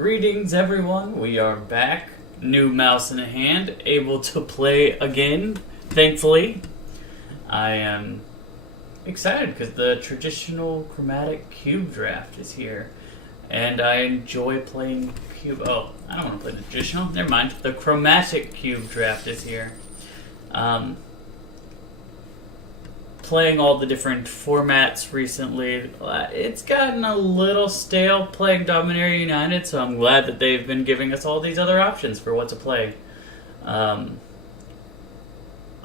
Greetings everyone, we are back, new mouse in hand, able to play again, thankfully. I am excited because the traditional Chromatic Cube draft is here, and I enjoy playing Cube. Oh, I don't want to play the traditional, never mind. The Chromatic Cube draft is here. Playing all the different formats recently, it's gotten a little stale playing Dominaria United, so I'm glad that they've been giving us all these other options for what to play. I'm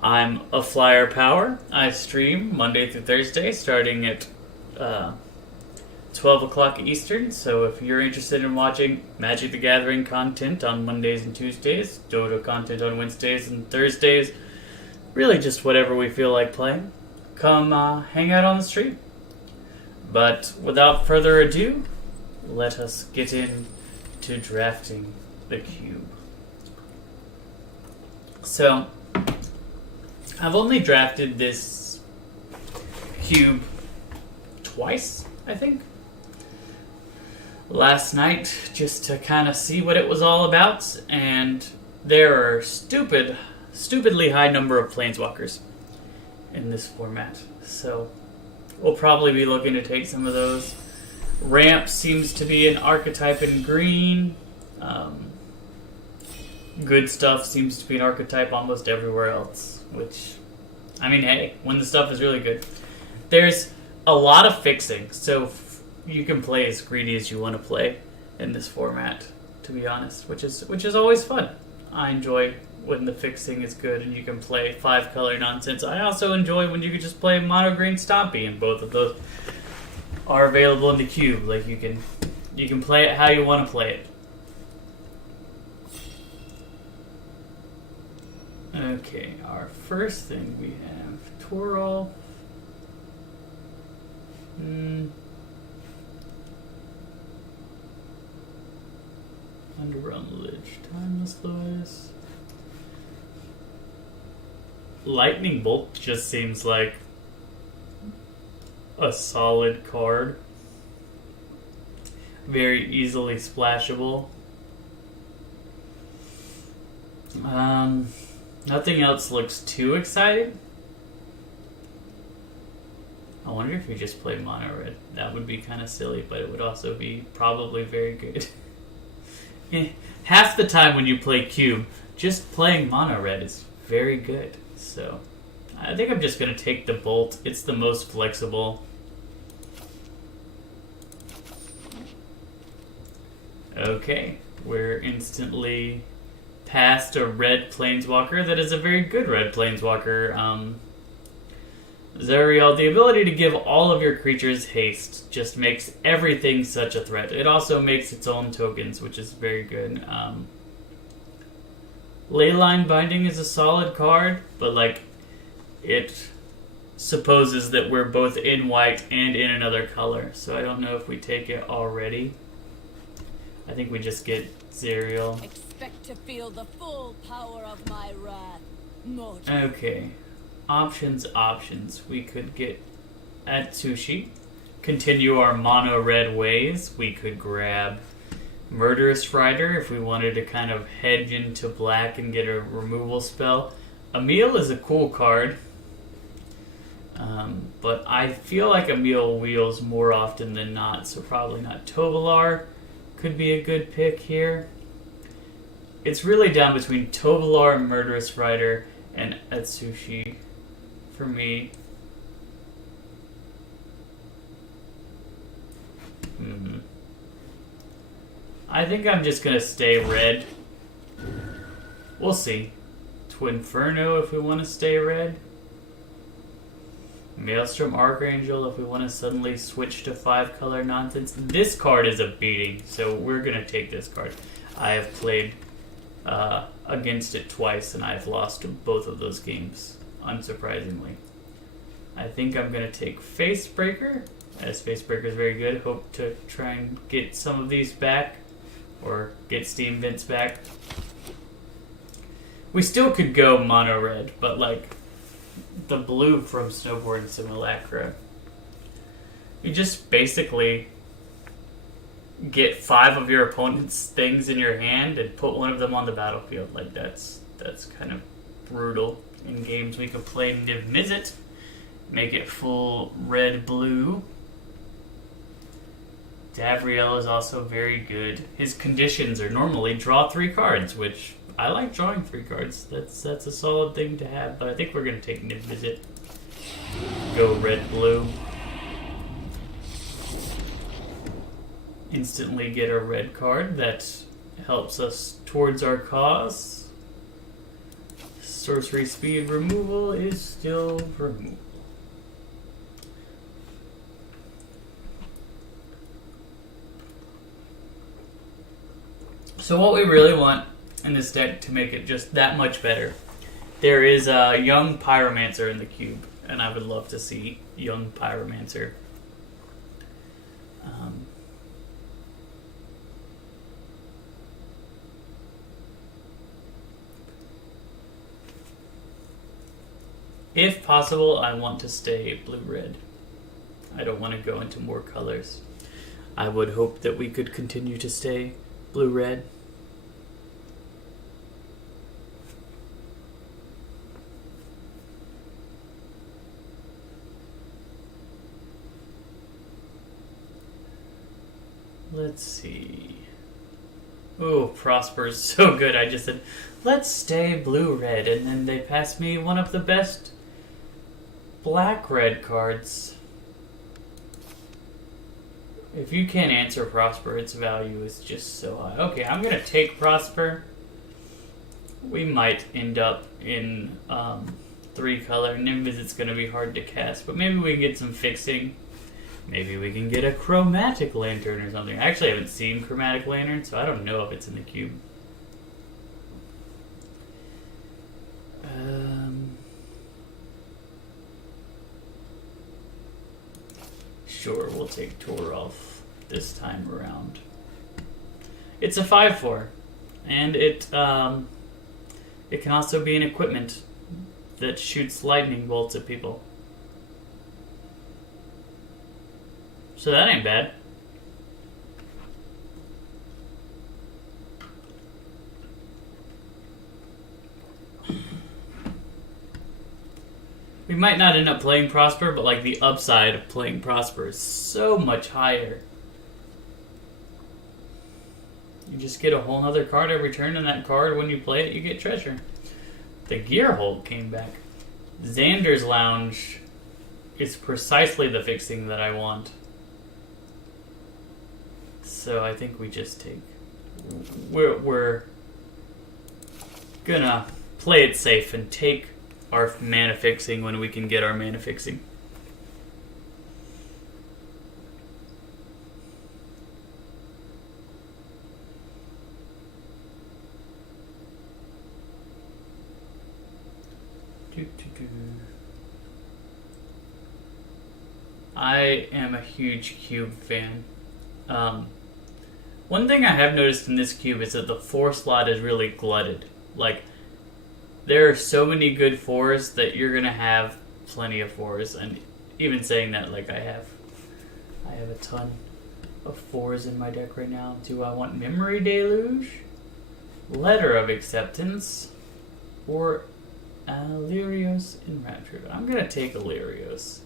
a Flyer Power. I stream Monday through Thursday, starting at 12 o'clock Eastern, so if you're interested in watching Magic the Gathering content on Mondays and Tuesdays, Dota content on Wednesdays and Thursdays, really just whatever we feel like playing, come hang out on the stream. But without further ado, let us get into drafting the cube. So, I've only drafted this cube twice, I think. Last night, just to kind of see what it was all about, and there are stupidly high number of planeswalkers in this format, so we'll probably be looking to take some of those. Ramp seems to be an archetype in green. Good stuff seems to be an archetype almost everywhere else, which, I mean, hey, when the stuff is really good. There's a lot of fixing, so you can play as greedy as you want to play in this format, to be honest, which is always fun. I enjoy when the fixing is good and you can play 5-color nonsense. I also enjoy when you can just play mono green Stompy, and both of those are available in the cube. Like you can play it how you want to play it. Okay, our first thing we have Torolf. Underrun Lich, Timeless Lewis. Lightning Bolt just seems like a solid card. Very easily splashable. Nothing else looks too exciting. I wonder if we just play mono red. That would be kind of silly, but it would also be probably very good. Half the time when you play cube, just playing mono red is very good. So, I think I'm just going to take the Bolt. It's the most flexible. Okay, we're instantly past a red planeswalker that is a very good red planeswalker. Zuriel, the ability to give all of your creatures haste just makes everything such a threat. It also makes its own tokens, which is very good. Leyline Binding is a solid card, but like it supposes that we're both in white and in another color, so I don't know if we take it already. I think we just get Zuriel. Expect to feel the full power of my wrath. Okay. Options. We could get Atsushi. Continue our mono red ways. We could grab Murderous Rider if we wanted to kind of hedge into black and get a removal spell. Emil is a cool card, but I feel like Emil wheels more often than not, so probably not. Tovolar could be a good pick here. It's really down between Tovolar, Murderous Rider, and Atsushi for me. I think I'm just going to stay red. We'll see. Twinferno if we want to stay red. Maelstrom Archangel if we want to suddenly switch to 5-color nonsense. This card is a beating, so we're going to take this card. I have played against it twice, and I've lost both of those games, unsurprisingly. I think I'm going to take Facebreaker, as Facebreaker is very good. Hope to try and get some of these back, or get Steam Vents back. We still could go mono red, but like the blue from Snowboard Simulacra, you just basically get 5 of your opponent's things in your hand and put one of them on the battlefield. Like, that's kind of brutal. In games we could play Niv Mizzet, make it full red-blue. Davriel is also very good. His conditions are normally draw 3 cards, which I like drawing 3 cards. That's a solid thing to have, but I think we're going to take Niv Mizzet. Go red-blue. Instantly get a red card that helps us towards our cause. Sorcery speed removal is still removable. So what we really want in this deck to make it just that much better, there is a young Pyromancer in the cube, and I would love to see young Pyromancer. If possible, I want to stay blue-red. I don't want to go into more colors. I would hope that we could continue to stay blue-red. Let's see. Oh, Prosper's so good. I just said, let's stay blue-red, and then they passed me one of the best black-red cards. If you can't answer Prosper, its value is just so high. Okay, I'm going to take Prosper. We might end up in 3-color. Nimbus, it's going to be hard to cast, but maybe we can get some fixing. Maybe we can get a Chromatic Lantern or something. I actually haven't seen Chromatic Lantern, so I don't know if it's in the cube. Sure, we'll take Torolf this time around. It's a 5/4, and it can also be an equipment that shoots lightning bolts at people. So that ain't bad. We might not end up playing Prosper, but like the upside of playing Prosper is so much higher. You just get a whole nother card every turn, and that card, when you play it, you get treasure. The Gearhold came back. Xander's Lounge is precisely the fixing that I want. So I think we just take... We're gonna play it safe and take our mana fixing when we can get our mana fixing. I am a huge cube fan. One thing I have noticed in this cube is that the 4 slot is really glutted. Like, there are so many good 4s that you're gonna have plenty of 4s, and even saying that, like, I have a ton of 4s in my deck right now. Do I want Memory Deluge, Letter of Acceptance, or Illyrios Enraptured? I'm gonna take Illyrios.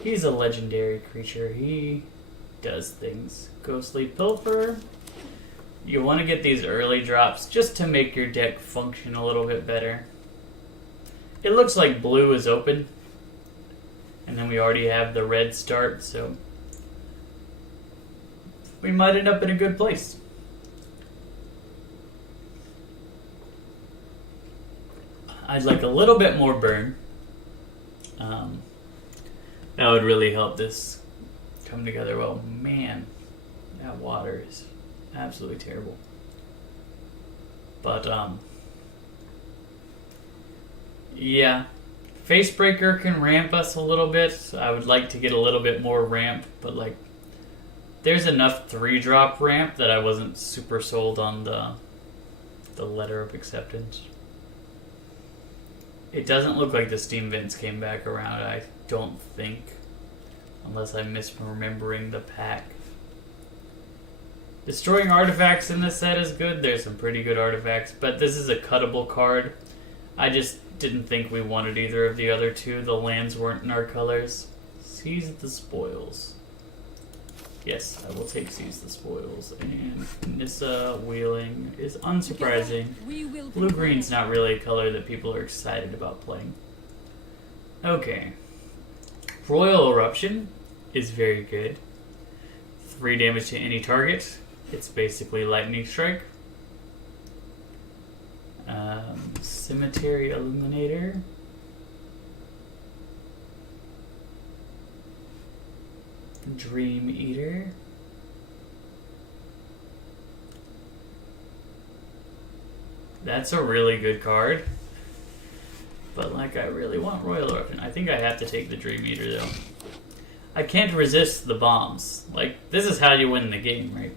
He's a legendary creature. He does things. Ghostly Pilfer. You want to get these early drops just to make your deck function a little bit better. It looks like blue is open, and then we already have the red start, so we might end up in a good place. I'd like a little bit more burn. That would really help this come together well. Man, that water is absolutely terrible. But, yeah. Facebreaker can ramp us a little bit. I would like to get a little bit more ramp, but, like, there's enough 3-drop ramp that I wasn't super sold on the Letter of Acceptance. It doesn't look like the Steam Vents came back around, I don't think. Unless I'm misremembering the pack. Destroying artifacts in this set is good. There's some pretty good artifacts, but this is a cuttable card. I just didn't think we wanted either of the other two. The lands weren't in our colors. Seize the Spoils. Yes, I will take Seize the Spoils. And Nissa Wheeling is unsurprising. Blue-green's not really a color that people are excited about playing. Okay. Royal Eruption is very good. 3 damage to any target. It's basically Lightning Strike. Cemetery Illuminator. Dream Eater. That's a really good card. But like, I really want Royal Eruption. I think I have to take the Dream Eater though. I can't resist the bombs. Like, this is how you win the game, right?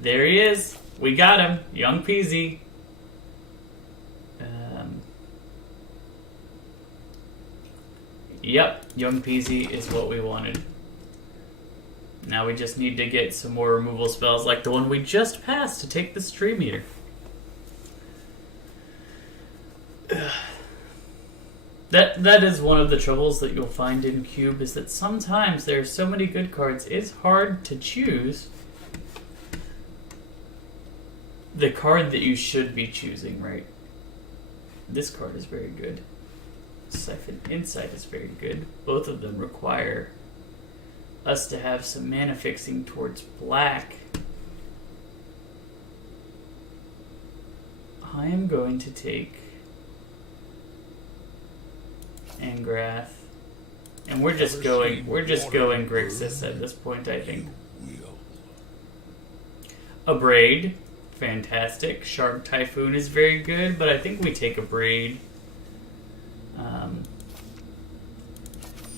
There he is. We got him. Young Peasy. Yep, Young Peasy is what we wanted. Now we just need to get some more removal spells like the one we just passed to take the Dream Eater. That is one of the troubles that you'll find in Cube, is that sometimes there are so many good cards, it's hard to choose the card that you should be choosing, right? This card is very good. Siphon Insight is very good. Both of them require us to have some mana fixing towards black. I am going to take Angrath, and we're just going Grixis at this point, I think. Abrade, fantastic. Shark Typhoon is very good, but I think we take Abrade.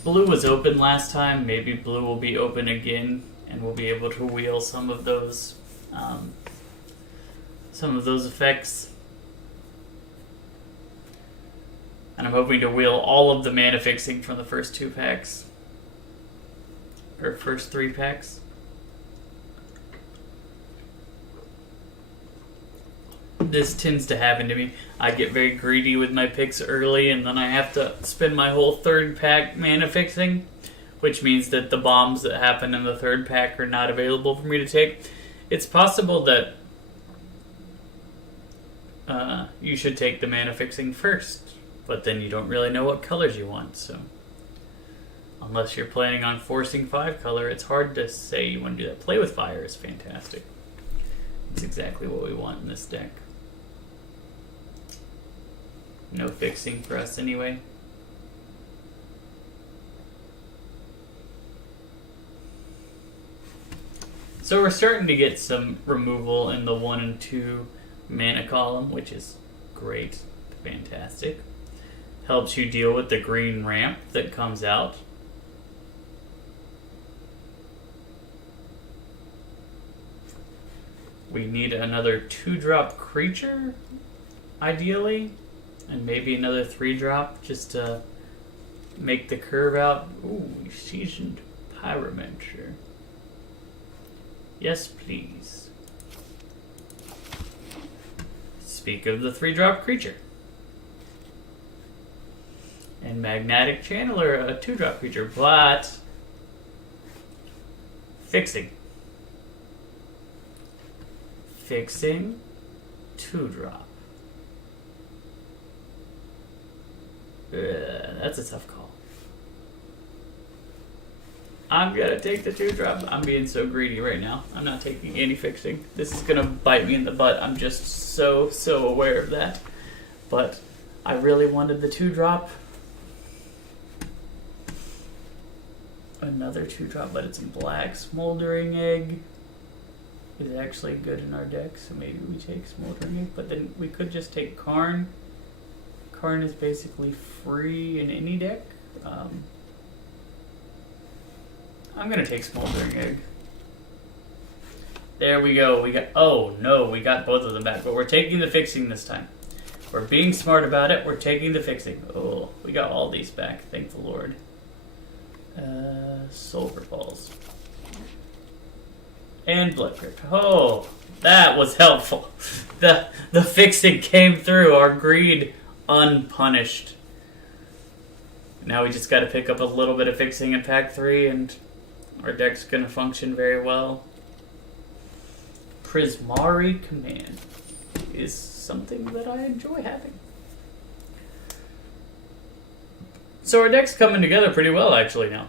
Blue was open last time. Maybe blue will be open again, and we'll be able to wheel some of those effects. And I'm hoping to wheel all of the mana fixing from the first 2 packs. Or first 3 packs. This tends to happen to me. I get very greedy with my picks early, and then I have to spend my whole 3rd pack mana fixing, which means that the bombs that happen in the 3rd pack are not available for me to take. It's possible that you should take the mana fixing first, but then you don't really know what colors you want, so unless you're planning on forcing 5 color, it's hard to say you want to do that. Play with Fire is fantastic. It's exactly what we want in this deck. No fixing for us anyway. So we're starting to get some removal in the 1 and 2 mana column, which is great. Fantastic. Helps you deal with the green ramp that comes out. We need another 2-drop creature, ideally, and maybe another 3-drop just to make the curve out. Ooh, Seasoned Pyromancer. Yes, please. Speak of the 3-drop creature. And Magnetic Channeler, a 2-drop creature, but fixing. Fixing, 2-drop. That's a tough call. I'm gonna take the 2-drop. I'm being so greedy right now. I'm not taking any fixing. This is gonna bite me in the butt. I'm just so aware of that. But I really wanted the 2-drop. Another 2-drop, but it's in black. Smoldering Egg is actually good in our deck, so maybe we take Smoldering Egg, but then we could just take Karn. Karn is basically free in any deck. I'm gonna take Smoldering Egg. There we go. Oh no, we got both of them back, but we're taking the fixing this time. We're being smart about it. We're taking the fixing. Oh, we got all these back. Thank the Lord. Sulfur Falls. And Blood Grip. Oh, that was helpful. The fixing came through. Our greed unpunished. Now we just got to pick up a little bit of fixing in pack 3 and our deck's going to function very well. Prismari Command is something that I enjoy having. So our deck's coming together pretty well actually now.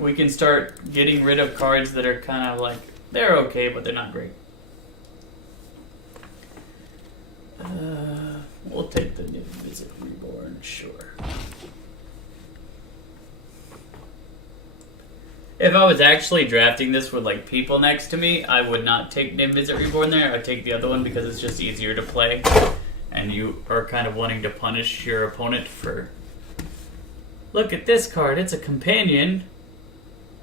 We can start getting rid of cards that are kind of like, they're okay, but they're not great. We'll take the New Visit Reborn, sure. If I was actually drafting this with like people next to me, I would not take Nim Visit Reborn there. I'd take the other one because it's just easier to play. And you are kind of wanting to punish your opponent for... Look at this card, it's a companion.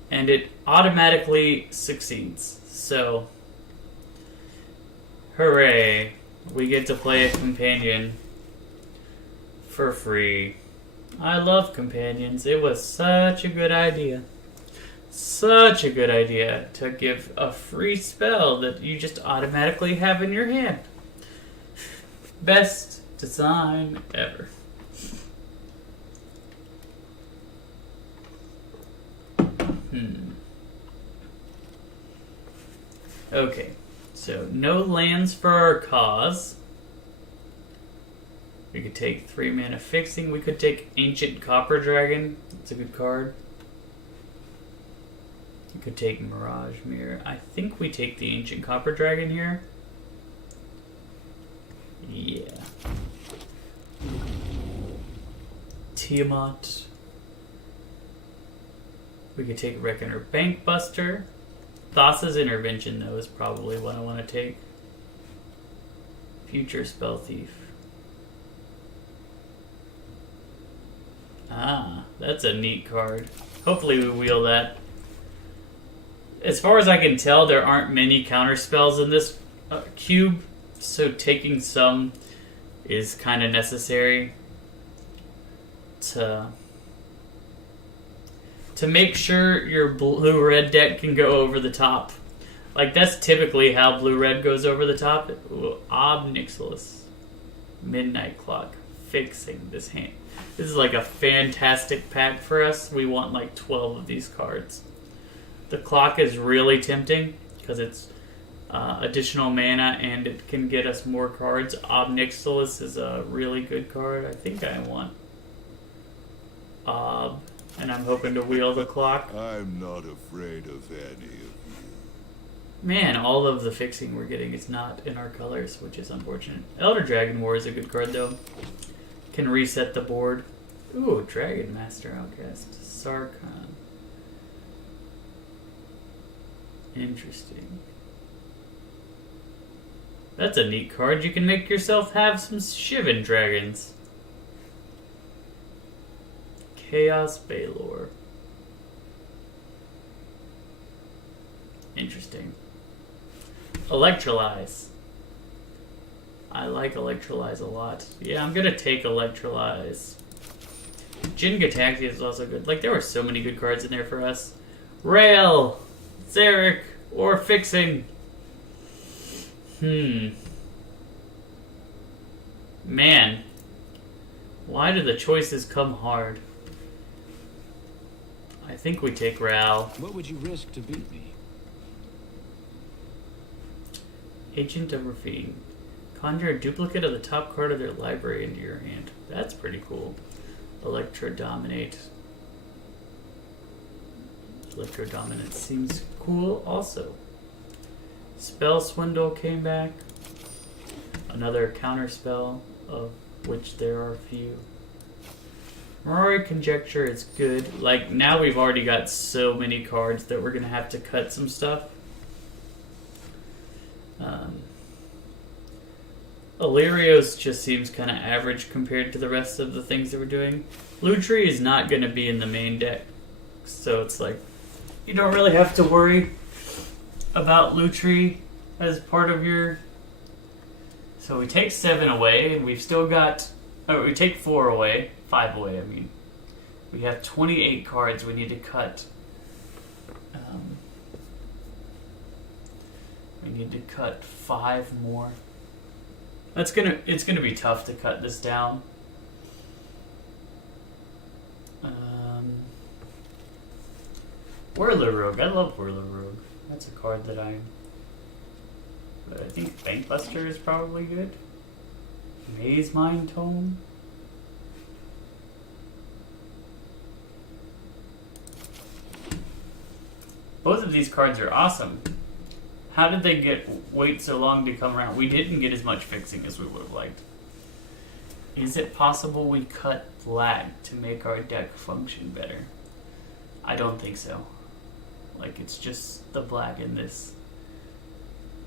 And it automatically succeeds. So, hooray. We get to play a companion for free. I love companions. It was such a good idea. Such a good idea to give a free spell that you just automatically have in your hand. Best design ever. Okay, so no lands for our cause. We could take 3 mana fixing. We could take Ancient Copper Dragon. It's a good card. You could take Mirage Mirror. I think we take the Ancient Copper Dragon here. Yeah. Tiamat. We could take Reckoner Bankbuster. Thassa's Intervention, though, is probably what I want to take. Future Spell Thief. Ah, that's a neat card. Hopefully we wheel that. As far as I can tell, there aren't many counter spells in this cube, so taking some is kind of necessary to make sure your blue-red deck can go over the top. Like, that's typically how blue-red goes over the top. Ooh, Ob Nixilis. Midnight Clock. Fixing this hand. This is like a fantastic pack for us. We want like 12 of these cards. The Clock is really tempting because it's additional mana and it can get us more cards. Ob Nixilis is a really good card. I think I want Ob. And I'm hoping to wheel the Clock. I'm not afraid of any of you. Man, all of the fixing we're getting is not in our colors, which is unfortunate. Elder Dragon War is a good card, though. Can reset the board. Ooh, Dragon Master Outcast. Sarkhan. Interesting. That's a neat card. You can make yourself have some Shivan Dragons. Chaos Balor. Interesting. Electrolyze. I like Electrolyze a lot. Yeah, I'm gonna take Electrolyze. Jin Gataxia is also good. Like, there were so many good cards in there for us. Rail! Zarek! Or Fixing! Man. Why do the choices come hard? I think we take Ral. What would you risk to beat me? Agent of Rafine. Conjure a duplicate of the top card of their library into your hand. That's pretty cool. Electro-Dominate. Electro-Dominate seems cool also. Spell Swindle came back. Another counter spell, of which there are a few. Mirari Conjecture is good. Like, now we've already got so many cards that we're going to have to cut some stuff. Illyrio's just seems kind of average compared to the rest of the things that we're doing. Lutri is not going to be in the main deck. So it's like, you don't really have to worry about Lutri as part of your... So we take 7 away, and we've still got... Oh, we take 4 away. 5 away, I mean. We have 28 cards we need to cut We need to cut 5 more. It's gonna be tough to cut this down. Whirler Rogue. I love Whirler Rogue. That's a card that but I think Bankbuster is probably good. Maze Mind Tome. Both of these cards are awesome. How did they wait so long to come around? We didn't get as much fixing as we would have liked. Is it possible we cut black to make our deck function better? I don't think so. Like, it's just the black in this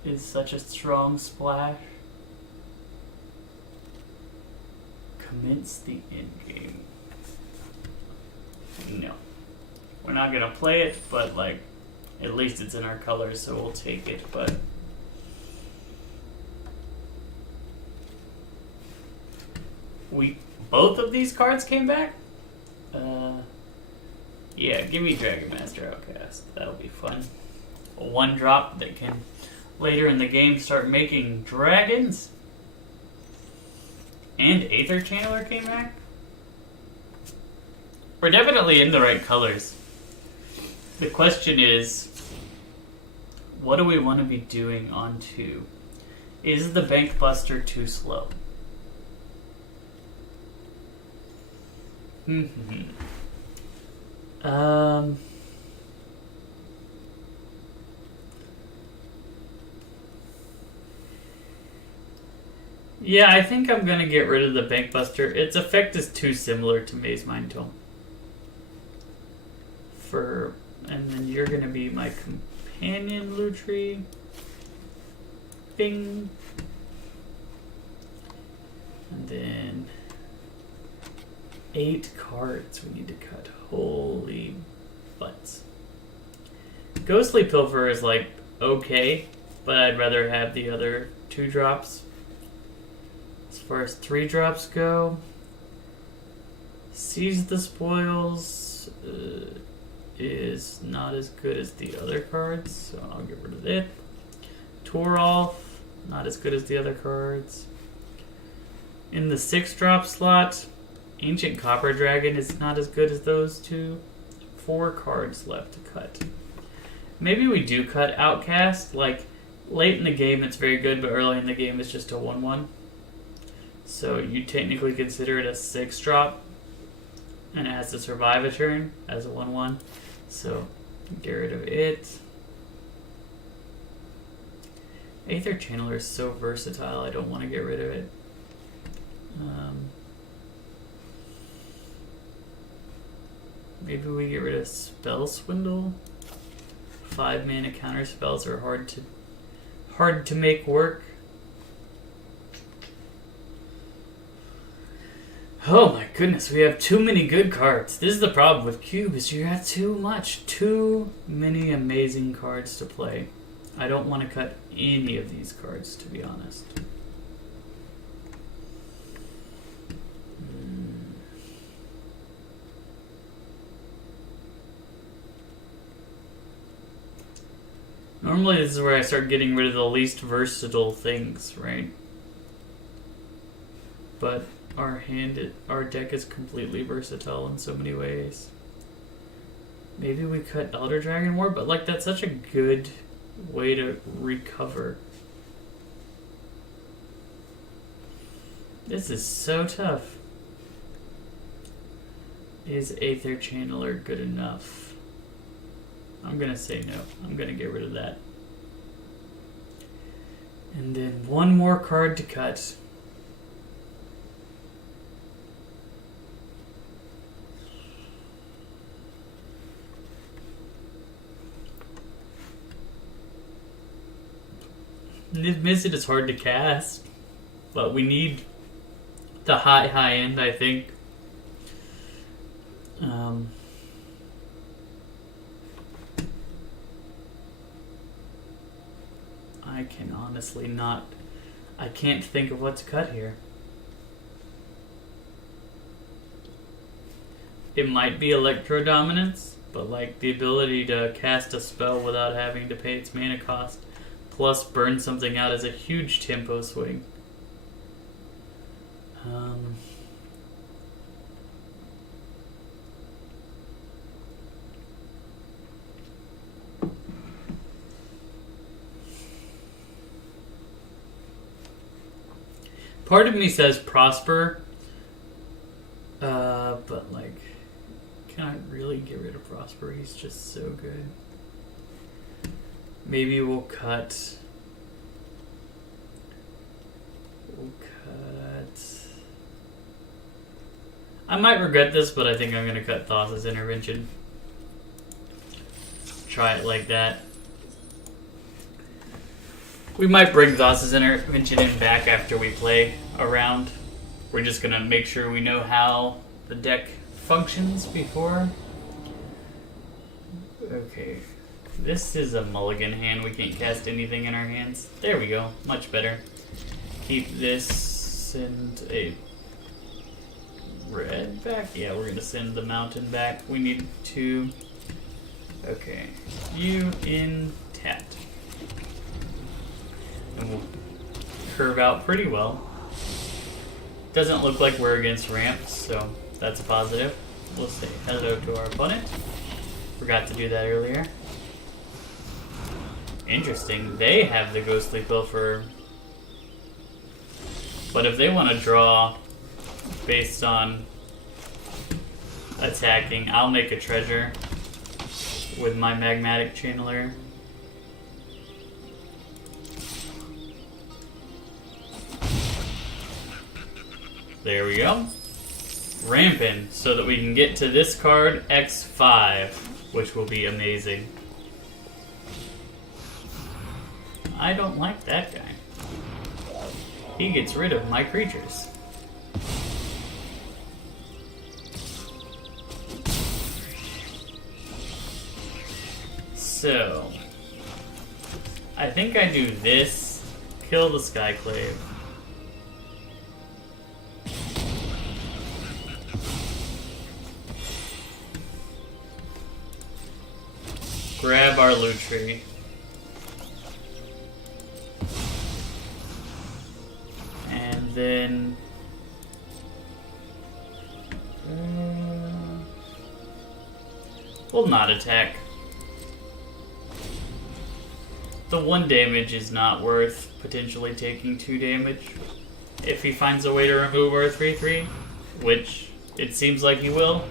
is such a strong splash. Commence the end game. No. We're not gonna play it, but like, at least it's in our colors, so we'll take it, but both of these cards came back? Yeah, give me Dragon Master Outcast. That'll be fun. A 1-drop that can later in the game start making dragons. And Aether Channeler came back? We're definitely in the right colors. The question is, what do we want to be doing on 2? Is the Bank Buster too slow? Yeah, I think I'm gonna get rid of the Bank Buster. Its effect is too similar to Maze Mind Tome. And then you're gonna be my companion, Lutri. Bing. And then 8 cards we need to cut. Holy butts. Ghostly Pilfer is like okay, but I'd rather have the other 2-drops. As far as 3-drops go, Seize the Spoils is not as good as the other cards, so I'll get rid of it. Torolf, not as good as the other cards. In the 6-drop slot, Ancient Copper Dragon is not as good as those 2. 4 cards left to cut. Maybe we do cut Outcast. Like, late in the game it's very good, but early in the game it's just a 1/1. So you technically consider it a 6-drop, and it has to survive a turn as a 1/1. So get rid of it. Aether Channeler is so versatile, I don't want to get rid of it. Maybe we get rid of Spell Swindle. 5-mana counter spells are hard to make work. Oh my goodness, we have too many good cards. This is the problem with Cube, is you have too many amazing cards to play. I don't want to cut any of these cards, to be honest. Normally this is where I start getting rid of the least versatile things, right? But our deck is completely versatile in so many ways. Maybe we cut Elder Dragon War, but like that's such a good way to recover. This is so tough. Is Aether Channeler good enough? I'm gonna say no. I'm gonna get rid of that. And then 1 more card to cut. Mizzet is hard to cast, but we need the high end, I think. I can honestly not. I can't think of what to cut here. It might be Electro Dominance. But like the ability to cast a spell without having to pay its mana cost, plus burn something out is a huge tempo swing. Part of me says Prosper, but like, can I really get rid of Prosper? He's just so good. Maybe we'll cut. I might regret this, but I think I'm gonna cut Thassa's Intervention. Try it like that. We might bring Thassa's Intervention in back after we play a round. We're just gonna make sure we know how the deck functions before. Okay. This is a mulligan hand. We can't cast anything in our hands. There we go. Much better. Keep this and a red back. Yeah, we're gonna send the mountain back. We need 2. Okay. You in tapped. And we'll curve out pretty well. Doesn't look like we're against ramps, so that's a positive. We'll say hello to our opponent. Forgot to do that earlier. Interesting. They have the Ghostly Pilfer. But if they want to draw based on attacking, I'll make a treasure with my Magmatic Channeler. There we go. Ramping, so that we can get to this card, X5, which will be amazing. I don't like that guy. He gets rid of my creatures. So, I think I do this, kill the Skyclave. Grab our loot tree. And then... we'll not attack. The 1 damage is not worth potentially taking 2 damage. If he finds a way to remove our 3/3, which it seems like he will.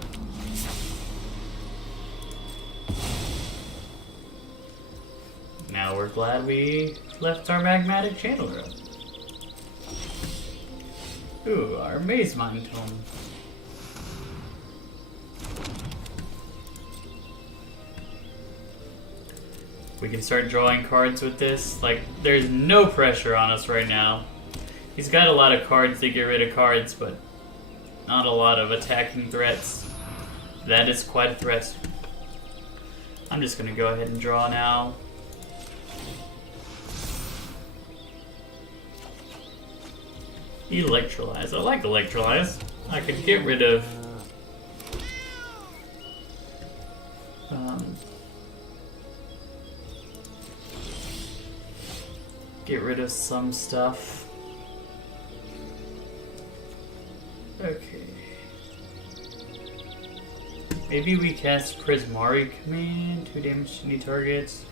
Now we're glad we left our Magmatic Channeler up. Ooh, our Maze Mind Tome. We can start drawing cards with this. Like, there's no pressure on us right now. He's got a lot of cards to get rid of cards, but not a lot of attacking threats. That is quite a threat. I'm just gonna go ahead and draw now. Electrolyze. I like Electrolyze. I could get rid of... get rid of some stuff. Okay. Maybe we cast Prismari Command, 2 damage to any targets.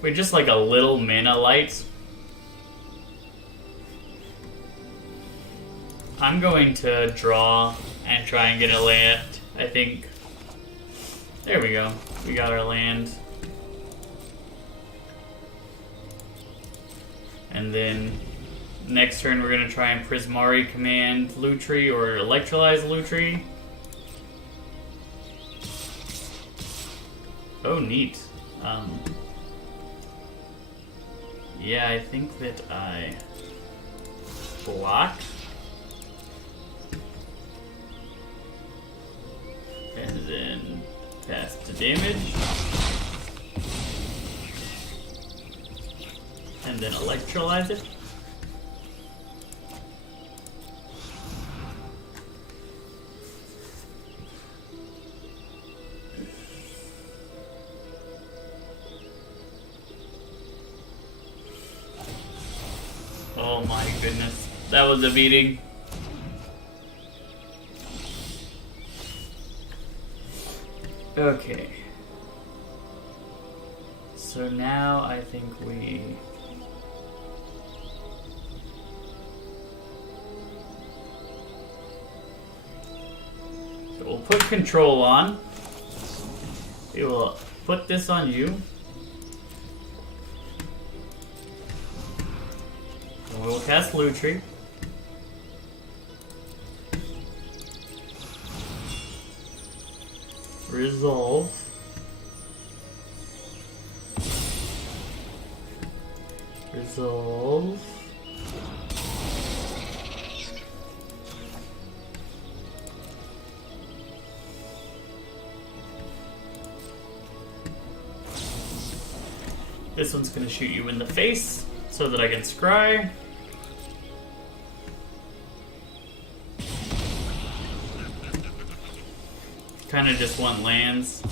We're just like a little mana light. I'm going to draw and try and get a land, I think. There we go. We got our land. And then next turn we're going to try and Prismari Command Lutri or Electrolyze Lutri. Oh, neat. Yeah, I think that I block. And then pass to damage. And then electrolyze it. my goodness. That was a beating. Okay. So now I think we... So we'll put control on. We will put this on you. And we will cast Lutri. Resolve. Resolve. This one's gonna shoot you in the face so that I can scry. Kind of just want lands.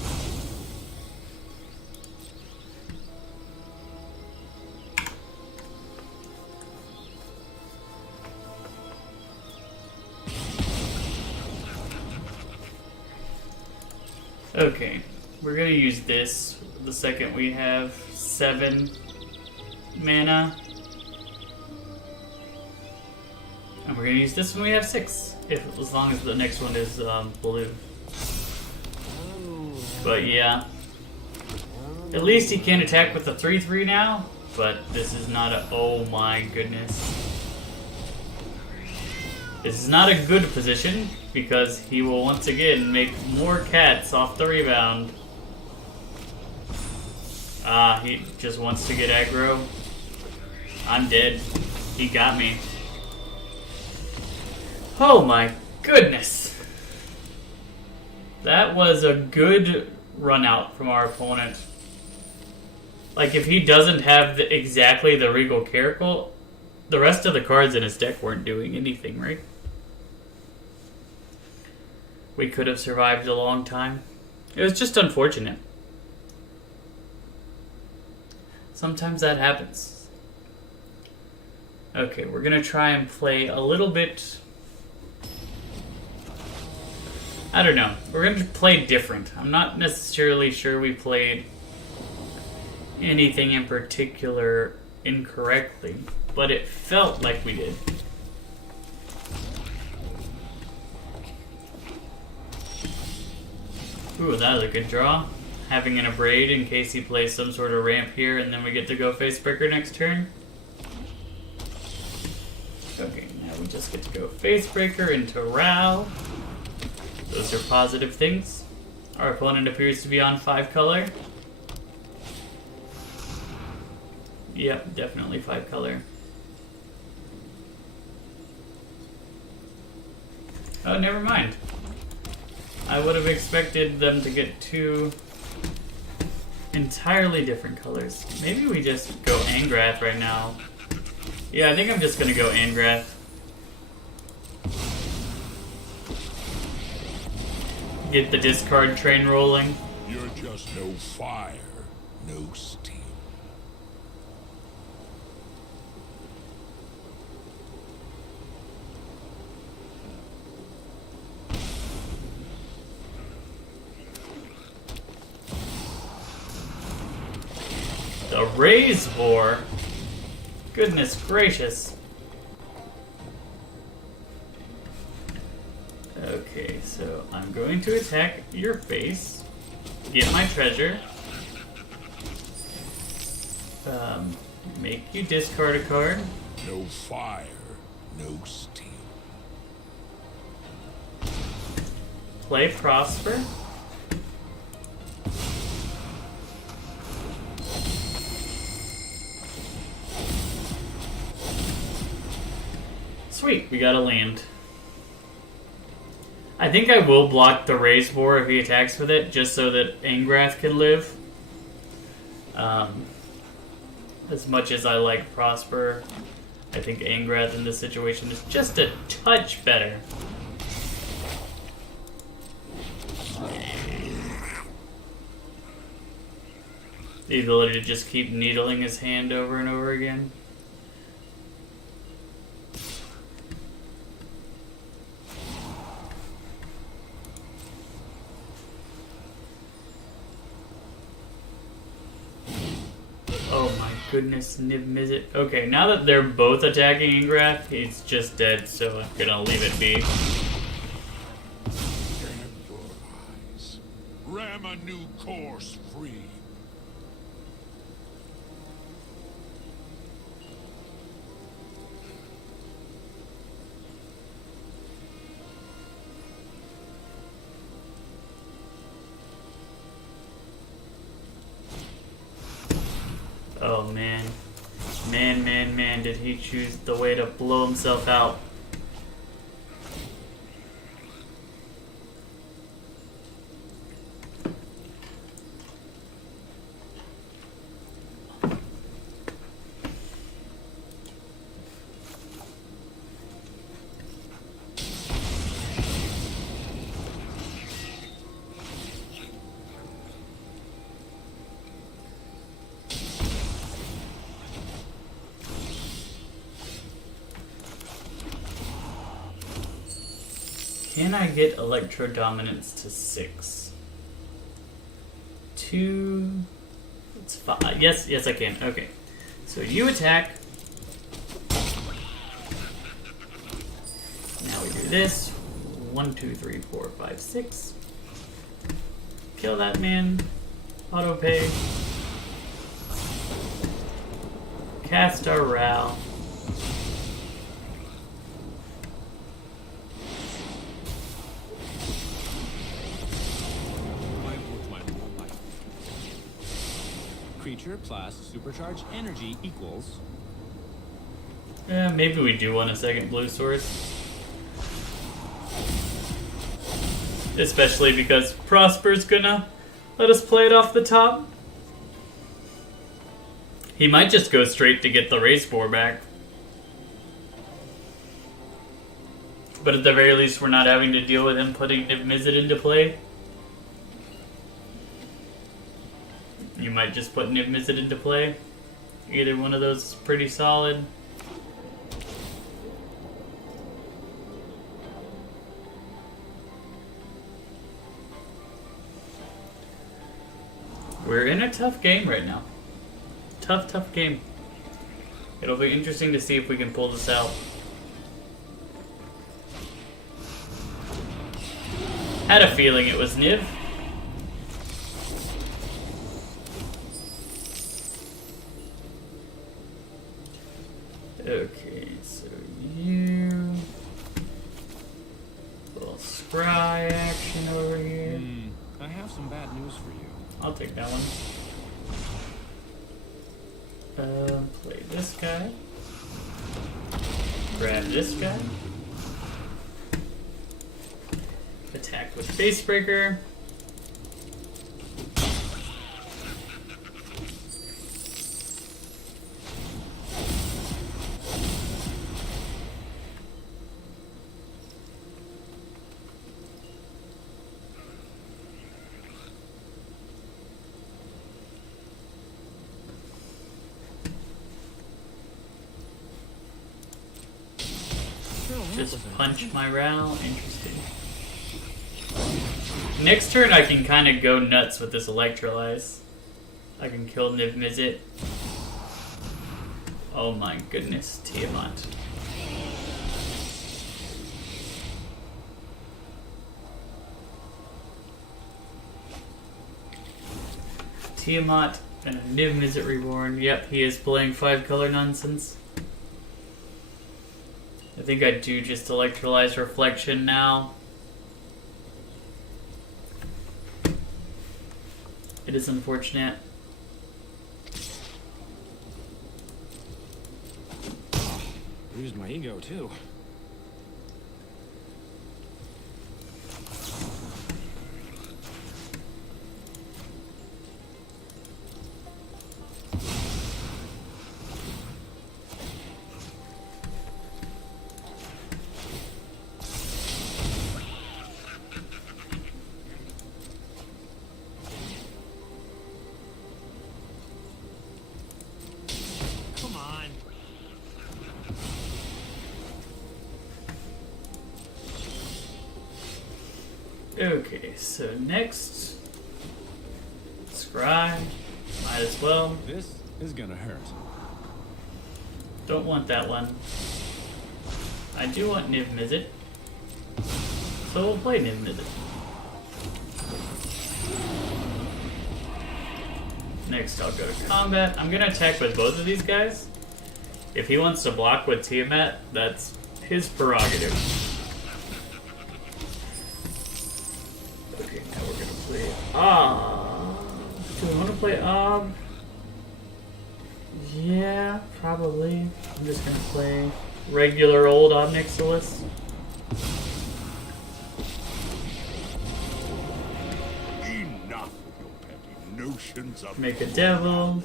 Okay, we're gonna use this the second we have 7 mana. And we're gonna use this when we have 6, as long as the next one is blue. But yeah, at least he can attack with a 3/3 now. But this is not a... Oh my goodness. This is not a good position because he will once again make more cats off the rebound. Ah, he just wants to get aggro. I'm dead. He got me. Oh my goodness. That was a good run out from our opponent. Like, if he doesn't have exactly the Regal Caracal, the rest of the cards in his deck weren't doing anything, right? We could have survived a long time. It was just unfortunate. Sometimes that happens. Okay, we're gonna try and play a little bit... I don't know. We're going to play different. I'm not necessarily sure we played anything in particular incorrectly, but it felt like we did. Ooh, that was a good draw. Having an Abrade in case he plays some sort of ramp here, and then we get to go Facebreaker next turn. Okay, now we just get to go Facebreaker into Ral. Those are positive things. Our opponent appears to be on 5 color. Yep, definitely 5 color. Oh, never mind. I would have expected them to get 2 entirely different colors. Maybe we just go Angrath right now. Yeah, I think I'm just gonna go Angrath. Get the discard train rolling. You're just no fire, no steam. The Raise Boar. Goodness gracious. Okay, so I'm going to attack your face, get my treasure, make you discard a card. No fire, no steam. Play Prosper. Sweet, we got a land. I think I will block the Raise Boar if he attacks with it, just so that Angrath can live. As much as I like Prosper, I think Angrath in this situation is just a touch better. The ability to just keep needling his hand over and over again. goodness, Niv Mizzet. Okay, now that they're both attacking Ingraf, he's just dead, so I'm gonna leave it be. Damn your eyes. Ram a new course free. Oh man. Man, did he choose the way to blow himself out? Can I get Electro Dominance to 6? 2... It's 5. Yes, I can. Okay. So you attack. Now we do this. 1, 2, 3, 4, 5, 6. Kill that man. Auto pay. Cast our Ral. Creature plus supercharged energy equals. Maybe we do want a second blue source. Especially because Prosper's gonna let us play it off the top. He might just go straight to get the race boar back. But at the very least, we're not having to deal with him putting Niv Mizzet into play. You might just put Niv Mizzet into play. Either one of those is pretty solid. We're in a tough game right now. Tough game. It'll be interesting to see if we can pull this out. Had a feeling it was Niv. Okay, so you... Little scry action over here. I have some bad news for you. I'll take that one. Play this guy. Grab this guy. Attack with Facebreaker. Just punch my Ral. Interesting. Next turn I can kind of go nuts with this Electrolyze. I can kill Niv Mizzet. Oh my goodness, Tiamat. Tiamat and a Niv Mizzet Reborn. Yep, he is playing 5-color nonsense. I think I do just Electrolyze Reflection now. It is unfortunate. Used my ego too. Okay, so next, Scry, might as well. This is gonna hurt. Don't want that one. I do want Niv Mizzet. So we'll play Niv Mizzet. Next I'll go to combat. I'm gonna attack with both of these guys. If he wants to block with Tiamat, that's his prerogative. Okay, now we're gonna play do I wanna play Yeah, probably. I'm just gonna play regular old Obnixilis. Enough of your petty notions of Make a devil.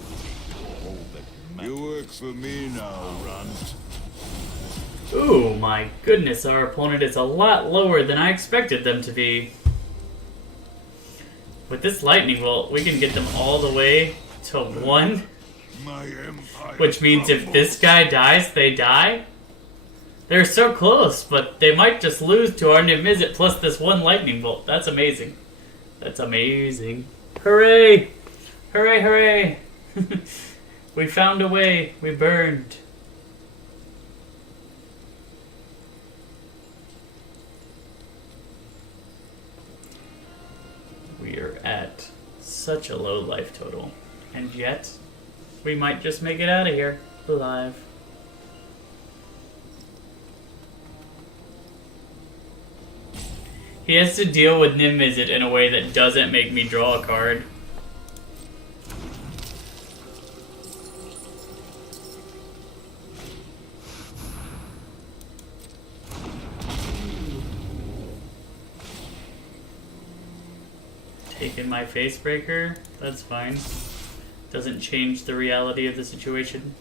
You work for me now, Runt. Ooh, my goodness, our opponent is a lot lower than I expected them to be. With this lightning bolt, we can get them all the way to 1. My empire. Which means if this guy dies, they die? They're so close, but they might just lose to our Niv Mizzet plus this 1 lightning bolt. That's amazing. That's amazing. Hooray! Hooray, hooray! We found a way. We burned. We are at such a low life total. And yet, we might just make it out of here alive. He has to deal with Niv Mizzet in a way that doesn't make me draw a card. Taking my face breaker, that's fine. Doesn't change the reality of the situation.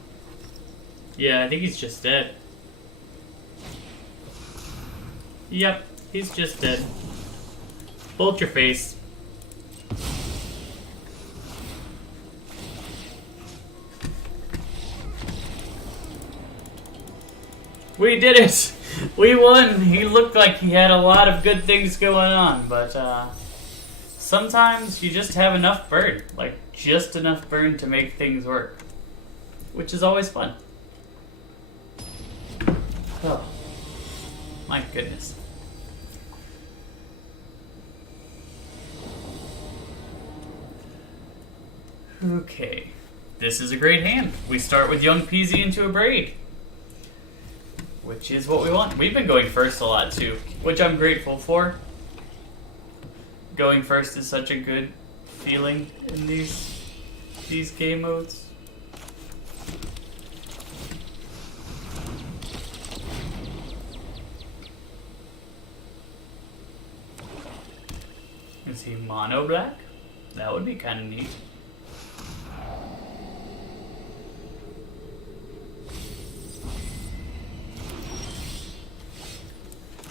Yeah, I think he's just dead. Yep, he's just dead. Bolt your face. We did it! We won! He looked like he had a lot of good things going on, but sometimes you just have enough burn. Like, just enough burn to make things work. Which is always fun. Oh. My goodness. Okay. This is a great hand. We start with Young Peasy into a Braid. Which is what we want. We've been going first a lot too, which I'm grateful for. Going first is such a good feeling in these game modes. Is he mono black? That would be kind of neat.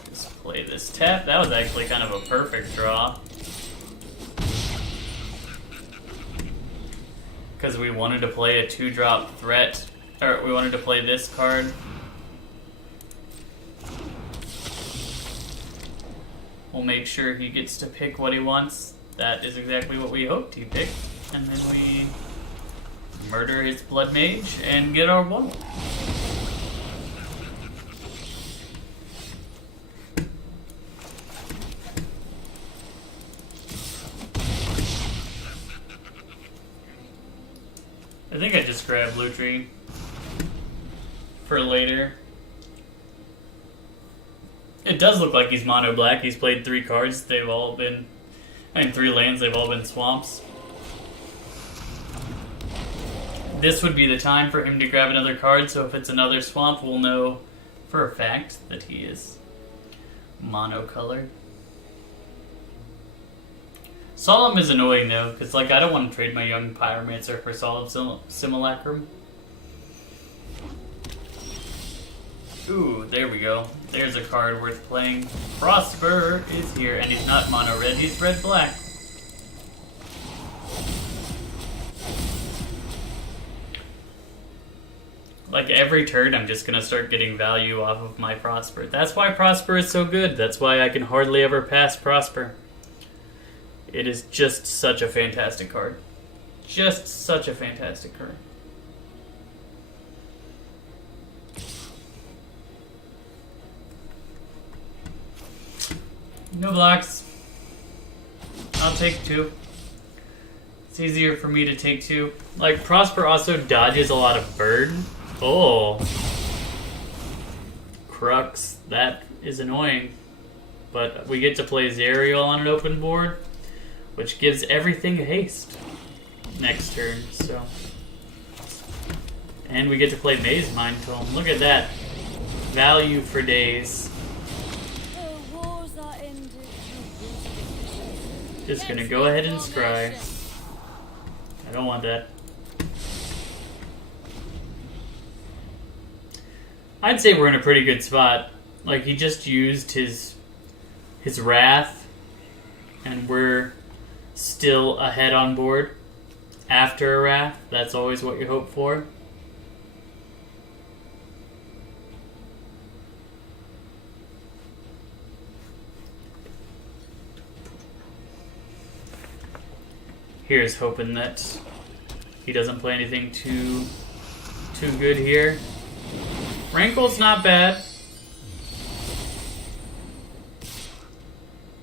Let's play this tap. That was actually kind of a perfect draw. Because we wanted to play a 2-drop threat, or we wanted to play this card. We'll make sure he gets to pick what he wants. That is exactly what we hoped he picked. And then we murder his Blood Mage and get our one. I think I just grabbed Blue Tree for later. It does look like he's mono black. He's played 3 cards. They've all been, 3 lands. They've all been swamps. This would be the time for him to grab another card. So if it's another swamp, we'll know for a fact that he is mono-colored. Solemn is annoying though, because like I don't want to trade my Young Pyromancer for Solemn Simulacrum. Ooh, there we go. There's a card worth playing. Prosper is here, and he's not mono red, he's red black. Like every turn, I'm just gonna start getting value off of my Prosper. That's why Prosper is so good. That's why I can hardly ever pass Prosper. It is just such a fantastic card. Just such a fantastic card. No blocks. I'll take 2. It's easier for me to take 2. Like, Prosper also dodges a lot of burn. Oh. Crux. That is annoying. But we get to play Zerial on an open board, which gives everything haste next turn, so. And we get to play Maze Mind Tome. Look at that. Value for days. The wars are ended. Just gonna go ahead and scry. I don't want that. I'd say we're in a pretty good spot. Like, he just used his Wrath, and we're still ahead on board after a Wrath. That's always what you hope for. Here's hoping that he doesn't play anything too good here. Rankle's not bad.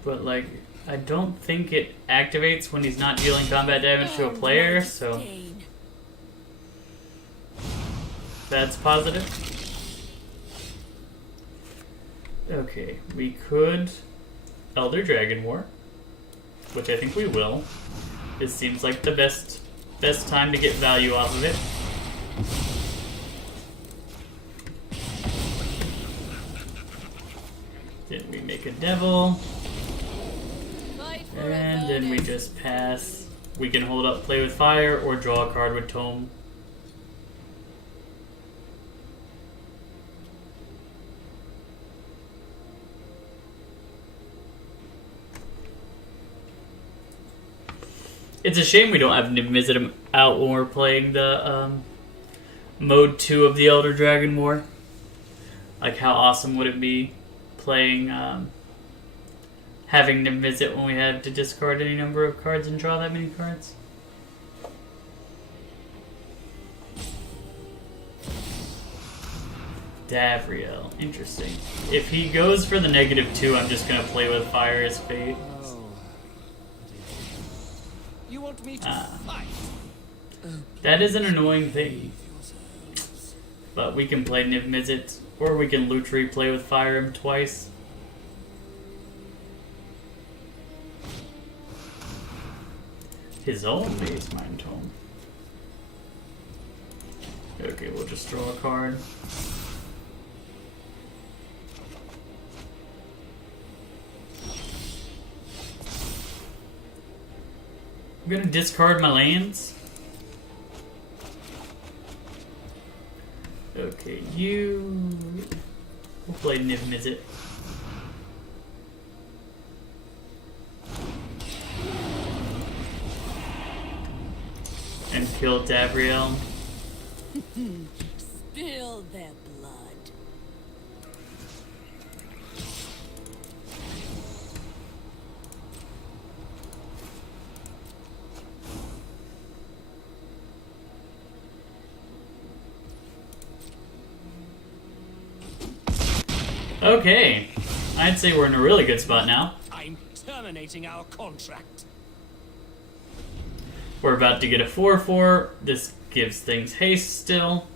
But, like, I don't think it activates when he's not dealing combat damage to a player, so that's positive. Okay, we could Elder Dragon War, which I think we will. This seems like the best time to get value off of it. Then we make a devil. And then we just pass. We can hold up Play with Fire or draw a card with Tome. It's a shame we don't have Niv-Mizzet out when we're playing the Mode 2 of the Elder Dragon War. Like, how awesome would it be playing, having Niv-Mizzet when we had to discard any number of cards and draw that many cards? Davriel, interesting. If he goes for the -2, I'm just gonna Play with Fire as Fate. You want me to fight? That is an annoying thing. But we can play Niv-Mizzet, or we can Lutri Play with Fire him twice. His own Maze Mind Tome. Okay, we'll just draw a card. I'm gonna discard my lands. Okay, we'll play Niv-Mizzet. And kill Davriel. Spill their blood. Okay, I'd say we're in a really good spot now. I'm terminating our contract. We're about to get a 4/4. This gives things haste still.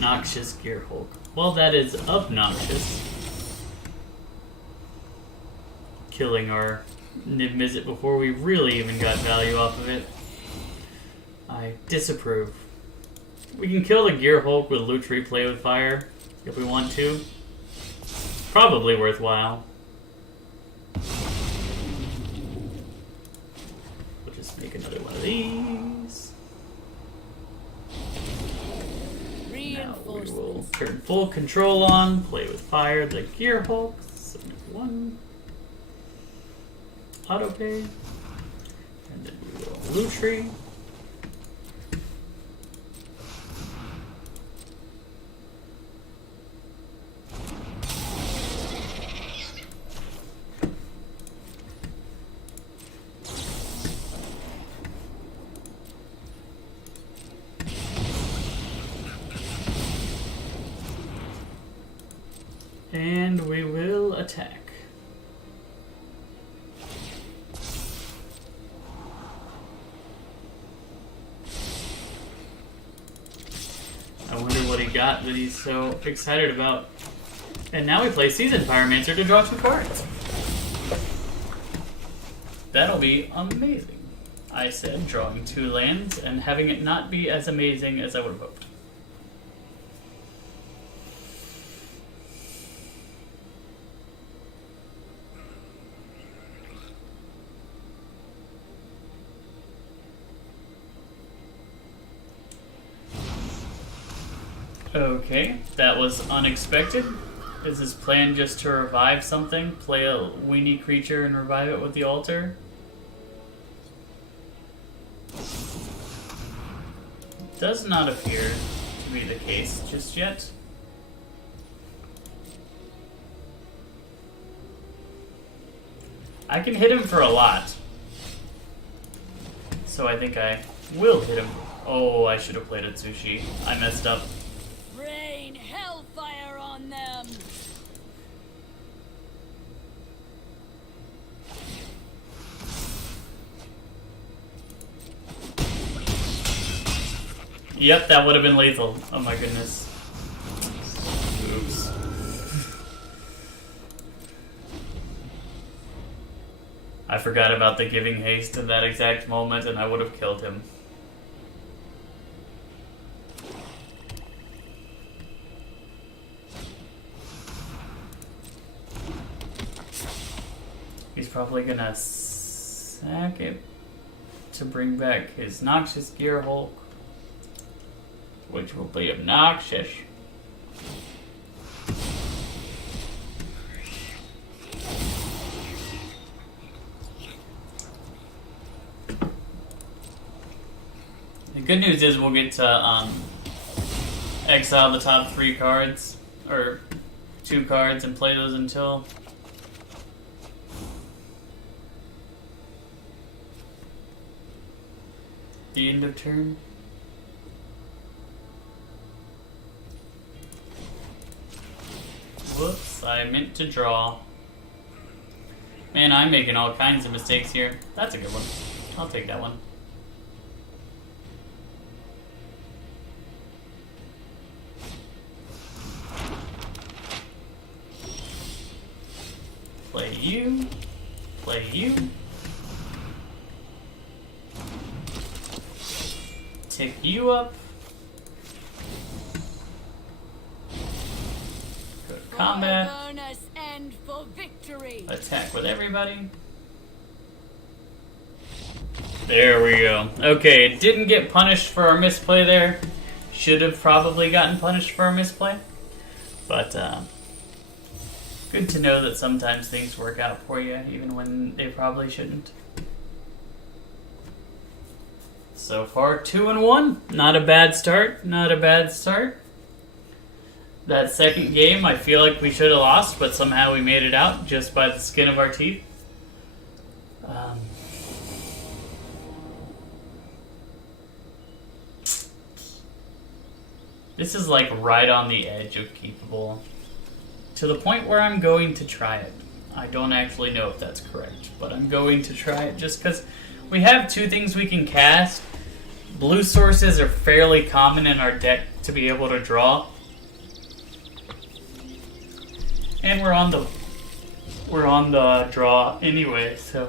Noxious Gearhulk. Well, that is obnoxious. Killing our Niv-Mizzet before we really even got value off of it. I disapprove. We can kill the Gearhulk with Lutri Play with Fire if we want to. Probably worthwhile. We'll just make another one of these. Now we will turn full control on, Play with Fire the Gearhulk, submit 1. Autopay. And then we will Lutri. And we will attack. got that he's so excited about. And now we play Seasoned Pyromancer to draw 2 cards. That'll be amazing. I said drawing 2 lands and having it not be as amazing as I would have hoped. Okay, that was unexpected. Is his plan just to revive something? Play a weenie creature and revive it with the altar? Does not appear to be the case just yet. I can hit him for a lot. So I think I will hit him. Oh, I should have played a Tsushi. I messed up. Rain hellfire on them. Yep, that would have been lethal. Oh my goodness. Oops. I forgot about the giving haste in that exact moment and I would have killed him. He's probably gonna sack it to bring back his Noxious Gear Hulk, which will be obnoxious. The good news is we'll get to exile the top 3 cards, or 2 cards, and play those until the end of turn. Whoops, I meant to draw. Man, I'm making all kinds of mistakes here. That's a good one. I'll take that one. Play you. Play you. Tick you up. Go to combat. For bonus and for victory. Attack with everybody. There we go. Okay, didn't get punished for our misplay there. Should have probably gotten punished for our misplay. But, good to know that sometimes things work out for you, even when they probably shouldn't. So far, 2-1. Not a bad start. Not a bad start. That second game, I feel like we should have lost, but somehow we made it out just by the skin of our teeth. This is like right on the edge of keepable. To the point where I'm going to try it. I don't actually know if that's correct, but I'm going to try it just because we have 2 things we can cast. Blue sources are fairly common in our deck to be able to draw. And we're on the draw anyway, so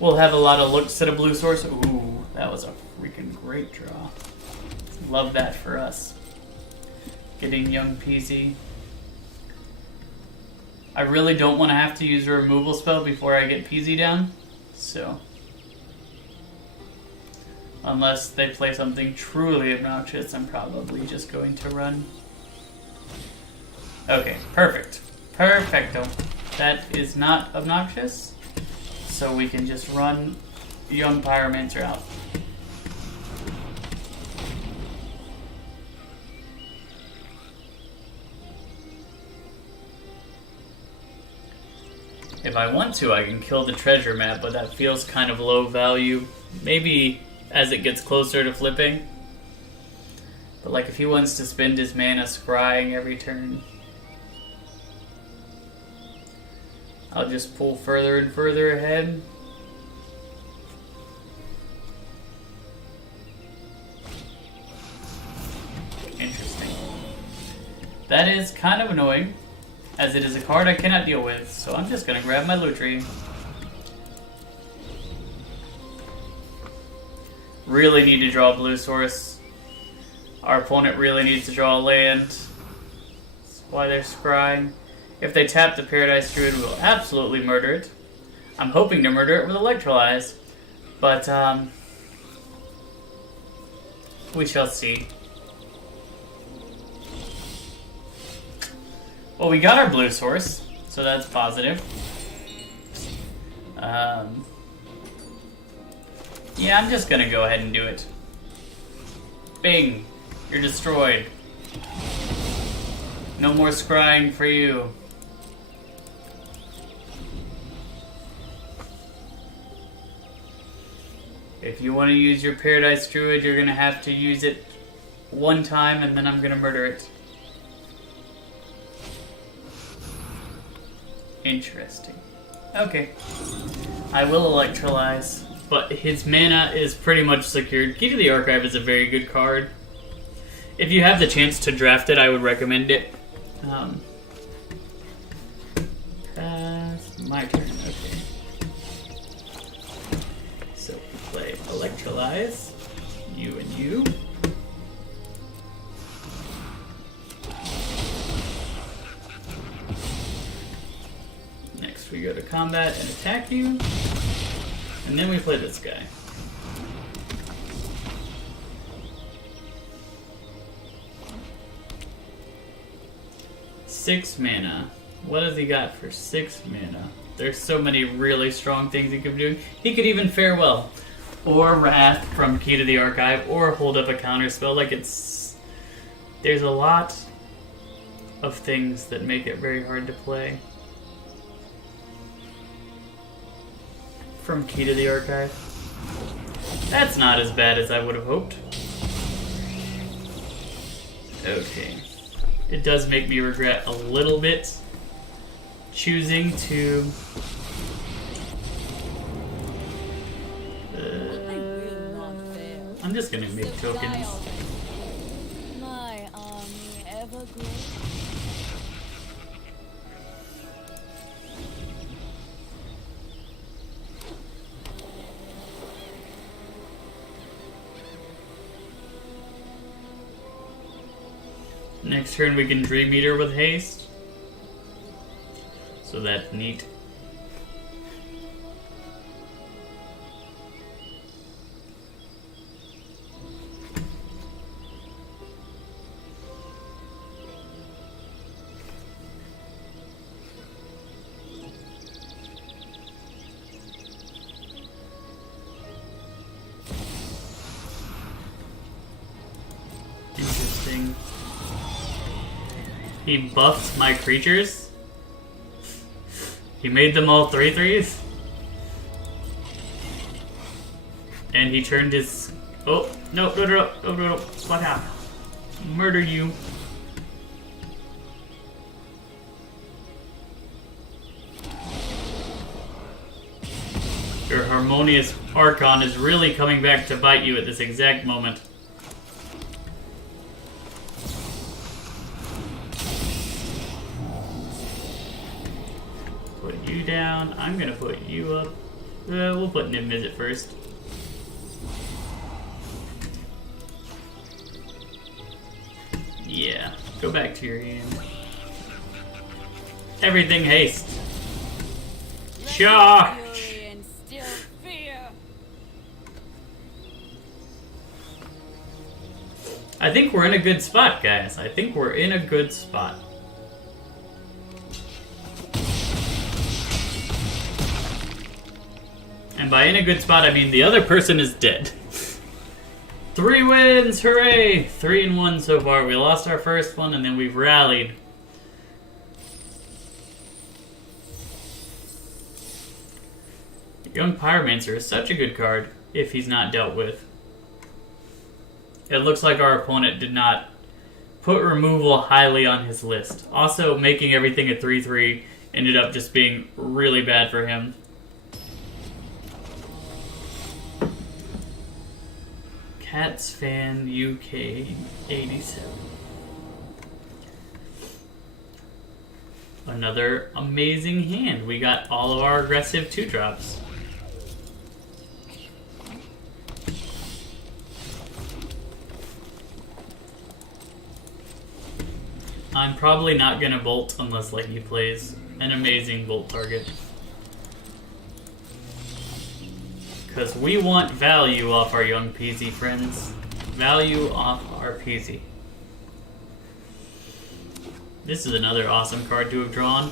we'll have a lot of looks at a blue source. Ooh, that was a freaking great draw. Love that for us. Getting young PZ. I really don't want to have to use a removal spell before I get PZ down, so unless they play something truly obnoxious, I'm probably just going to run. Okay, perfect. Perfecto. That is not obnoxious, so we can just run Young Pyromancer out. If I want to, I can kill the treasure map, but that feels kind of low value. Maybe as it gets closer to flipping. But like if he wants to spend his mana scrying every turn, I'll just pull further and further ahead. That is kind of annoying, as it is a card I cannot deal with, so I'm just gonna grab my Lutri. Really need to draw a blue source. Our opponent really needs to draw a land. That's why they're scrying. If they tap the Paradise Druid, we'll absolutely murder it. I'm hoping to murder it with Electrolyze, but we shall see. Well, we got our blue source, so that's positive. Yeah, I'm just gonna go ahead and do it. Bing! You're destroyed. No more scrying for you. If you want to use your Paradise Druid, you're gonna have to use it one time and then I'm gonna murder it. Interesting. Okay. I will Electrolyze, but his mana is pretty much secured. Key to the Archive is a very good card. If you have the chance to draft it, I would recommend it. My turn, okay. So we play Electrolyze, you and you. Next we go to combat and attack you. And then we play this guy. Six mana. What has he got for 6 mana? There's so many really strong things he could be doing. He could even Farewell, or Wrath from Key to the Archive, or hold up a counter spell. Like it's... There's a lot of things that make it very hard to play. From Key to the Archive. That's not as bad as I would have hoped. Okay. It does make me regret a little bit choosing to... I'm just gonna make tokens. My army ever grows. Next turn we can Dream Eater with haste. So that's neat. Interesting. He buffed my creatures? He made them all 3/3s? And he turned his... Oh, no. Fuck out. Murder you. Your Harmonious Archon is really coming back to bite you at this exact moment. Put you down. I'm gonna put you up. We'll put Nim Visit first. Yeah, go back to your hand. Everything haste. Charge! Fury and still fear. I think we're in a good spot, guys. I think we're in a good spot. And by in a good spot, I mean the other person is dead. 3 wins! Hooray! 3-1 so far. We lost our first one, and then we've rallied. Young Pyromancer is such a good card, if he's not dealt with. It looks like our opponent did not put removal highly on his list. Also, making everything a 3/3 ended up just being really bad for him. Cats Fan UK 87. Another amazing hand. We got all of our aggressive 2-drops. I'm probably not gonna bolt unless like he plays an amazing bolt target. Because we want value off our young peasy friends. Value off our peasy. This is another awesome card to have drawn.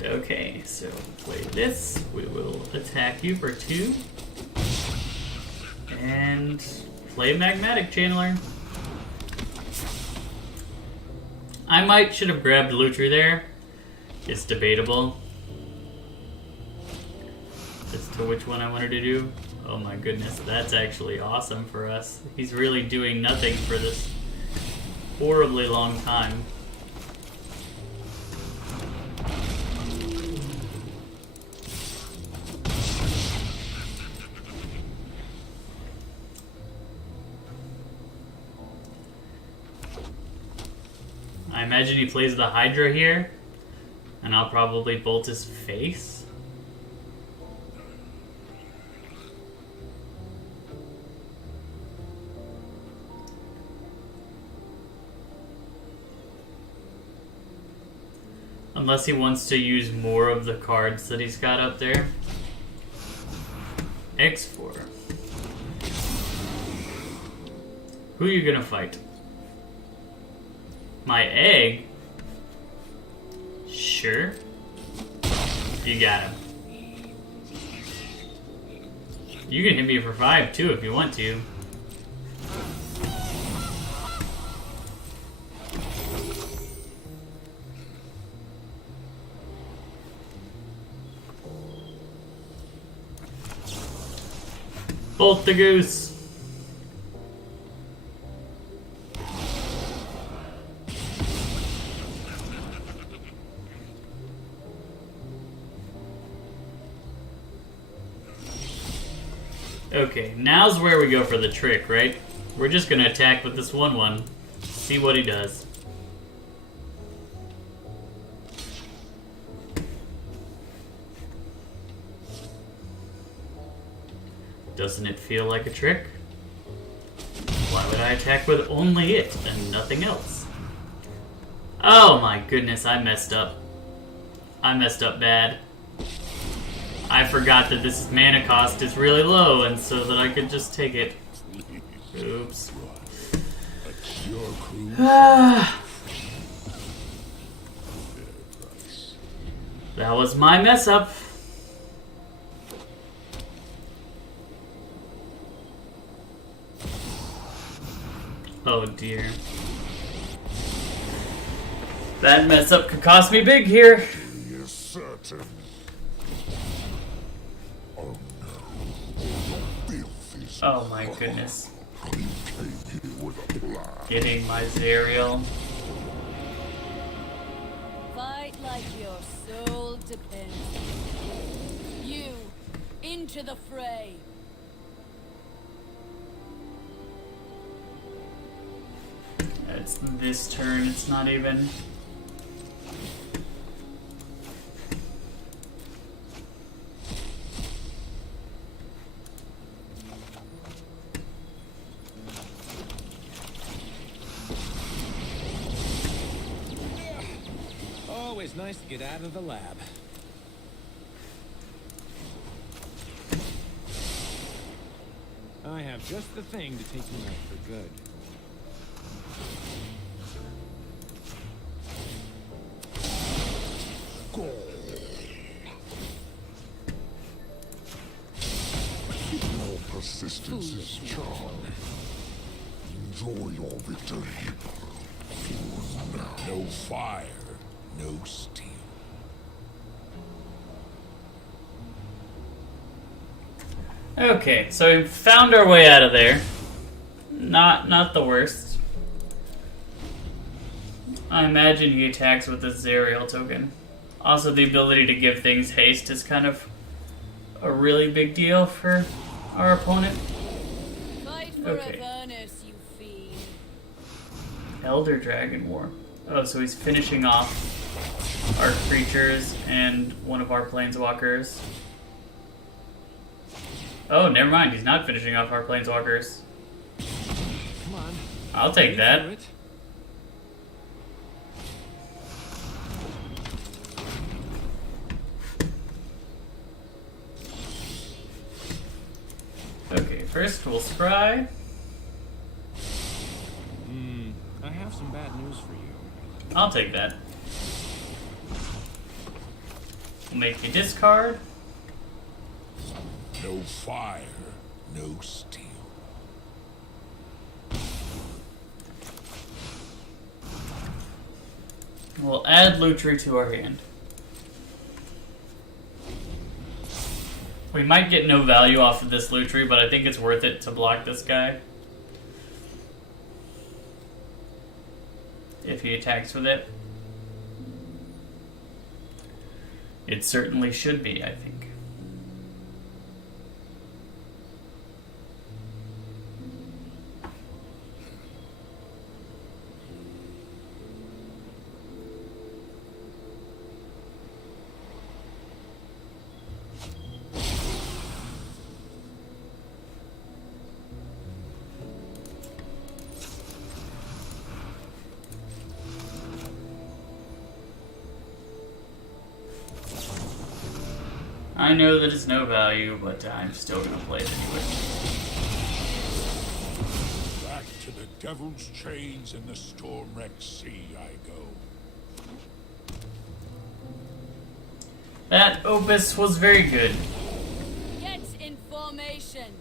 Okay, so play this. We will attack you for 2. And play Magmatic Channeler. I should have grabbed Lutri there. It's debatable as to which one I wanted to do. Oh my goodness, that's actually awesome for us. He's really doing nothing for this horribly long time. I imagine he plays the Hydra here, and I'll probably bolt his face. Unless he wants to use more of the cards that he's got up there. X4. Who are you gonna fight? My egg? Sure. You got him. You can hit me for 5 too if you want to. Bolt the goose. Okay, now's where we go for the trick, right? We're just gonna attack with this 1/1. See what he does. Doesn't it feel like a trick? Why would I attack with only it and nothing else? Oh my goodness, I messed up. I messed up bad. I forgot that this mana cost is really low, and so that I could just take it. Oops. That was my mess up. Oh dear. That mess up could cost me big here. Yes, certain. Oh no. Oh my goodness. Getting my Zerial. Fight like your soul depends. You, into the fray. It's this turn, it's not even. Always nice to get out of the lab. I have just the thing to take me out for good. Your persistence is charm. Enjoy your victory. No fire, no steel. Okay, so we found our way out of there. Not the worst. I imagine he attacks with the Zerial token. Also, the ability to give things haste is kind of a really big deal for our opponent. Fight for Okay. Avernus, you fiend. Elder Dragon War. Oh, so he's finishing off our creatures and one of our planeswalkers. Oh, never mind. He's not finishing off our planeswalkers. Come on. I'll take that. Do it. Okay, first we'll scry. I have some bad news for you. I'll take that. We'll make you discard. No fire, no steel. We'll add Lutri to our hand. We might get no value off of this Lutri, but I think it's worth it to block this guy. If he attacks with it. It certainly should be, I think. I know that it's no value, but I'm still gonna play it anyway. Back to the devil's chains in the storm-wrecked sea I go. That opus was very good. Get in formation.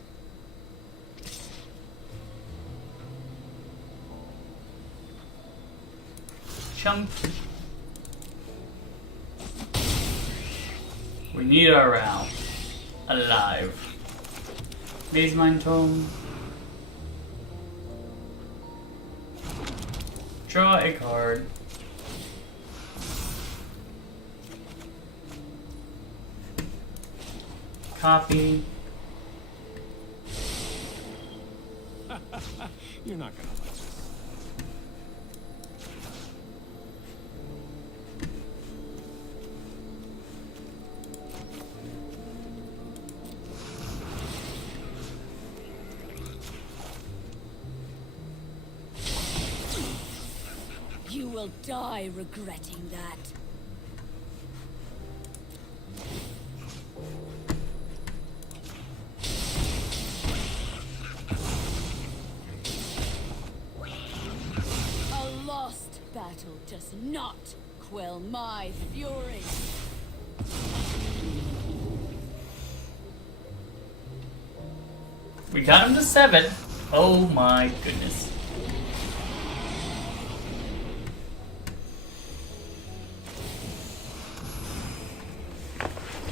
Chump. We need our round. Alive. Maze Mind Tome. Draw a card. Copy. You're not gonna like this. You will die regretting that. A lost battle does not quell my fury. We got him to 7. Oh my goodness.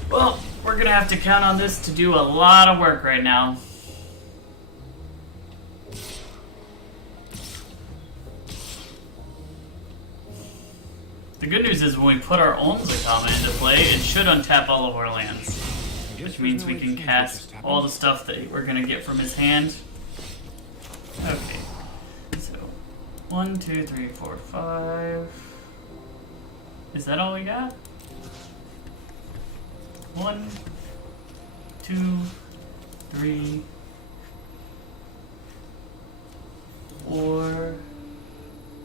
Well, we're gonna have to count on this to do a lot of work right now. The good news is when we put our own Zakama into play, it should untap all of our lands. Which means we can cast all the stuff that we're gonna get from his hand. Okay. So 1, 2, 3, 4, 5. Is that all we got? 1, 2, 3, 4,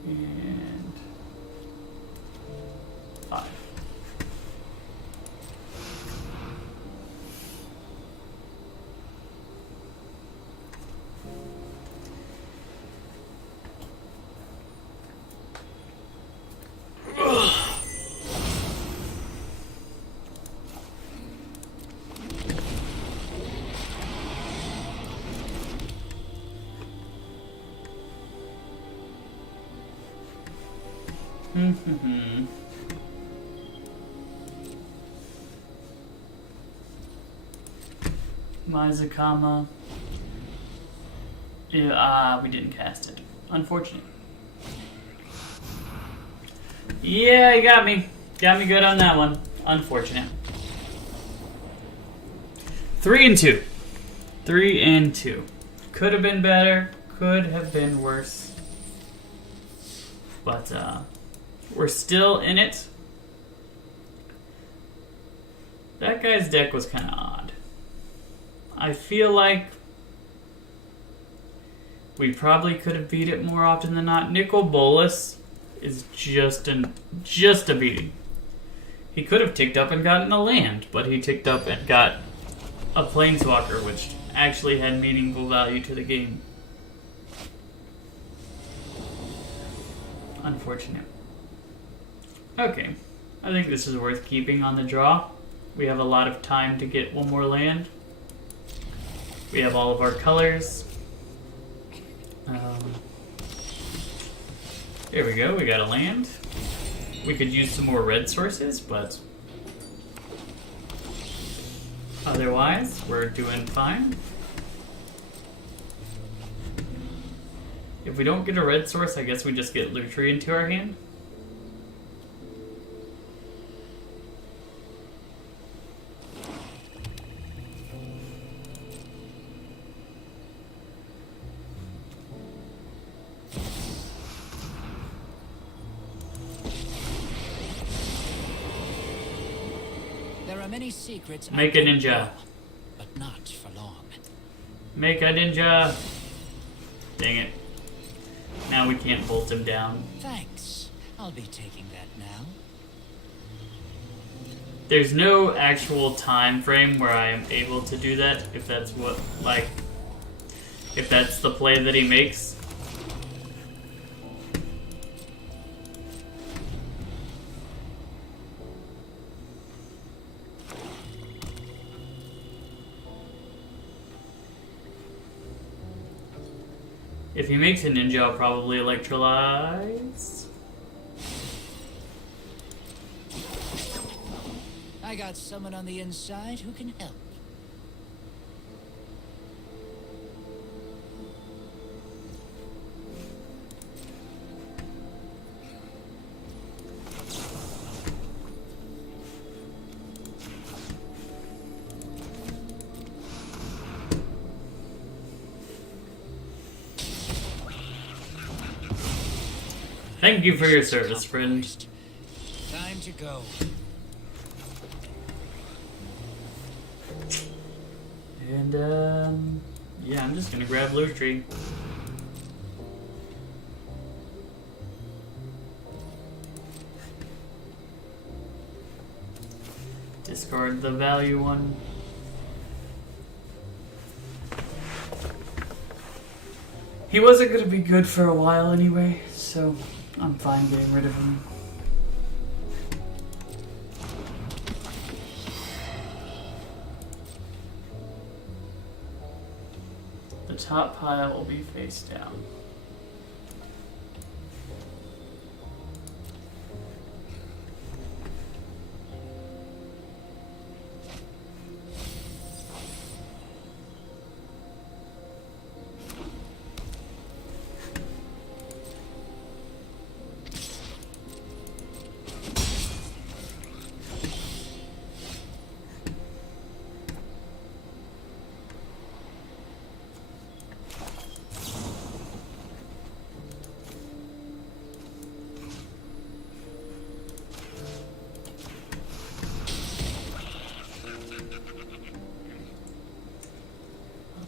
and 5. Mizukama. Yeah, we didn't cast it. Unfortunate. Yeah, you got me. Got me good on that one. Unfortunate. 3 and 2. 3 and 2. Could have been better. Could have been worse. But, We're still in it. That guy's deck was kind of odd. I feel like we probably could have beat it more often than not. Nicol Bolas is just a beating. He could have ticked up and gotten a land, but he ticked up and got a planeswalker, which actually had meaningful value to the game. Unfortunate. Okay, I think this is worth keeping on the draw. We have a lot of time to get one more land. We have all of our colors. There we go, we got a land. We could use some more red sources, but otherwise, we're doing fine. If we don't get a red source, I guess we just get Lutri into our hand. There are many secrets. Make a ninja. But not for long. Make a ninja. Dang it. Now we can't bolt him down. Thanks. I'll be taking that now. There's no actual time frame where I am able to do that, if that's what, like, if that's the play that he makes. If he makes a ninja, I'll probably electrolyze. I got someone on the inside who can help. Thank you for your service, friend. Time to go. And, yeah, I'm just gonna grab Lutri. Discard the value one. He wasn't gonna be good for a while anyway, so I'm fine getting rid of him. The top pile will be face down.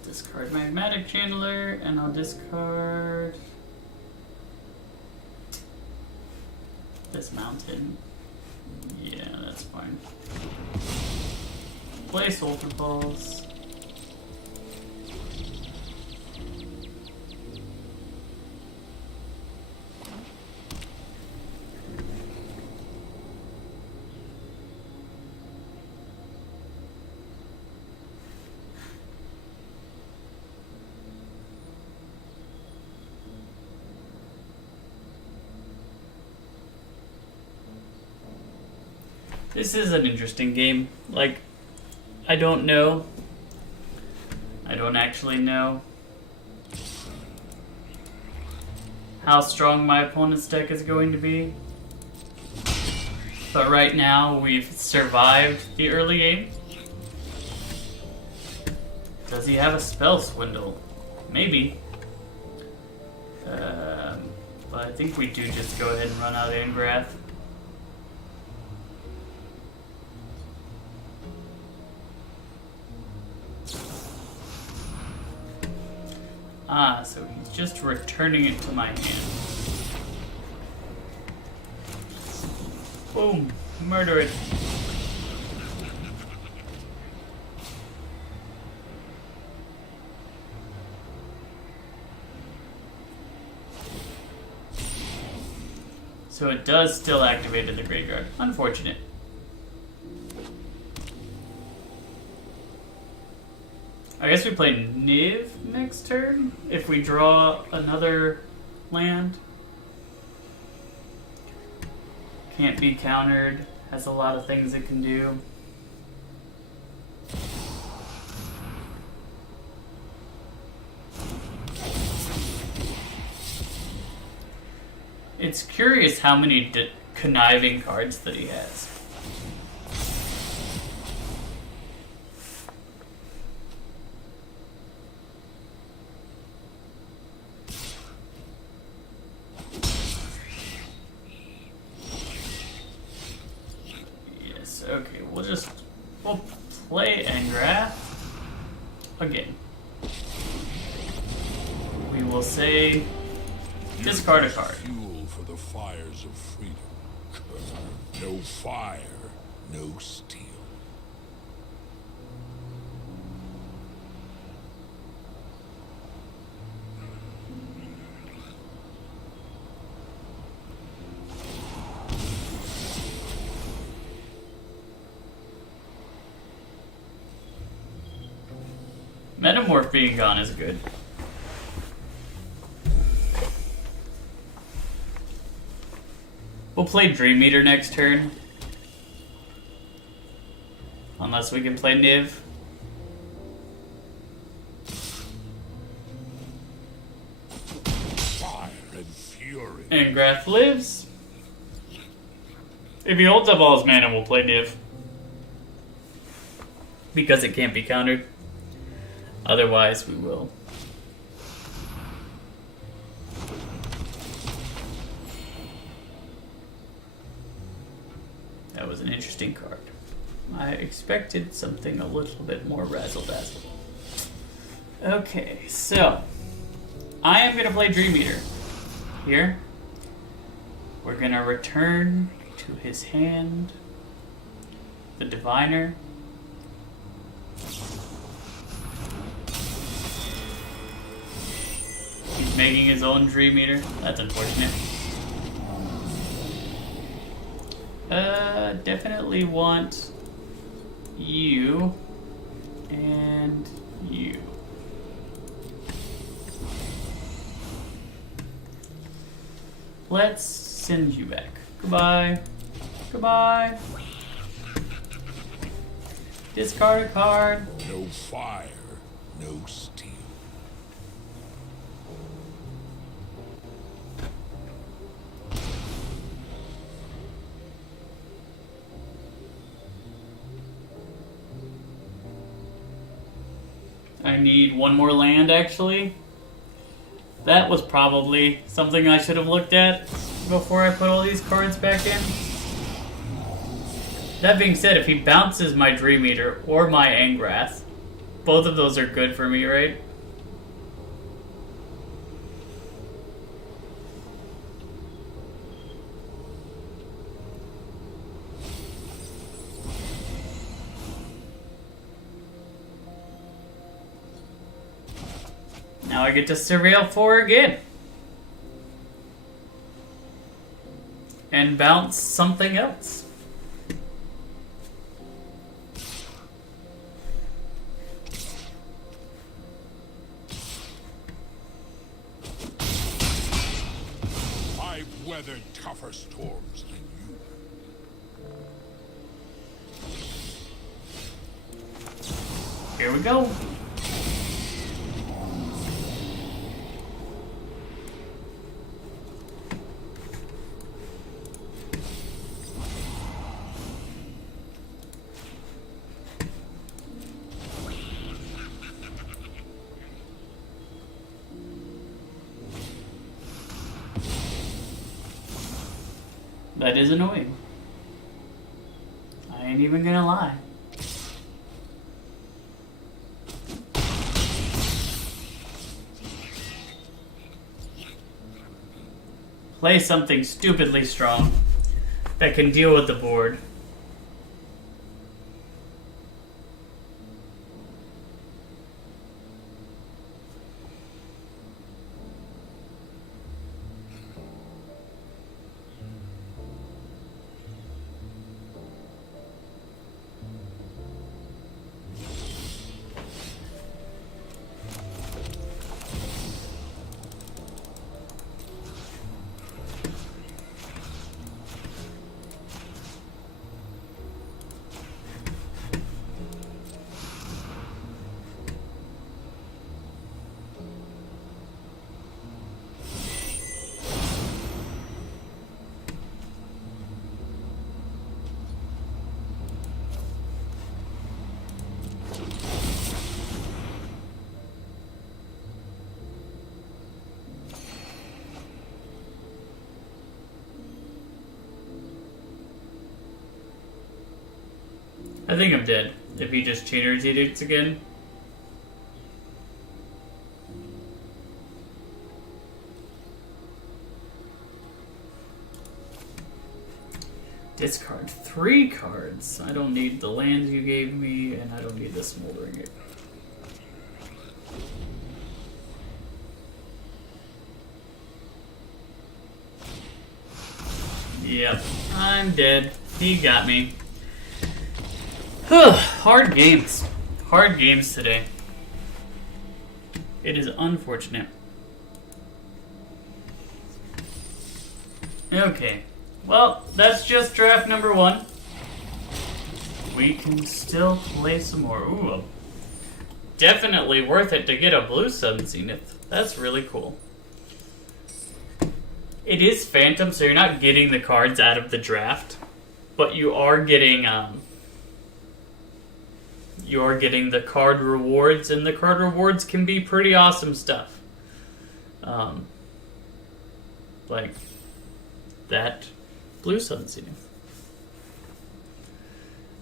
Discard Magmatic Chandler, and I'll discard this mountain. Yeah, that's fine. Play Sulfur Balls. This is an interesting game. Like, I don't know. I don't actually know how strong my opponent's deck is going to be. But right now, we've survived the early game. Does he have a spell swindle? Maybe. But I think we do just go ahead and run out Angrath. Ah, so he's just returning it to my hand. Boom! Murder it! So it does still activate in the graveyard. Unfortunate. I guess we play Niv next turn if we draw another land. Can't be countered. Has a lot of things it can do. It's curious how many conniving cards that he has. Yes, okay, we'll play Angrath again. We will say discard a card. Fuel for the fires of freedom. No fire, no steel. Metamorph being gone is good. We'll play Dream Eater next turn. Unless we can play Niv. Fire and fury. Angrath lives. If he holds up all his mana, we'll play Niv. Because it can't be countered. Otherwise, we will. That was an interesting card. I expected something a little bit more razzle-dazzle. Okay, so I am going to play Dream Eater here. We're going to return to his hand the Diviner. He's making his own Dream Eater. That's unfortunate. Definitely want you and you. Let's send you back. Goodbye. Goodbye. Discard a card. No fire, no steel. I need one more land, actually. That was probably something I should have looked at before I put all these cards back in. That being said, if he bounces my Dream Eater or my Angrath, both of those are good for me, right? Now I get to Surveil 4 again. And bounce something else. I've weathered tougher storms than you. Here we go. That is annoying. I ain't even gonna lie. Play something stupidly strong that can deal with the board. I think I'm dead. If he just Chainer's Edicts again. Discard 3 cards. I don't need the lands you gave me, and I don't need the Smoldering It. Yep, I'm dead. He got me. Hard games. Hard games today. It is unfortunate. Okay. Well, that's just draft number 1. We can still play some more. Ooh. Definitely worth it to get a blue Sun Zenith. That's really cool. It is Phantom, so you're not getting the cards out of the draft. But you are getting the card rewards, and the card rewards can be pretty awesome stuff. Like that blue Sun Zenith.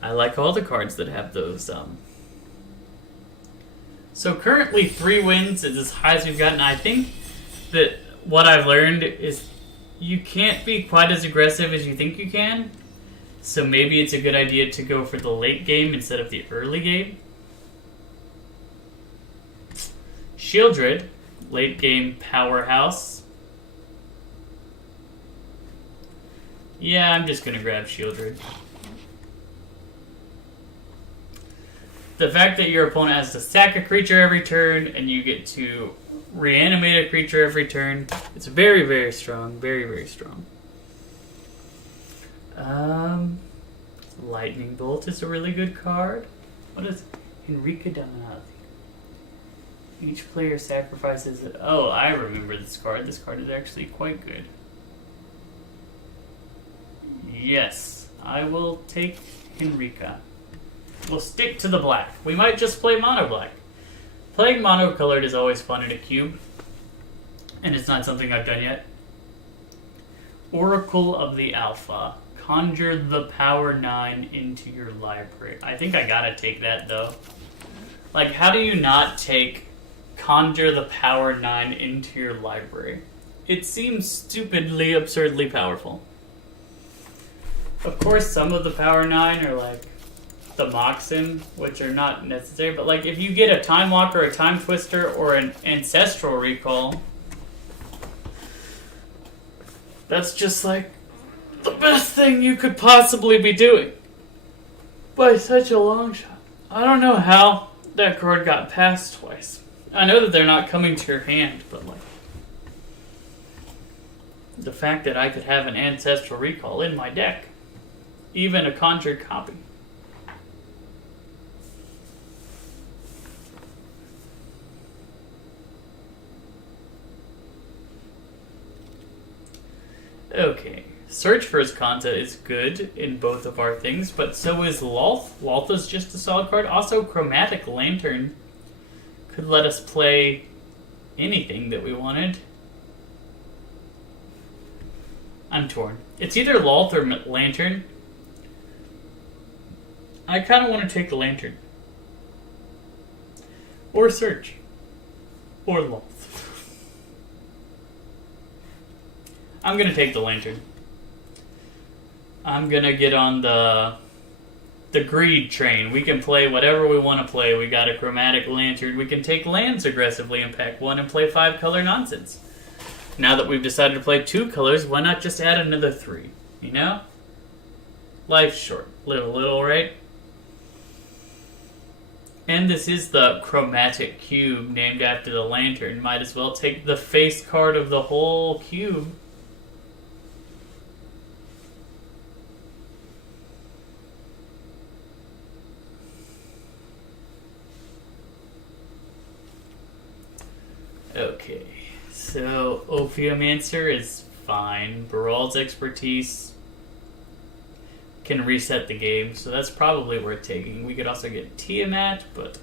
I like all the cards that have those. So currently 3 wins is as high as we've gotten. I think that what I've learned is you can't be quite as aggressive as you think you can. So maybe it's a good idea to go for the late game instead of the early game. Shieldred, late game powerhouse. Yeah, I'm just going to grab Shieldred. The fact that your opponent has to sack a creature every turn and you get to reanimate a creature every turn, it's very, very strong. Very, very strong. Lightning Bolt is a really good card. What is Henrika Damath? Each player sacrifices it. Oh, I remember this card. This card is actually quite good. Yes, I will take Henrika. We'll stick to the black. We might just play mono black. Playing mono colored is always fun in a cube, and it's not something I've done yet. Oracle of the Alpha. Conjure the power 9 into your library. I think I gotta take that though. Like, how do you not take Conjure the power 9 into your library? It seems stupidly, absurdly powerful. Of course, some of the power 9 are like the Moxen, which are not necessary, but like if you get a Time Walker, a Time Twister, or an Ancestral Recall, that's just like the best thing you could possibly be doing by such a long shot. I don't know how that card got passed twice. I know that they're not coming to your hand, but like the fact that I could have an Ancestral Recall in my deck, even a conjured copy. Okay. Search for Azcanta is good in both of our things, but so is Lolth. Lolth is just a solid card. Also, Chromatic Lantern could let us play anything that we wanted. I'm torn. It's either Lolth or Lantern. I kind of want to take the Lantern. Or Search. Or Lolth. I'm going to take the Lantern. I'm going to get on the greed train. We can play whatever we want to play. We got a Chromatic Lantern. We can take lands aggressively in pack 1 and play 5 color nonsense. Now that we've decided to play 2 colors, why not just add another 3? You know? Life's short. Live a little, right? And this is the Chromatic Cube, named after the Lantern. Might as well take the face card of the whole cube. Okay, so Ophiomancer is fine. Baral's Expertise can reset the game, so that's probably worth taking. We could also get Tiamat, but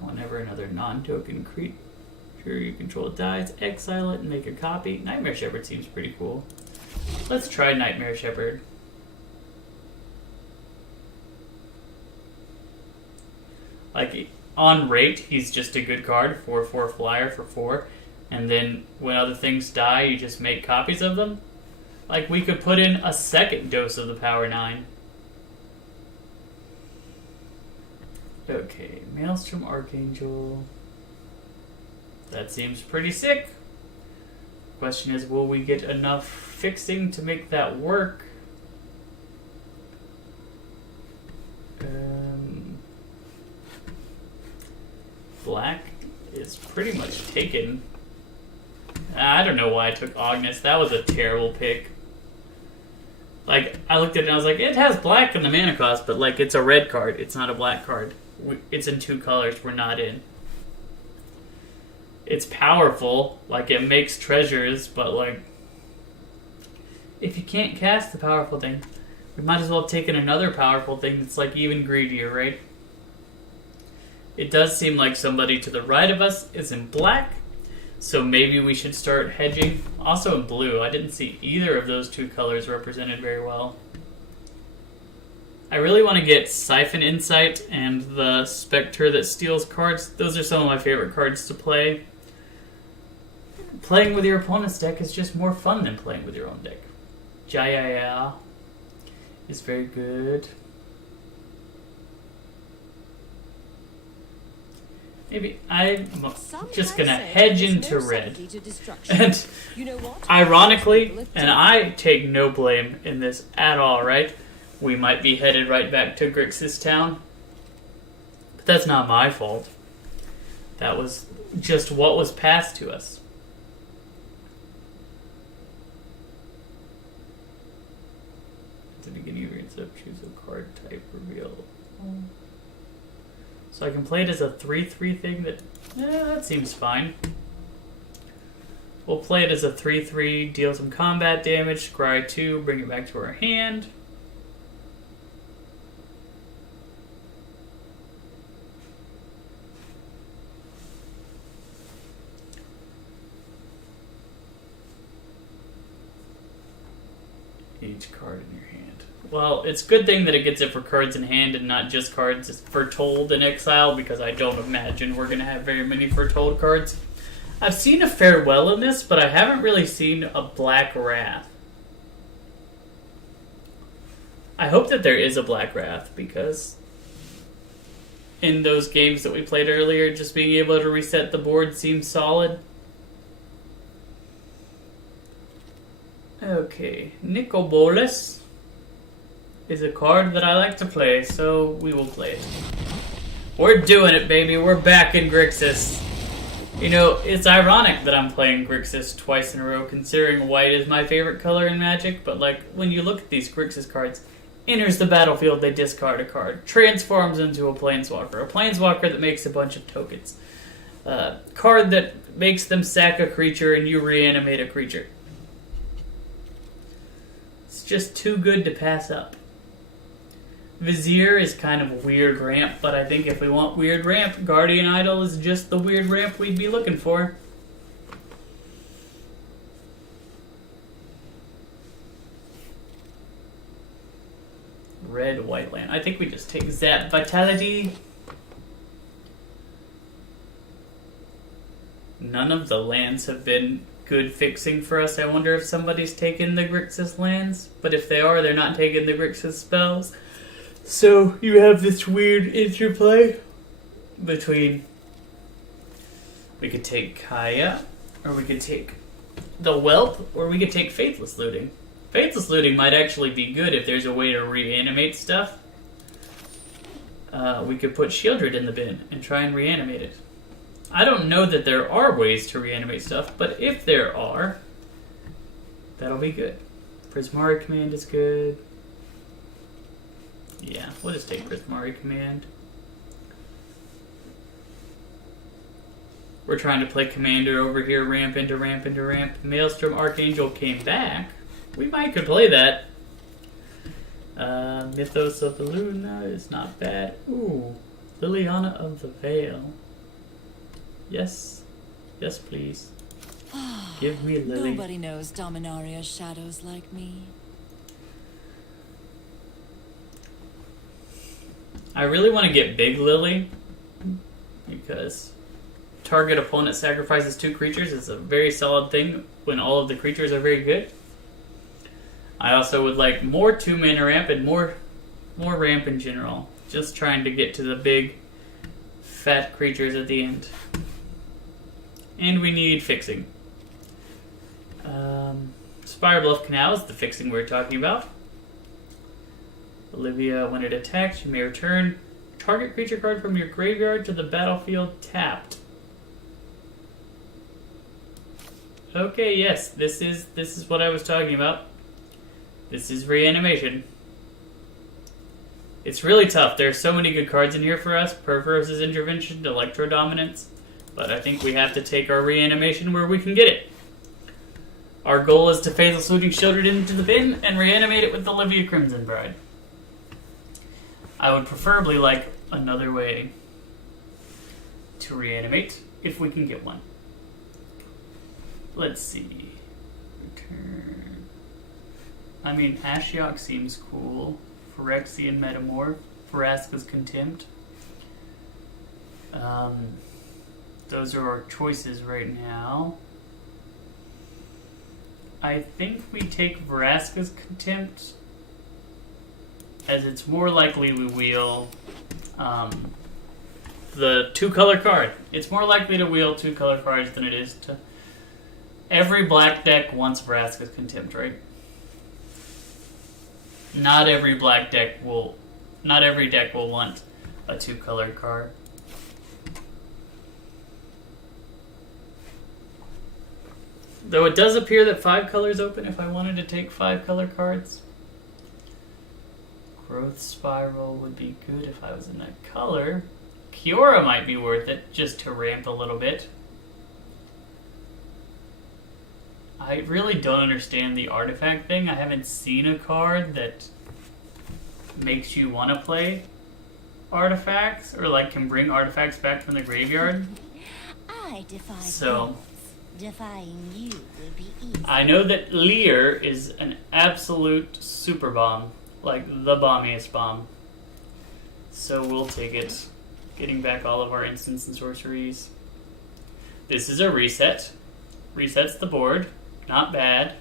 whenever another non-token creature you control dies, exile it and make a copy. Nightmare Shepherd seems pretty cool. Let's try Nightmare Shepherd. Like, on rate, he's just a good card. 4/4 flyer for 4. And then when other things die, you just make copies of them. Like, we could put in a second dose of the Power 9. Okay, Maelstrom Archangel. That seems pretty sick. Question is, will we get enough fixing to make that work? Black is pretty much taken. I don't know why I took Ognis. That was a terrible pick. Like, I looked at it and I was like, it has black in the mana cost, but like, it's a red card. It's not a black card. It's in 2 colors we're not in. It's powerful. Like, it makes treasures, but like, if you can't cast the powerful thing, we might as well have taken another powerful thing that's like even greedier, right? It does seem like somebody to the right of us is in black, so maybe we should start hedging. Also in blue, I didn't see either of those 2 colors represented very well. I really want to get Siphon Insight and the Spectre that steals cards. Those are some of my favorite cards to play. Playing with your opponent's deck is just more fun than playing with your own deck. Jaya is very good. Maybe I'm just gonna hedge into red. And ironically, and I take no blame in this at all, right? We might be headed right back to Grixis Town. But that's not my fault. That was just what was passed to us. At the beginning of your insert, choose a card type reveal. So I can play it as a 3/3 thing that seems fine. We'll play it as a 3/3, deal some combat damage, scry 2, bring it back to our hand. Each card in your hand. Well, it's a good thing that it gets it for cards in hand and not just cards foretold in exile, because I don't imagine we're going to have very many foretold cards. I've seen a Farewell in this, but I haven't really seen a Black Wrath. I hope that there is a Black Wrath, because in those games that we played earlier, just being able to reset the board seems solid. Okay, Nicobolus is a card that I like to play, so we will play it. We're doing it, baby. We're back in Grixis. You know, it's ironic that I'm playing Grixis twice in a row, considering white is my favorite color in Magic, but like, when you look at these Grixis cards, enters the battlefield, they discard a card, transforms into a Planeswalker that makes a bunch of tokens, card that makes them sack a creature and you reanimate a creature. It's just too good to pass up. Vizier is kind of a weird ramp, but I think if we want weird ramp, Guardian Idol is just the weird ramp we'd be looking for. red white land. I think we just take Zap Vitality. None of the lands have been good fixing for us. I wonder if somebody's taken the Grixis lands. But if they are, they're not taking the Grixis spells. So you have this weird interplay between... We could take Kaya, or we could take the Whelp, or we could take Faithless Looting. Faithless Looting might actually be good if there's a way to reanimate stuff. We could put Shieldred in the bin and try and reanimate it. I don't know that there are ways to reanimate stuff, but if there are, that'll be good. Prismari Command is good. Yeah, we'll just take Prismari Command. We're trying to play Commander over here, ramp into ramp into ramp. Maelstrom Archangel came back. We might could play that. Mythos of the Luna is not bad. Ooh, Liliana of the Veil. Yes. Yes, please. Give me Lily. Nobody knows Dominaria's shadows like me. I really want to get Big Lily because target opponent sacrifices 2 creatures is a very solid thing when all of the creatures are very good. I also would like more 2-mana ramp and more ramp in general. Just trying to get to the big fat creatures at the end. And we need fixing. Spire Bluff Canal is the fixing we're talking about. Olivia, when it attacks, you may return target creature card from your graveyard to the battlefield tapped. Okay, yes, this is what I was talking about. This is reanimation. It's really tough. There are so many good cards in here for us. Perverse's Intervention, Electro Dominance. But I think we have to take our reanimation where we can get it. Our goal is to Faithless Looting Shieldred into the bin and reanimate it with Olivia Crimson Bride. I would preferably like another way to reanimate, if we can get one. Let's see. Return. I mean, Ashiok seems cool. Phyrexian Metamorph. Vraska's Contempt. Those are our choices right now. I think we take Vraska's Contempt, as it's more likely we wheel the 2-color card. It's more likely to wheel 2-color cards than it is to... Every black deck wants Vraska's Contempt, right? Not every deck will want a 2-color card. Though it does appear that 5 colors open if I wanted to take 5-color cards. Growth Spiral would be good if I was in that color. Kiora might be worth it, just to ramp a little bit. I really don't understand the artifact thing. I haven't seen a card that makes you want to play artifacts, or like can bring artifacts back from the graveyard. I defy So... gods. Defying you will be easy. I know that Leer is an absolute super bomb. Like, the bombiest bomb. So we'll take it. Getting back all of our instants and sorceries. This is a reset. Resets the board. Not bad.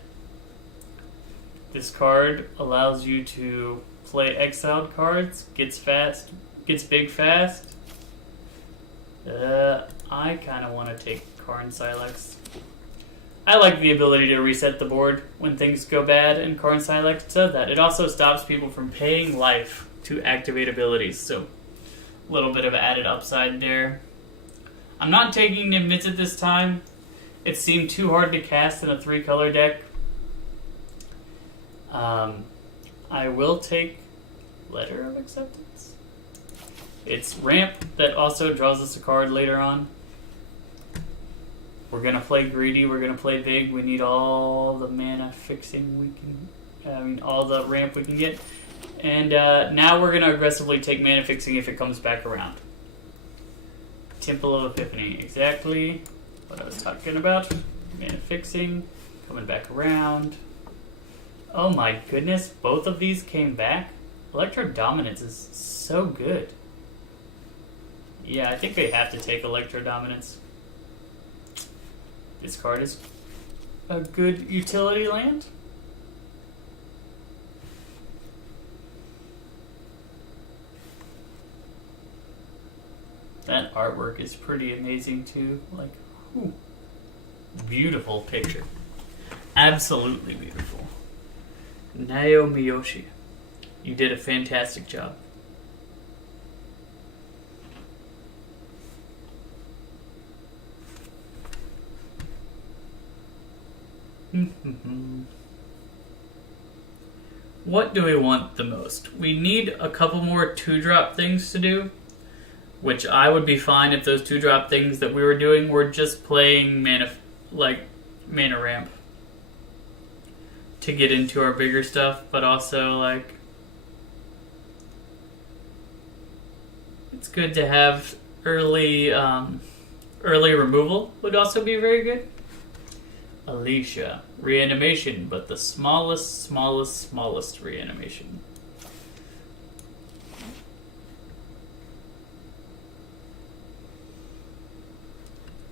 This card allows you to play exiled cards. Gets big fast. I kind of want to take Karn Silex. I like the ability to reset the board when things go bad, and Karn Silex does that. It also stops people from paying life to activate abilities, so a little bit of added upside there. I'm not taking Niv-Mizzet this time. It seemed too hard to cast in a 3-color deck. I will take Letter of Acceptance. It's ramp that also draws us a card later on. We're going to play greedy, we're going to play big. We need all the mana fixing we can... all the ramp we can get. And now we're going to aggressively take mana fixing if it comes back around. Temple of Epiphany, exactly what I was talking about. Mana fixing, coming back around. Oh my goodness, both of these came back? Electro Dominance is so good. Yeah, I think they have to take Electro Dominance. This card is a good utility land. That artwork is pretty amazing too. Like, whew. Beautiful picture. Absolutely beautiful. Nayo Miyoshi, you did a fantastic job. What do we want the most? We need a couple more 2-drop things to do, which I would be fine if those 2-drop things that we were doing were just playing mana ramp to get into our bigger stuff, but also like it's good to have early removal would also be very good. Alicia, reanimation, but the smallest reanimation.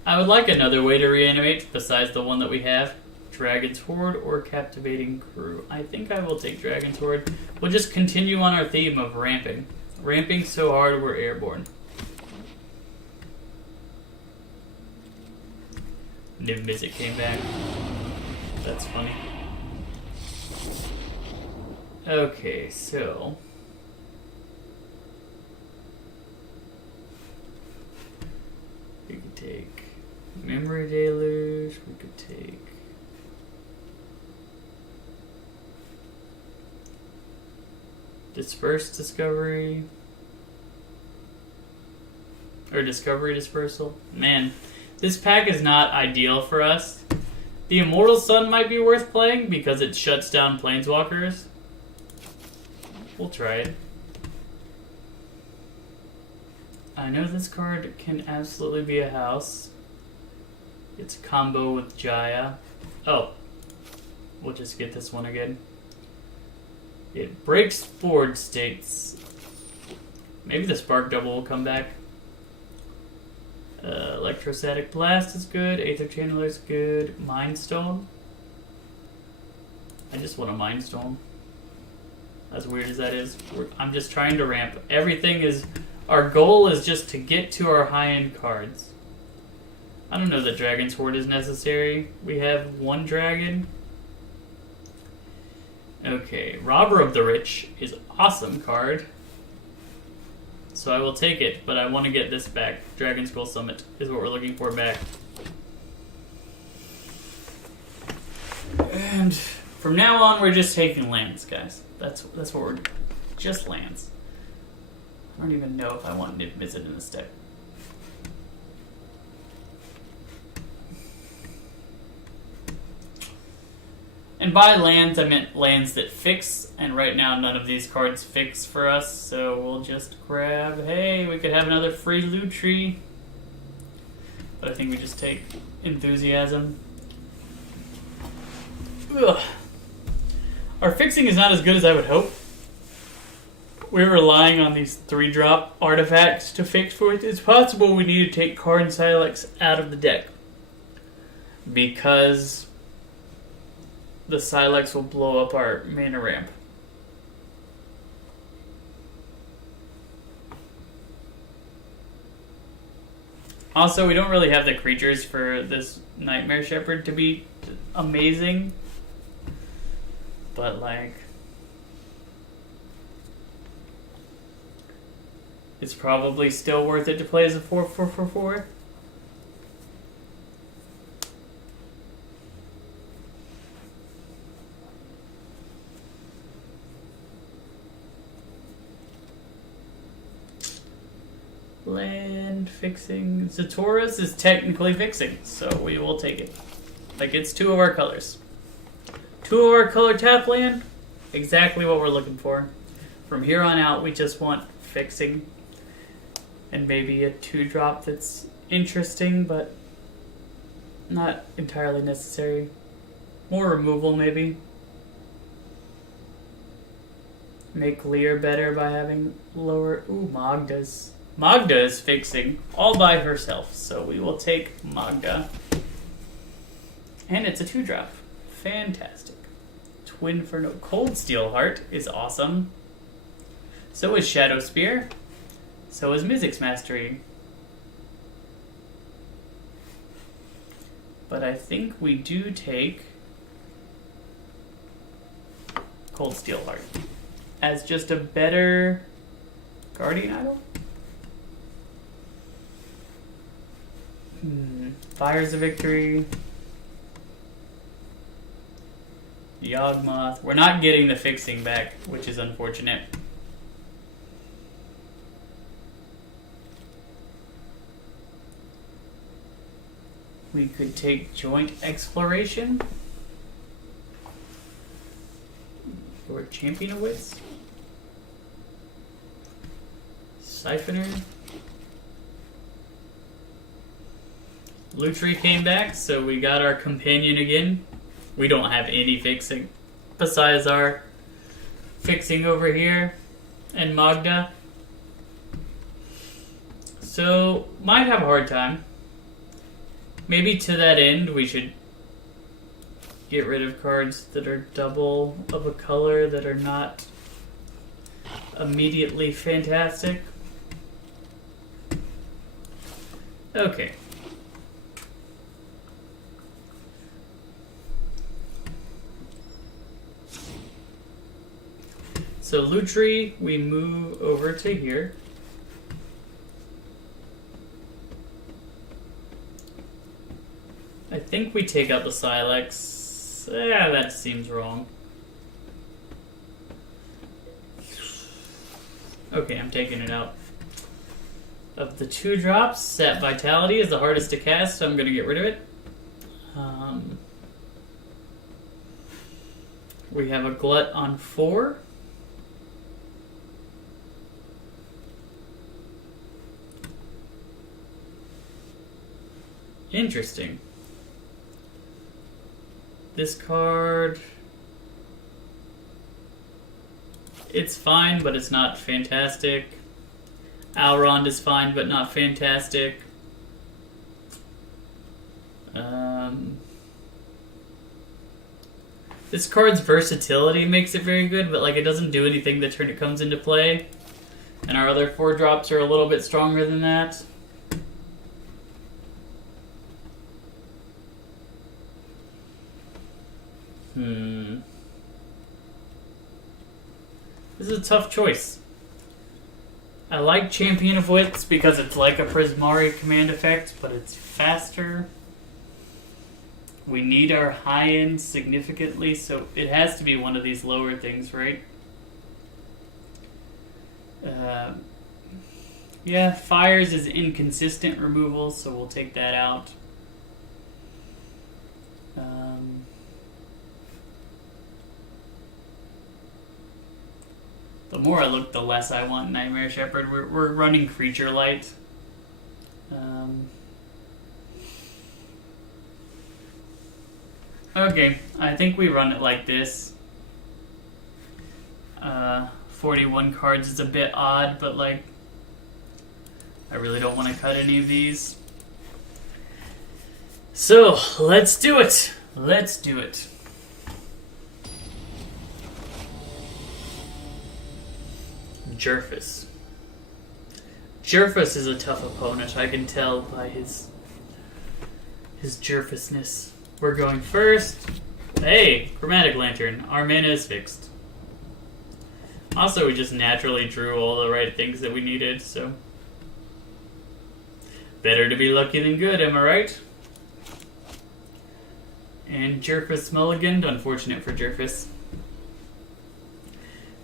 I would like another way to reanimate besides the one that we have. Dragon's Horde or Captivating Crew. I think I will take Dragon's Horde. We'll just continue on our theme of ramping. Ramping so hard we're airborne. Niv Mizzet came back. That's funny. Okay, so... we could take Memory Deluge, we could take... Disperse Discovery. Or Discovery Dispersal. Man, this pack is not ideal for us. The Immortal Sun might be worth playing because it shuts down Planeswalkers. We'll try it. I know this card can absolutely be a house. It's a combo with Jaya. Oh. We'll just get this one again. It breaks board states. Maybe the Spark Double will come back. Electrostatic Blast is good. Aether Channeler is good. Mind Stone. I just want a Mind Stone. As weird as that is. I'm just trying to ramp. Everything is... Our goal is just to get to our high-end cards. I don't know that Dragon's Horde is necessary. We have one dragon. Okay, Robber of the Rich is awesome card. So I will take it, but I want to get this back. Dragon Skull Summit is what we're looking for back. And from now on, we're just taking lands, guys. That's what we're doing. Just lands. I don't even know if I want Niv Mizzet in this deck. And by lands, I meant lands that fix, and right now none of these cards fix for us, so we'll just grab, hey, we could have another free loot tree. But I think we just take Enthusiasm. Ugh. Our fixing is not as good as I would hope. We're relying on these 3-drop artifacts to fix for it. It's possible we need to take Karn Silex out of the deck, because the Silex will blow up our mana ramp. Also, we don't really have the creatures for this Nightmare Shepherd to be amazing. But, like... it's probably still worth it to play as a 4/4/4/4. Land fixing. Zatora's is technically fixing, so we will take it. Like, it's 2 of our colors. 2 of our color tap land. Exactly what we're looking for. From here on out, we just want fixing. And maybe a 2-drop that's interesting, but not entirely necessary. More removal, maybe. make Lear better by having lower... Ooh, Magda's. Magda is fixing all by herself, so we will take Magda. And it's a 2-drop. Fantastic. Twin for no... Cold Steel Heart is awesome. So is Shadow Spear. So is Mizzix Mastery. But I think we do take Cold Steel Heart as just a better Guardian Idol? Fire's a Victory. Yawgmoth. We're not getting the fixing back, which is unfortunate. We could take Joint Exploration. Or Champion of Wits. Siphoner. Lutri came back, so we got our companion again. We don't have any fixing besides our fixing over here and Magda. So, might have a hard time. Maybe to that end, we should get rid of cards that are double of a color that are not immediately fantastic. Okay. So Lutri, we move over to here. I think we take out the Silex. Yeah, that seems wrong. Okay, I'm taking it out. Of the 2-drops, Sap Vitality is the hardest to cast, so I'm going to get rid of it. We have a Glut on 4. Interesting. This card... It's fine, but it's not fantastic. Alrond is fine, but not fantastic. This card's versatility makes it very good, but like it doesn't do anything the turn it comes into play. And our other 4-drops are a little bit stronger than that. This is a tough choice. I like Champion of Wits because it's like a Prismari command effect, but it's faster. We need our high end significantly, so it has to be one of these lower things, right? Yeah, Fires is inconsistent removal, so we'll take that out. The more I look, the less I want Nightmare Shepherd. We're running Creature Light. Okay, I think we run it like this. 41 cards is a bit odd, but like, I really don't want to cut any of these. So, let's do it. Let's do it. Jerfus. Jerfus is a tough opponent, I can tell by his Jerfusness. We're going first. Hey, Chromatic Lantern. Our mana is fixed. Also, we just naturally drew all the right things that we needed, so... Better to be lucky than good, am I right? And Jerfus mulliganed, unfortunate for Jerfus.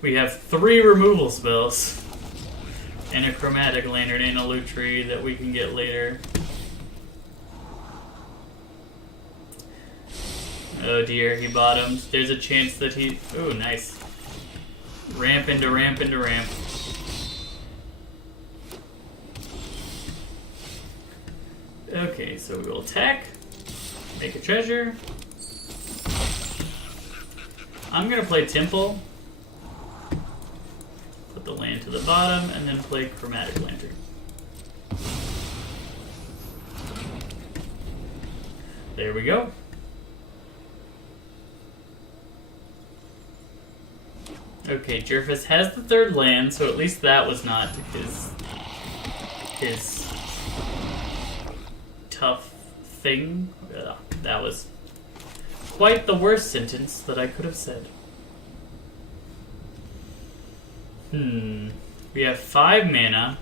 We have 3 removal spells. And a Chromatic Lantern and a Lutri that we can get later. Oh dear, he bottomed. There's a chance that he... Ooh, nice. Ramp into ramp into ramp. Okay, so we will attack. Make a treasure. I'm gonna play Temple. the land to the bottom, and then play Chromatic Lantern. There we go. Okay, Jervis has the third land, so at least that was not his tough thing. That was quite the worst sentence that I could have said. We have 5 mana.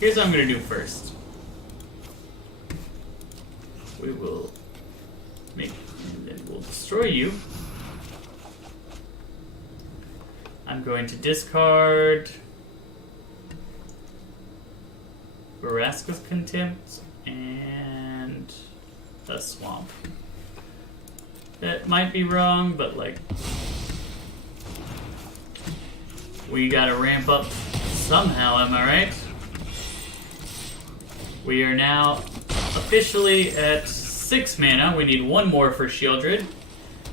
Here's what I'm going to do first. We will make, and then we'll destroy you. I'm going to discard Veraska's Contempt and the Swamp. That might be wrong, but like, we gotta ramp up somehow, am I right? We are now officially at 6 mana. We need 1 more for Shieldred.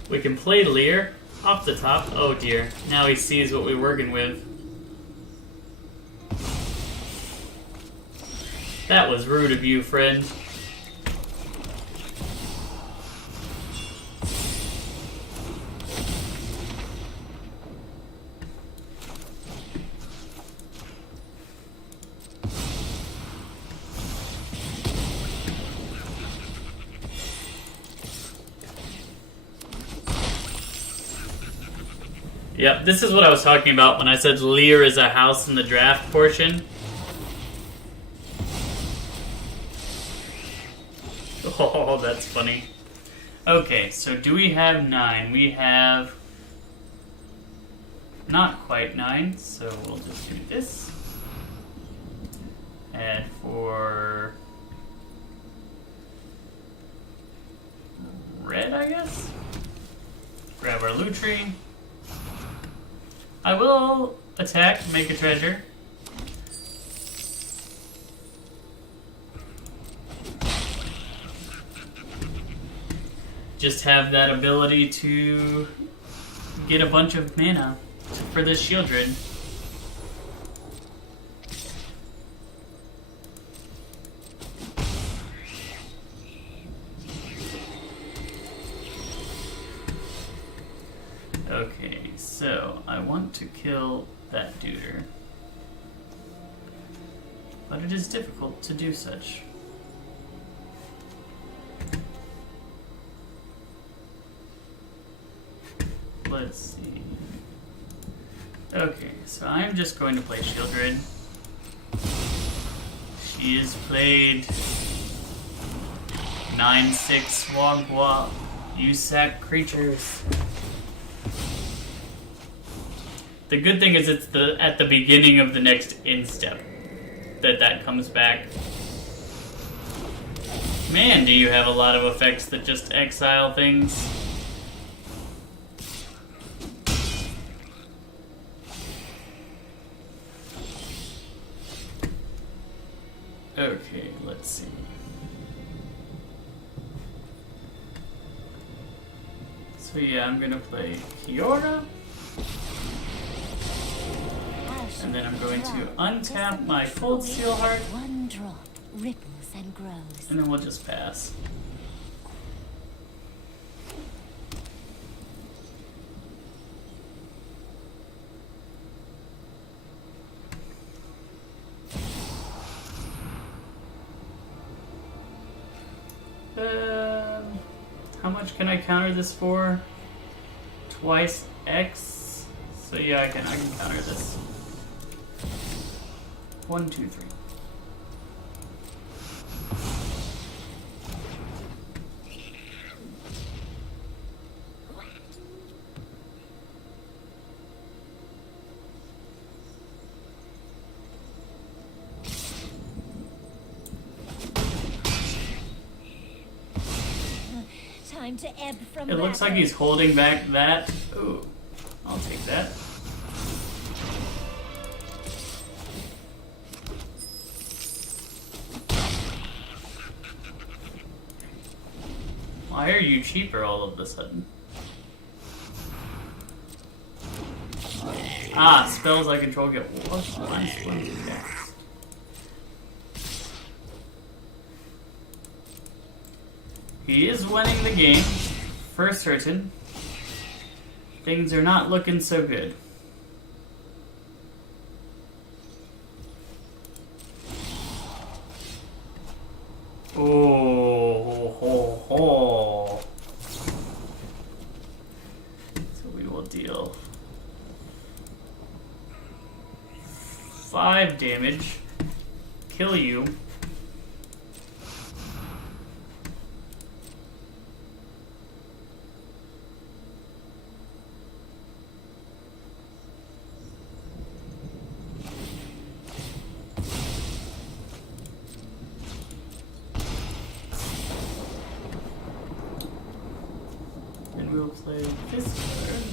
We can play Lear off the top. Oh dear. Now he sees what we're working with. That was rude of you, friend. Yep, this is what I was talking about when I said Lear is a house in the draft portion. Oh, that's funny. Okay, so do we have 9? We have not quite 9, so we'll just do this. And for red, I guess? Grab our Lutri. I will attack, make a treasure. Just have that ability to get a bunch of mana for this Shieldred. Okay, so I want to kill that duder, but it is difficult to do such. Let's see. Okay, so I'm just going to play Shieldred. She is played 9/6 Wagwa. You sack creatures. The good thing is it's at the beginning of the next instep that comes back. Man, do you have a lot of effects that just exile things. Okay, let's see. So yeah, I'm gonna play Kiora. And then I'm going to untap my Cold Steel Heart. 1 drop ripples and grows. And then we'll just pass. How much can I counter this for? Twice X? So yeah, I can counter this. 1, 2, 3. Time to ebb from It looks like he's holding back that. Ooh, I'll take that. Why are you cheaper all of a sudden? Ah, spells I control get plus 1 to cast. He is winning the game, for certain. Things are not looking so good. Oh, ho, ho. So we will deal 5 damage, kill you. And we'll play this card.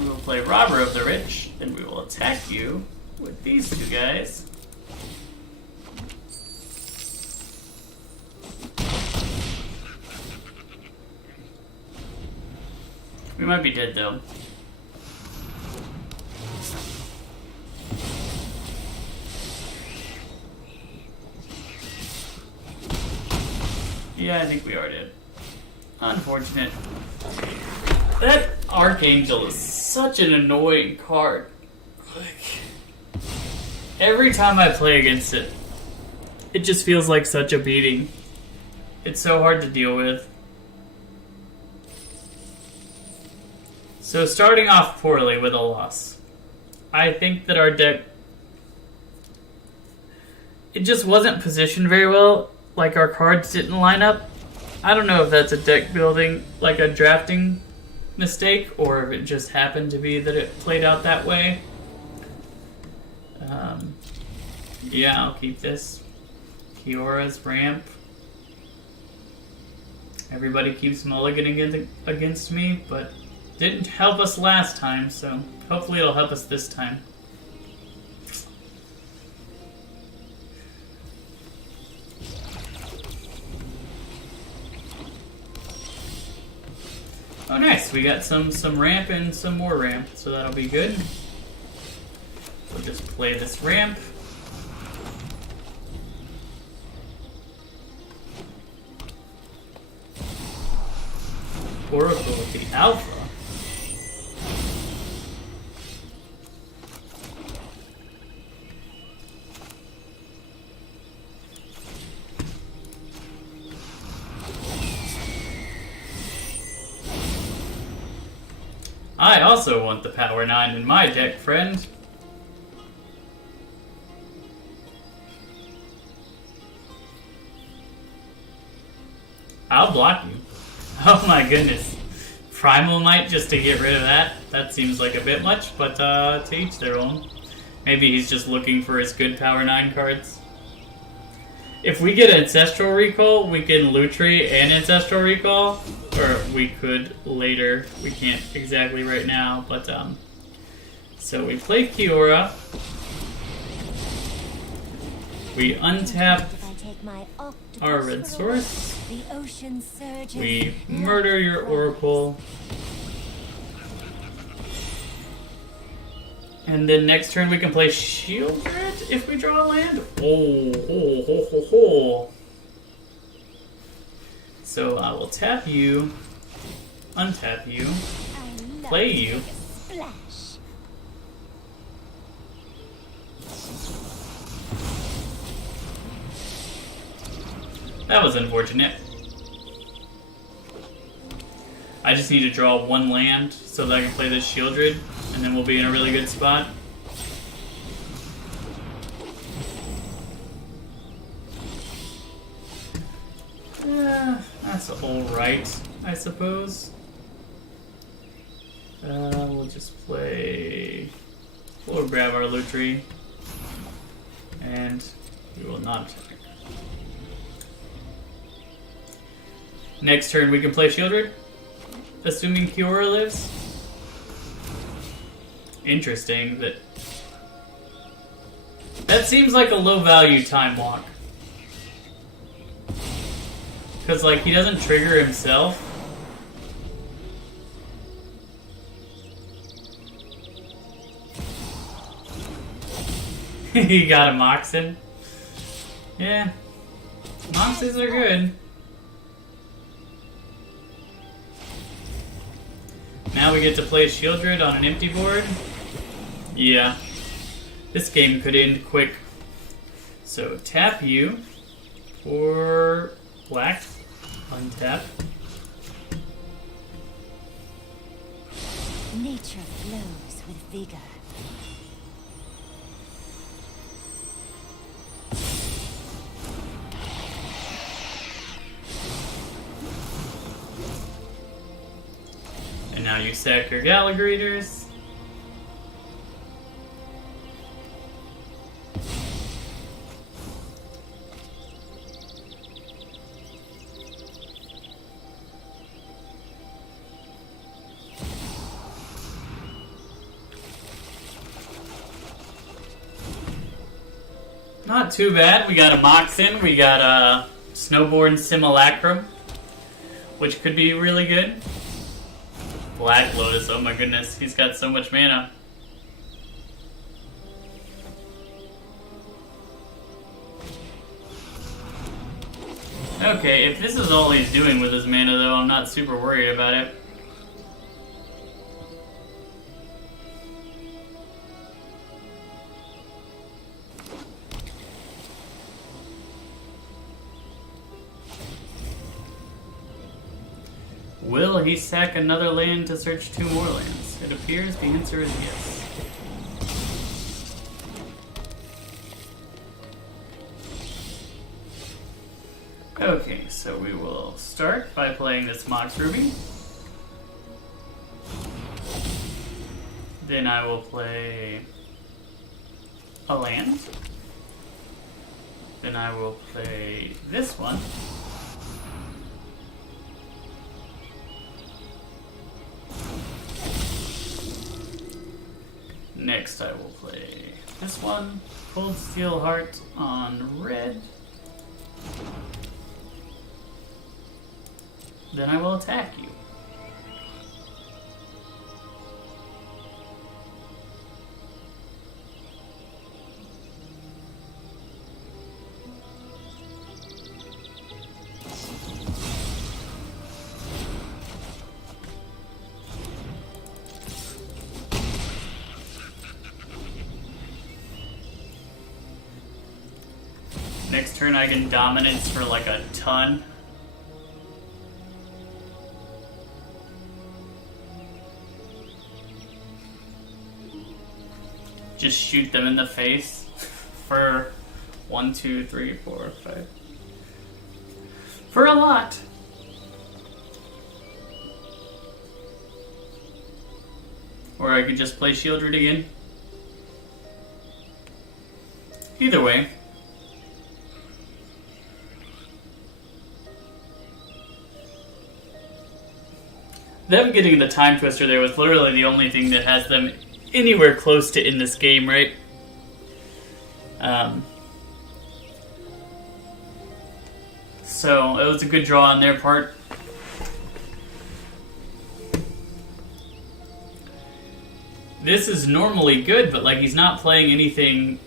We will play Robber of the Rich, and we will attack you with these 2 guys. We might be dead though. Yeah, I think we are dead. Unfortunate. That Archangel is such an annoying card. Like, every time I play against it, it just feels like such a beating. It's so hard to deal with. So starting off poorly with a loss. I think that our deck, it just wasn't positioned very well. Like, our cards didn't line up. I don't know if that's a deck building, like a drafting mistake, or if it just happened to be that it played out that way. Yeah, I'll keep this. Kiora's ramp. Everybody keeps mulliganing against me, but didn't help us last time, so hopefully it'll help us this time. Oh, nice. We got some ramp and some more ramp, so that'll be good. We'll just play this ramp. Oracle with the Alpha. I also want the Power 9 in my deck, friend. I'll block you. Oh my goodness. Primal Might just to get rid of that? That seems like a bit much, but to each their own. Maybe he's just looking for his good Power 9 cards. If we get Ancestral Recall, we can Lutri and Ancestral Recall. Or we could later. We can't exactly right now, but so we play Kiora. We untap our red source. We murder your Oracle. And then next turn we can play Shieldred if we draw a land. Oh, ho, ho, ho, ho. So I will tap you, untap you, play you. That was unfortunate. I just need to draw 1 land so that I can play this Shieldred, and then we'll be in a really good spot. That's alright, I suppose. We'll just play... We'll grab our Lutri. And we will not attack. Next turn we can play Shieldred, assuming Kiora lives. Interesting that... That seems like a low value time walk. Because, like, he doesn't trigger himself. He got a Moxen. Yeah. Moxes are good. Now we get to play Shieldred on an empty board. Yeah. This game could end quick. So tap you for black. Untap. Nature flows with vigor. And now you sack your Gallagrators. Not too bad. We got a Moxen, we got a Snowborn Simulacrum, which could be really good. Black Lotus, oh my goodness, he's got so much mana. Okay, if this is all he's doing with his mana though, I'm not super worried about it. Will he sack another land to search 2 more lands? It appears the answer is yes. Okay, so we will start by playing this Mox Ruby. Then I will play a land. Then I will play this one. Next I will play this one, Cold Steel Heart on red. Then I will attack you. Next turn I can dominance for like a ton. Just shoot them in the face for 1, 2, 3, 4, 5. For a lot. Or I could just play Shieldred again. Either way. Them getting the Time Twister there was literally the only thing that has them anywhere close to in this game, right? So it was a good draw on their part. This is normally good, but like he's not playing anything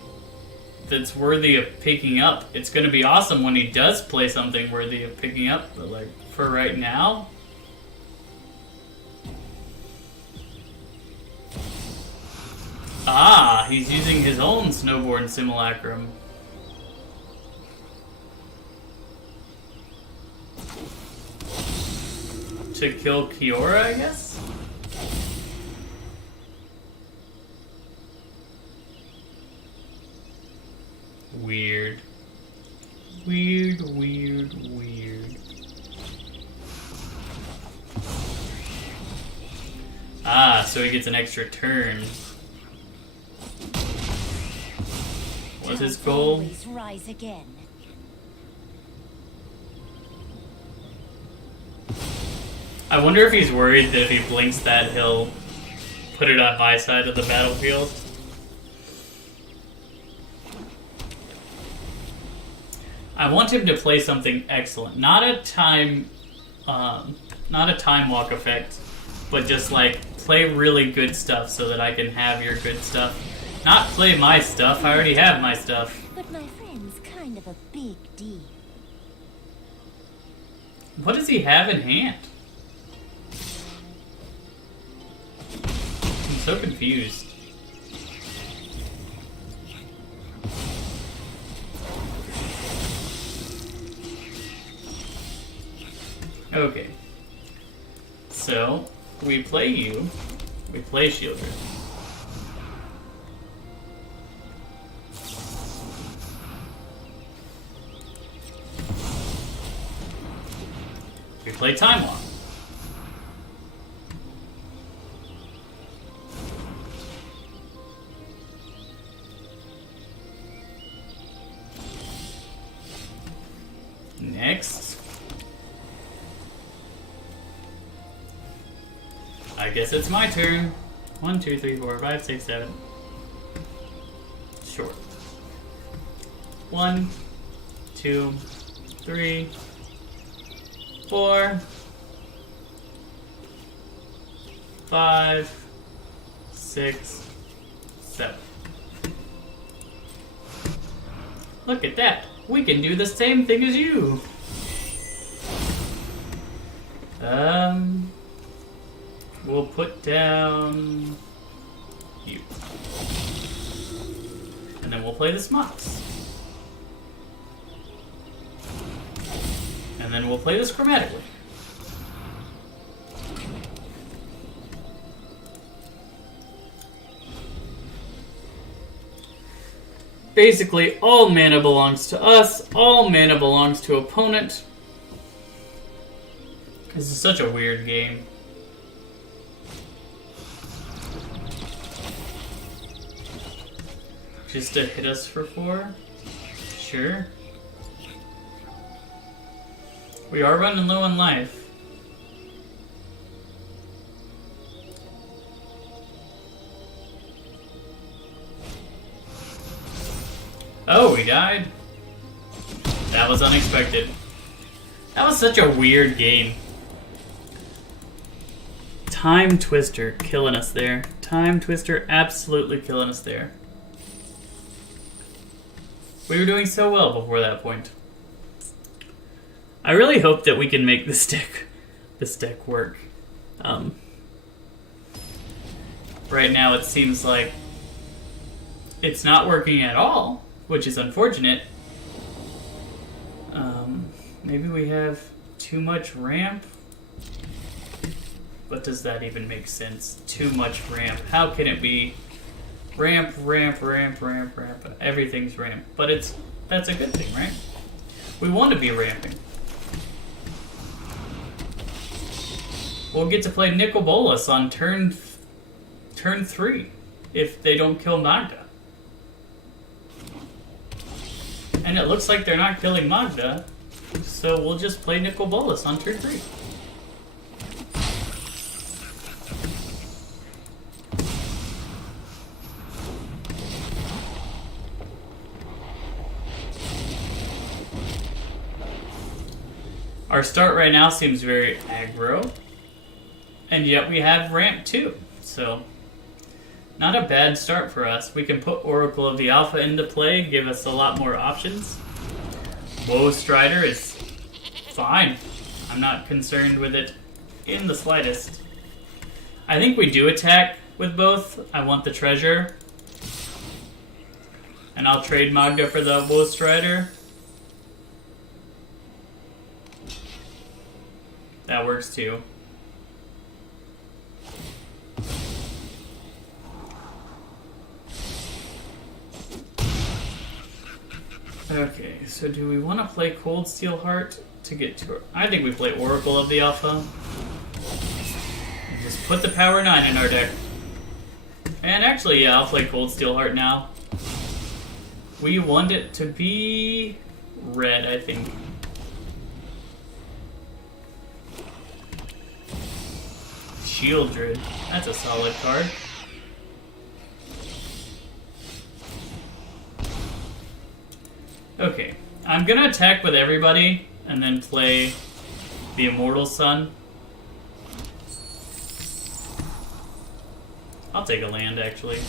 that's worthy of picking up. It's going to be awesome when he does play something worthy of picking up, but like for right now... Ah, he's using his own Snowborn Simulacrum. To kill Kiora, I guess? Weird. Weird, weird, weird. Ah, so he gets an extra turn. What's his goal? Always rise again. I wonder if he's worried that if he blinks that, he'll put it on my side of the battlefield. I want him to play something excellent, not a time walk effect, but just like play really good stuff so that I can have your good stuff. Not play my stuff. I already have my stuff. But my friend's kind of a big deal. What does he have in hand? I'm so confused. Okay. So, we play you. We play Shielder. We play Time Walk. Next. I guess it's my turn. 1, 2, 3, 4, 5, 6, 7. Short. 1, 2, 3, 4, 5, 6, 7. Look at that. We can do the same thing as you. We'll put down you. And then we'll play the Smots. And then we'll play this Chromatically. Basically, all mana belongs to us, all mana belongs to opponent. This is such a weird game. Just to hit us for 4? Sure. We are running low on life. Oh, we died. That was unexpected. That was such a weird game. Time Twister killing us there. Time Twister absolutely killing us there. We were doing so well before that point. I really hope that we can make this deck work. Right now it seems like it's not working at all, which is unfortunate. Maybe we have too much ramp? But does that even make sense? Too much ramp. How can it be ramp, ramp, ramp, ramp, ramp? Everything's ramp. But that's a good thing, right? We want to be ramping. We'll get to play Nicol Bolas on turn 3 if they don't kill Magda. And it looks like they're not killing Magda, so we'll just play Nicol Bolas on turn 3. Our start right now seems very aggro, and yet we have ramp too, so not a bad start for us. We can put Oracle of the Alpha into play, give us a lot more options. Woe Strider is fine. I'm not concerned with it in the slightest. I think we do attack with both. I want the treasure, and I'll trade Magda for the Woe Strider. That works too. Okay, so do we want to play Cold Steel Heart to get to her? I think we play Oracle of the Alpha. And just put the Power 9 in our deck. And actually, yeah, I'll play Cold Steel Heart now. We want it to be red, I think. Shieldred. That's a solid card. Okay, I'm gonna attack with everybody and then play the Immortal Sun. I'll take a land, actually.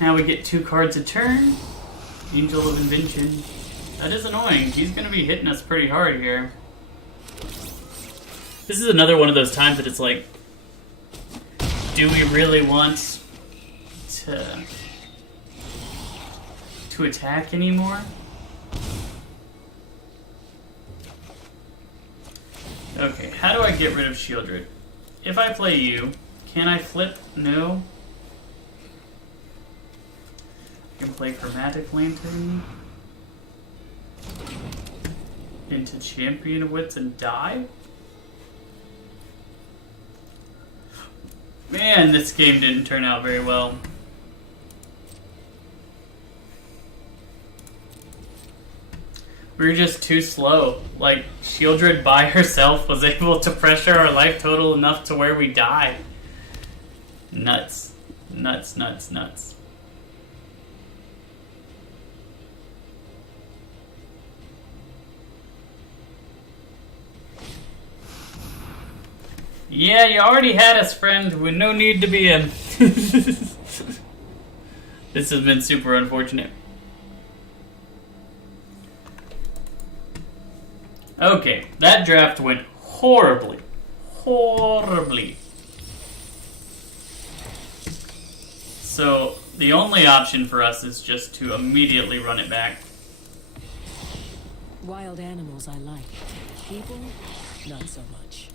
Now we get 2 cards a turn. Angel of Invention. That is annoying. He's going to be hitting us pretty hard here. This is another one of those times that it's like, do we really want to attack anymore? Okay, how do I get rid of Shieldred? If I play you, can I flip? No. I can play Chromatic Lantern into Champion of Wits and die? Man, this game didn't turn out very well. We were just too slow. Like, Shieldred by herself was able to pressure our life total enough to where we die. Nuts. Nuts, nuts, nuts. Yeah, you already had us, friend, with no need to be in. This has been super unfortunate. Okay, that draft went horribly. Horribly. So, the only option for us is just to immediately run it back. Wild animals I like. People, not so much.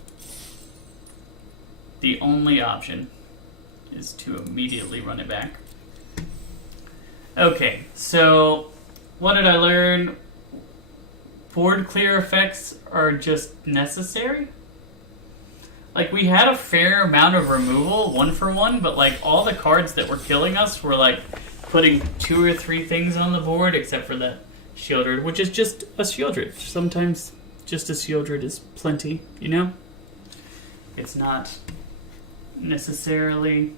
The only option is to immediately run it back. Okay, so what did I learn? Board clear effects are just necessary? Like, we had a fair amount of removal, 1-for-1, but like all the cards that were killing us were like putting 2 or 3 things on the board, except for that Shieldred, which is just a Shieldred. Sometimes just a Shieldred is plenty, you know? It's not necessarily...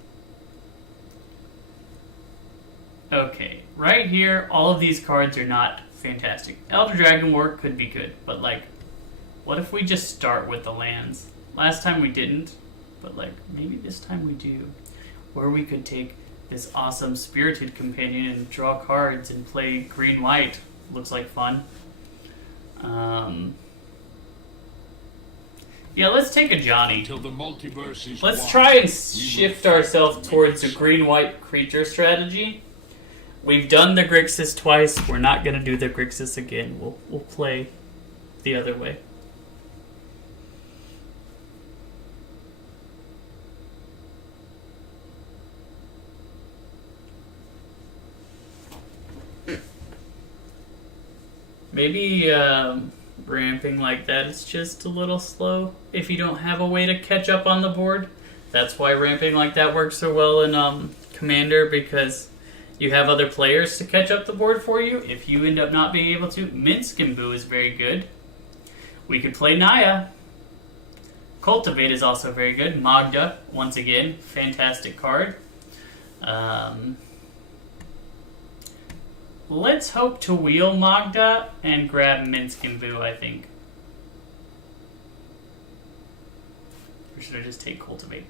Okay, right here, all of these cards are not fantastic. Elder Dragon War could be good, but like, what if we just start with the lands? Last time we didn't, but like, maybe this time we do. Where we could take this awesome Spirited Companion and draw cards and play green-white. Looks like fun. Yeah, let's take a Johnny. Until the multiverse is Let's one, try and we will shift fight ourselves to towards a make green-white creature strategy. We've done the Grixis twice. We're not going to do the Grixis again. We'll play the other way. Maybe ramping like that is just a little slow if you don't have a way to catch up on the board. That's why ramping like that works so well in Commander, because you have other players to catch up the board for you. If you end up not being able to, Minskimbu is very good. We could play Naya. Cultivate is also very good. Magda, once again, fantastic card. Let's hope to wheel Magda and grab Minskimbu, I think. Or should I just take Cultivate?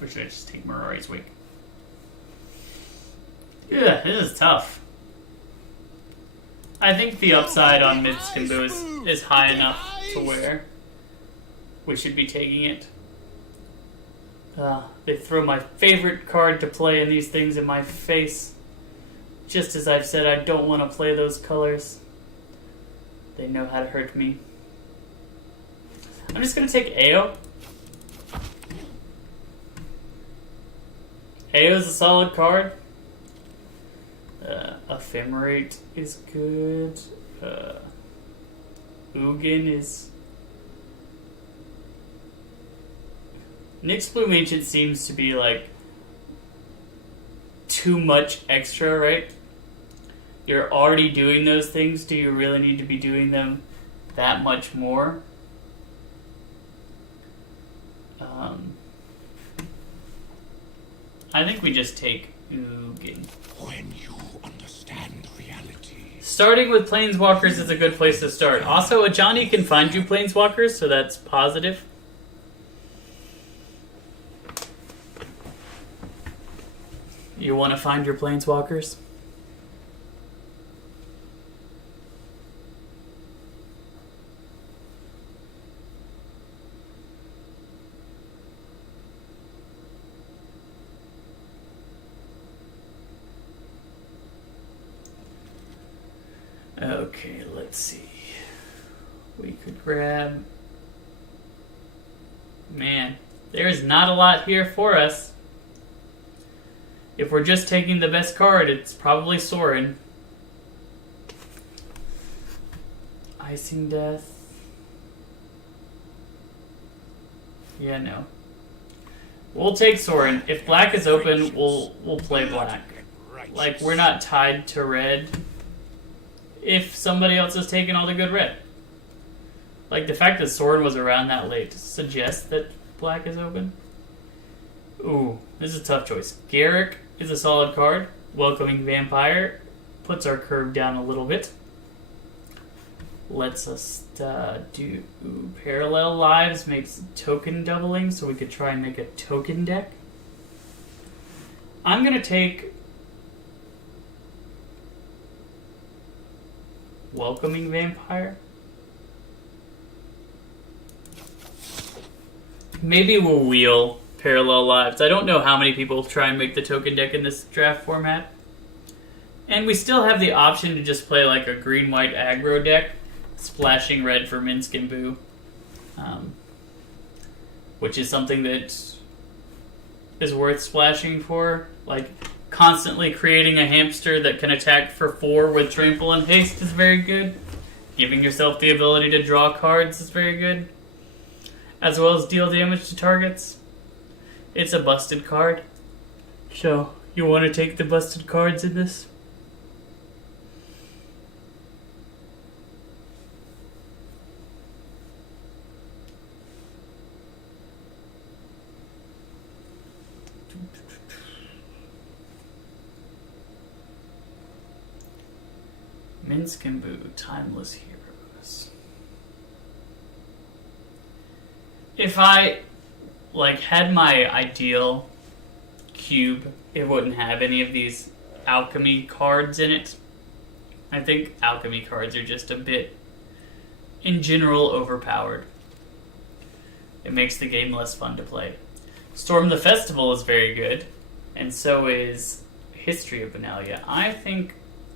Or should I just take Mirari's Wake? Yeah, this is tough. I think the upside on Minskimbu is high enough to where we should be taking it. They throw my favorite card to play in these things in my face. Just as I've said, I don't want to play those colors. They know how to hurt me. I'm just going to take Ao. Ao is a solid card. Ephemerate is good. Ugin is... Nyx Bloom Ancient seems to be like too much extra, right? You're already doing those things. Do you really need to be doing them that much more? I think we just take Ugin. When you understand reality. Starting with Planeswalkers is a good place to start. Also, Ajani can find you Planeswalkers, so that's positive. You want to find your planeswalkers? Okay, let's see. We could grab... Man, there's not a lot here for us. If we're just taking the best card, it's probably Sorin. Icing Death. Yeah, no. We'll take Sorin. If black is open, we'll play black. Like, we're not tied to red if somebody else has taken all the good red. Like, the fact that Sorin was around that late suggests that black is open. Ooh, this is a tough choice. Garrick is a solid card. Welcoming Vampire puts our curve down a little bit. Lets us do Parallel Lives, makes token doubling, so we could try and make a token deck. I'm going to take Welcoming Vampire. Maybe we'll wheel Parallel Lives. I don't know how many people try and make the token deck in this draft format. And we still have the option to just play like a green-white aggro deck, splashing red for Minsk and Boo. Which is something that is worth splashing for. Like, constantly creating a hamster that can attack for 4 with Trample and Haste is very good. Giving yourself the ability to draw cards is very good. As well as deal damage to targets. It's a busted card. So, you want to take the busted cards in this? Minsk and Boo, Timeless Heroes. If I had my ideal cube, it wouldn't have any of these alchemy cards in it. I think alchemy cards are just a bit, in general, overpowered. It makes the game less fun to play. Storm the Festival is very good, and so is History of Benalia. I think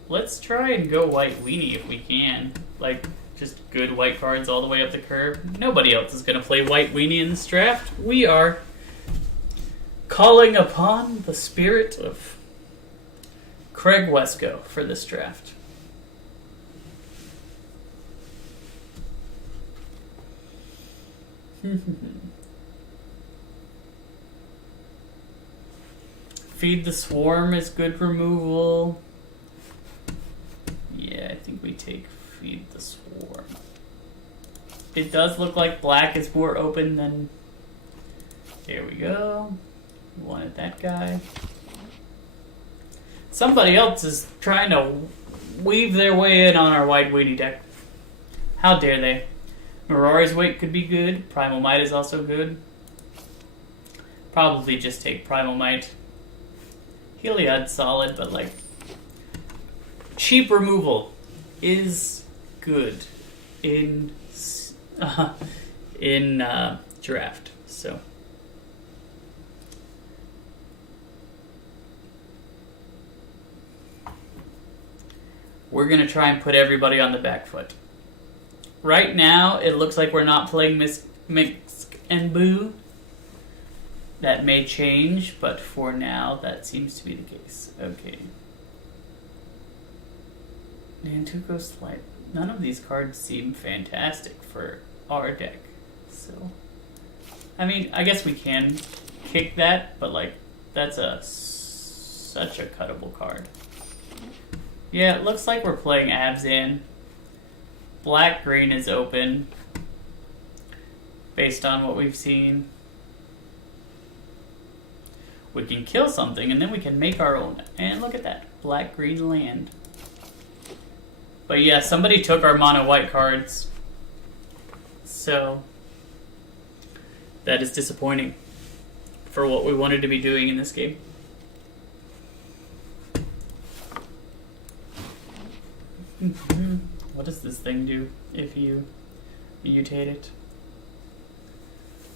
let's try and go White Weenie if we can. Like, just good white cards all the way up the curve. Nobody else is going to play White Weenie in this draft. We are calling upon the spirit of Craig Wesco for this draft. Feed the Swarm is good removal. Yeah, I think we take Feed the Swarm. It does look like black is more open than... There we go. We wanted that guy. Somebody else is trying to weave their way in on our White Weenie deck. How dare they? Mirari's Wake could be good. Primal Might is also good. Probably just take Primal Might. Heliod's solid, but like... cheap removal is good in draft. So we're gonna try and put everybody on the back foot. Right now, it looks like we're not playing Minsk and Boo. That may change, but for now, that seems to be the case. Okay. Nantuko's Flight. None of these cards seem fantastic for our deck. So, I mean, I guess we can kick that, but like, that's such a cuttable card. Yeah, it looks like we're playing Abzan. Black-green is open, based on what we've seen. We can kill something, and then we can make our own. And look at that, black-green land. But yeah, somebody took our mono-white cards. So, that is disappointing for what we wanted to be doing in this game. What does this thing do if you mutate it?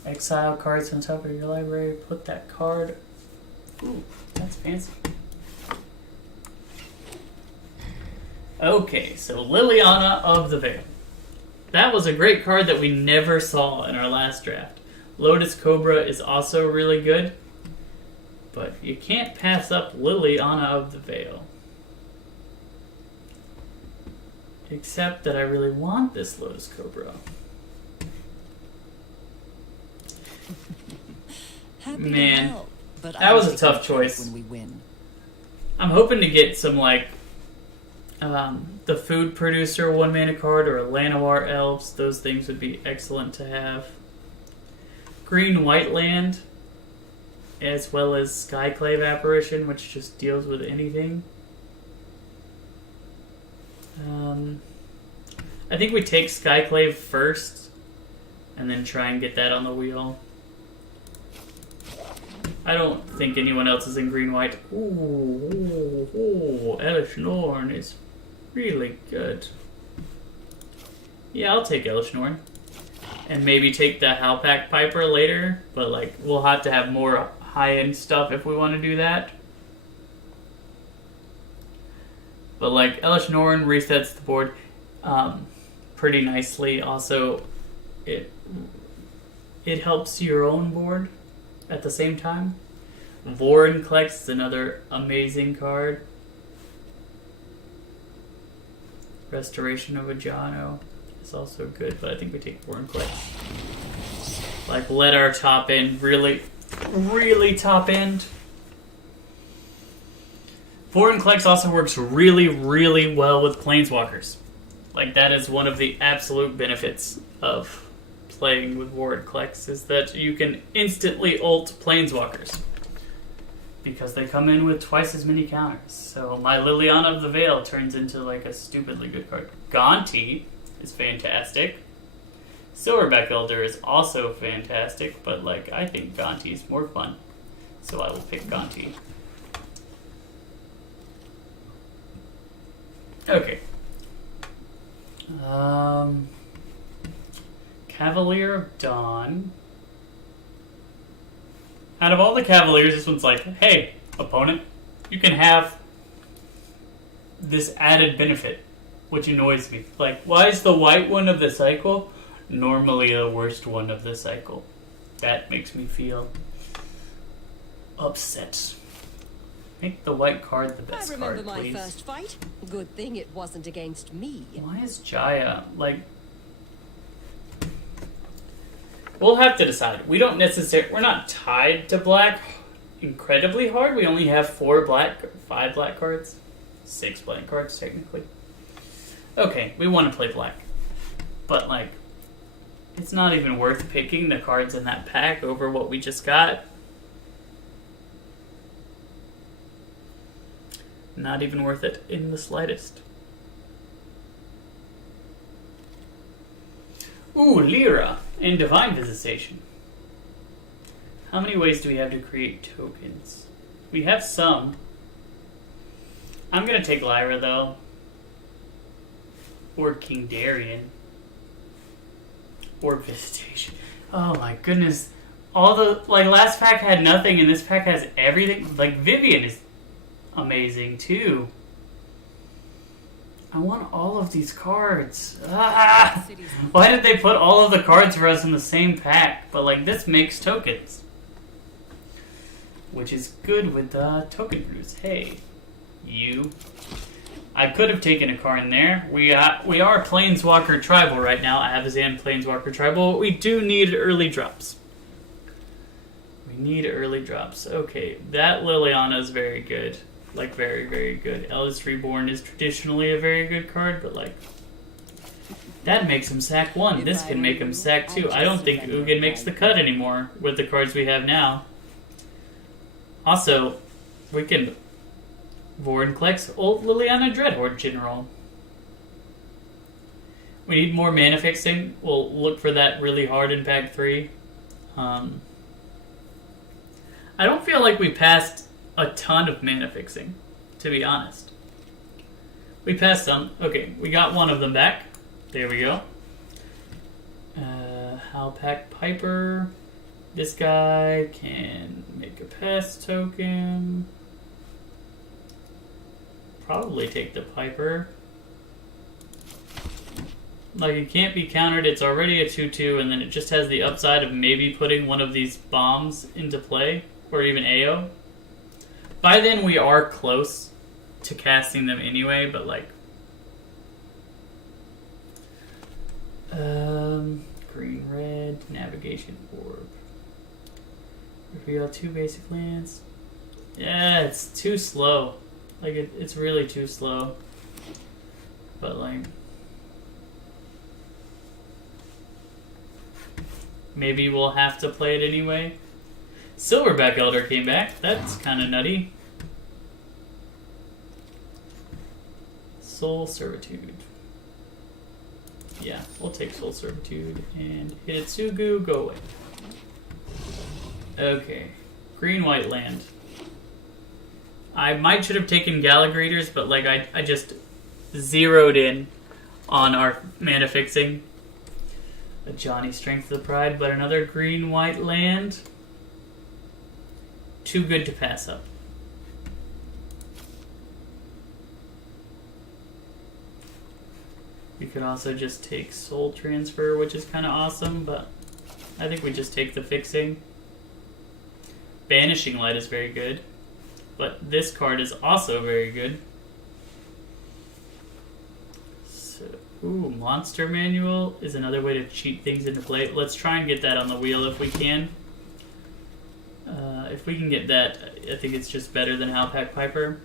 Exile cards on top of your library. Put that card. Ooh, that's fancy. Okay, so Liliana of the Veil. That was a great card that we never saw in our last draft. Lotus Cobra is also really good, but you can't pass up Liliana of the Veil. Except that I really want this Lotus Cobra. Happy Man, to help, but that I'll was a take tough my choice. choice when we win. I'm hoping to get some, like, the Food Producer 1-mana card or a Llanowar Elves. Those things would be excellent to have. Green-white land, as well as Skyclave Apparition, which just deals with anything. I think we take Skyclave first, and then try and get that on the wheel. I don't think anyone else is in green-white. Ooh, Elish Norn is really good. Yeah, I'll take Elish Norn. And maybe take the Halpak Piper later, but like we'll have to have more high-end stuff if we want to do that. But like Elish Norn resets the board pretty nicely. Also, it helps your own board at the same time. Vorinclex is another amazing card. Restoration of Ajano is also good, but I think we take Vorinclex. Like, let our top end really top end. Vorinclex also works really well with Planeswalkers. Like, that is one of the absolute benefits of playing with Vorinclex, is that you can instantly ult Planeswalkers. Because they come in with twice as many counters. So my Liliana of the Veil turns into like a stupidly good card. Gonti is fantastic. Silverback Elder is also fantastic, but like I think Gonti is more fun. So I will pick Gonti. Okay. Cavalier of Dawn. Out of all the Cavaliers, this one's like, hey, opponent, you can have this added benefit, which annoys me. Like, why is the white one of the cycle normally the worst one of the cycle? That makes me feel upset. Make the white card the best card, I remember my please. first fight. Good thing it wasn't against me. Why is Jaya, like... We'll have to decide. We're not tied to black incredibly hard. We only have 5 black cards. 6 black cards, technically. Okay, we want to play black. But, like, it's not even worth picking the cards in that pack over what we just got. Not even worth it in the slightest. Ooh, Lyra and Divine Visitation. How many ways do we have to create tokens? We have some. I'm going to take Lyra, though. Or King Darien. Or Visitation. Oh my goodness. All the, like, last pack had nothing and this pack has everything. Like, Vivian is amazing, too. I want all of these cards. Ah! Why did they put all of the cards for us in the same pack? But, like, this makes tokens. Which is good with token brews. Hey, you. I could have taken a card in there. We are Planeswalker Tribal right now. I have a Zan Planeswalker Tribal. But we do need early drops. We need early drops. Okay, that Liliana is very good. Like, very, very good. Eldest Reborn is traditionally a very good card, but, like, that makes him sack 1. This can make him sack 2. I don't think Ugin makes the cut anymore with the cards we have now. Also, we can Vorinclex old Liliana Dreadhorde General. We need more mana fixing. We'll look for that really hard in pack 3. I don't feel like we passed a ton of mana fixing, to be honest. We passed them. Okay, we got one of them back. There we go. Halpack Piper. This guy can make a pass token. Probably take the Piper. Like, it can't be countered. It's already a 2/2, and then it just has the upside of maybe putting one of these bombs into play, or even AO. By then, we are close to casting them anyway, but like... green, red, navigation orb. Reveal 2 basic lands. Yeah, it's too slow. Like, it's really too slow. But like... maybe we'll have to play it anyway. Silverback Elder came back. That's kind of nutty. Soul Servitude. Yeah, we'll take Soul Servitude and Hitotsugu, go away. Okay. Green-white land. I might should have taken Gallagrators, but like I just zeroed in on our mana fixing. A Johnny Strength of the Pride, but another green-white land. Too good to pass up. We could also just take Soul Transfer, which is kind of awesome, but I think we just take the fixing. Banishing Light is very good, but this card is also very good. So, ooh, Monster Manual is another way to cheat things into play. Let's try and get that on the wheel if we can. If we can get that, I think it's just better than Halpack Piper.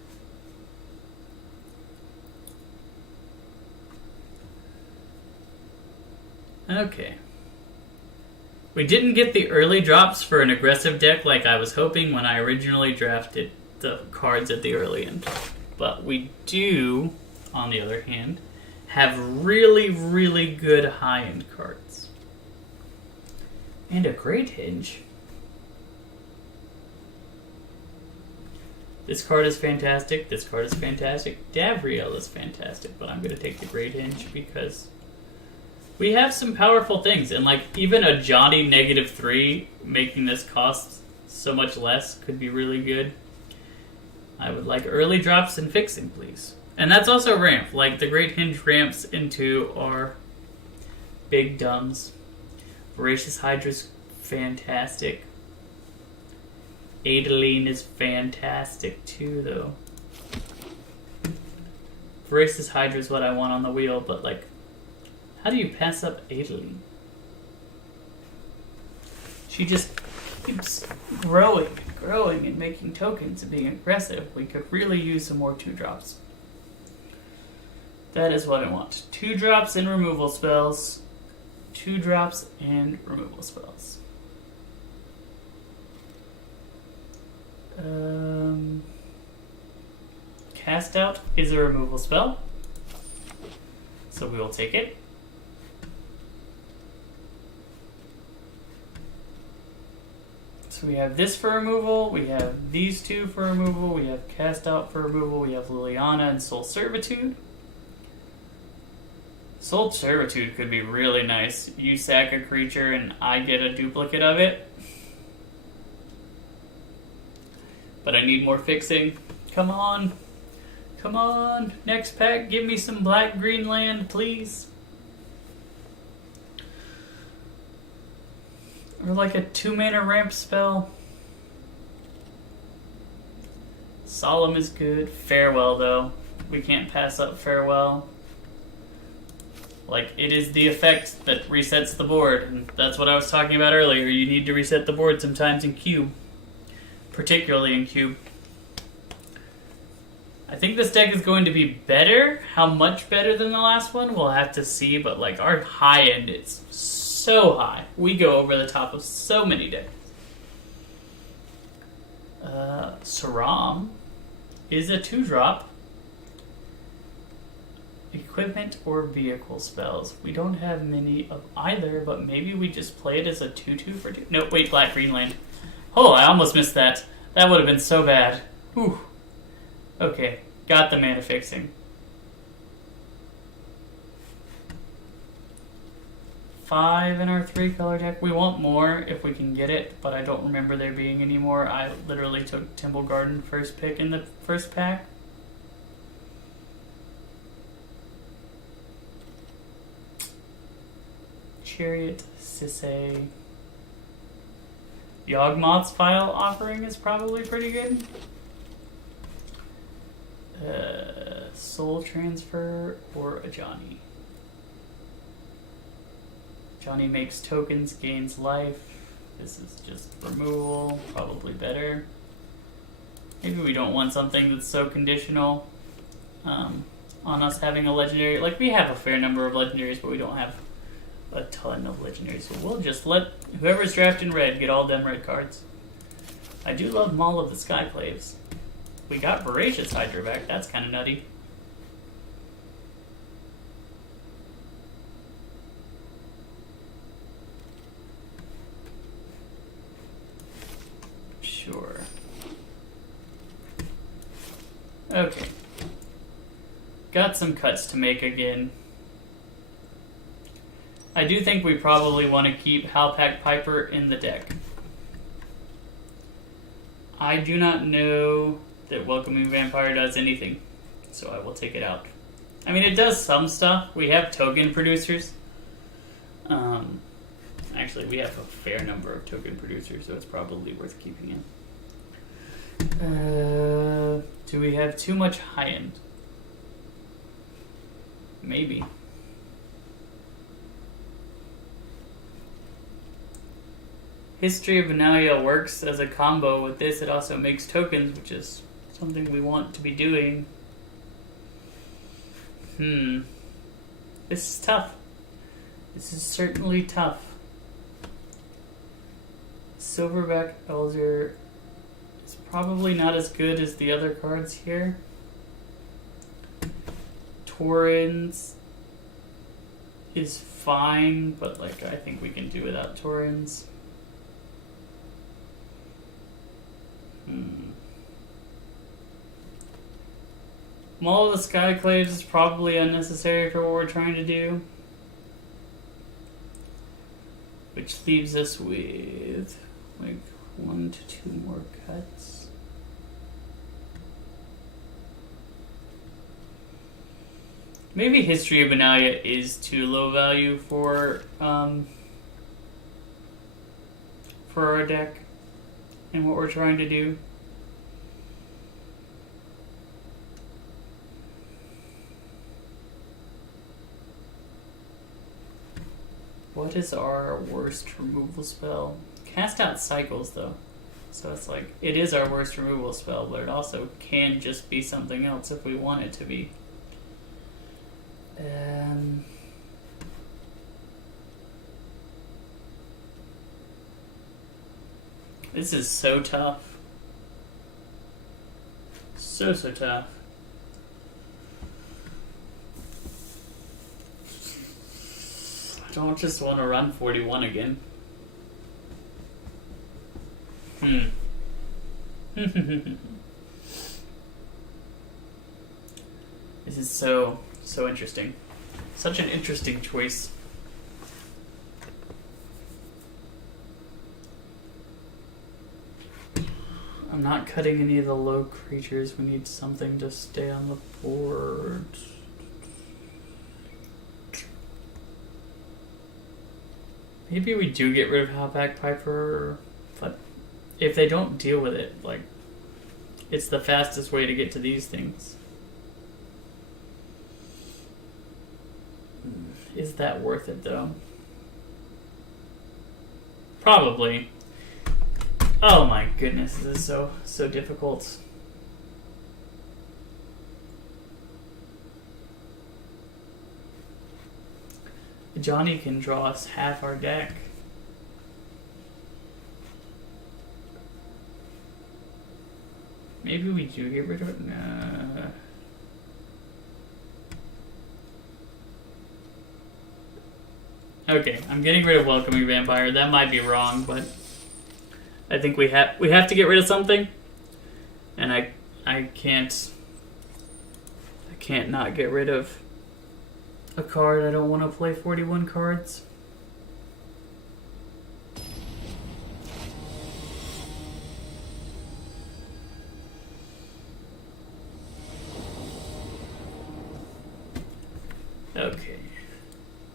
Okay. We didn't get the early drops for an aggressive deck like I was hoping when I originally drafted the cards at the early end. But we do, on the other hand, have really, really good high-end cards. And a Great Hinge. This card is fantastic. This card is fantastic. Davriel is fantastic. But I'm going to take the Great Hinge because we have some powerful things. And like even a Johnny -3 making this cost so much less could be really good. I would like early drops and fixing, please. And that's also ramp. Like the Great Hinge ramps into our big dumbs. Voracious Hydra's fantastic. Adeline is fantastic too, though. Voracious Hydra is what I want on the wheel, but like, how do you pass up Adeline? She just keeps growing and making tokens and being aggressive. We could really use some more 2-drops. That is what I want. 2-drops and removal spells. 2-drops and removal spells. Cast Out is a removal spell, so we will take it. So we have this for removal, we have these 2 for removal, we have Cast Out for removal, we have Liliana and Soul Servitude. Soul Servitude could be really nice. You sack a creature and I get a duplicate of it. But I need more fixing. Come on. Come on. Next pack, give me some black-green land, please. Or like a 2-mana ramp spell. Solemn is good. Farewell, though. We can't pass up Farewell. Like, it is the effect that resets the board. And that's what I was talking about earlier. You need to reset the board sometimes in Cube. Particularly in Cube. I think this deck is going to be better. How much better than the last one, we'll have to see. But like our high end is so high. We go over the top of so many decks. Saram is a 2-drop. Equipment or vehicle spells. We don't have many of either, but maybe we just play it as a 2/2 for 2. No, wait, black green land. Oh, I almost missed that. That would have been so bad. Whew. Okay, got the mana fixing. 5 in our 3-color deck. We want more if we can get it, but I don't remember there being any more. I literally took Timble Garden first pick in the first pack. Chariot, Sisay. Yawgmoth's File Offering is probably pretty good. Soul Transfer or a Johnny. Johnny makes tokens, gains life. This is just removal, probably better. Maybe we don't want something that's so conditional on us having a legendary. Like, we have a fair number of legendaries, but we don't have a ton of legendaries. So we'll just let whoever's drafting red get all them red cards. I do love Maul of the Skyclaves. We got Voracious Hydra back. That's kind of nutty. Sure. Okay. Got some cuts to make again. I do think we probably want to keep Halpak Piper in the deck. I do not know that Welcoming Vampire does anything, so I will take it out. I mean, it does some stuff. We have token producers. Actually, we have a fair number of token producers, so it's probably worth keeping in. Do we have too much high-end? Maybe. History of Benalia works as a combo with this. It also makes tokens, which is something we want to be doing. This is tough. This is certainly tough. Silverback Elder is probably not as good as the other cards here. Taurens is fine, but like I think we can do without Taurens. Maul of the Skyclaves is probably unnecessary for what we're trying to do. Which leaves us with like 1 to 2 more cuts. Maybe History of Benalia is too low value for our deck and what we're trying to do. What is our worst removal spell? Cast Out Cycles, though. So it's like, it is our worst removal spell, but it also can just be something else if we want it to be. This is so tough. So tough. I don't just want to run 41 again. This is so interesting. Such an interesting choice. I'm not cutting any of the low creatures. We need something to stay on the board. Maybe we do get rid of Halpak Piper, but if they don't deal with it, like, it's the fastest way to get to these things. Is that worth it, though? Probably. Oh my goodness, this is so difficult. Johnny can draw us half our deck. Maybe we do get rid of it? Nah. Okay, I'm getting rid of Welcoming Vampire. That might be wrong, but I think we have to get rid of something. And I can't not get rid of a card. I don't want to play 41 cards. Okay.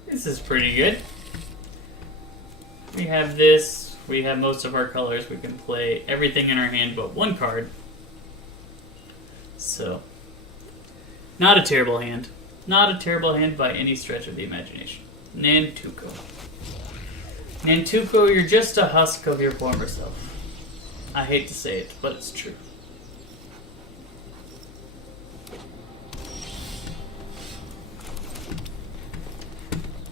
This is pretty good. We have this. We have most of our colors. We can play everything in our hand but one card. So, not a terrible hand. Not a terrible hand by any stretch of the imagination. Nantuko. Nantuko, you're just a husk of your former self. I hate to say it, but it's true.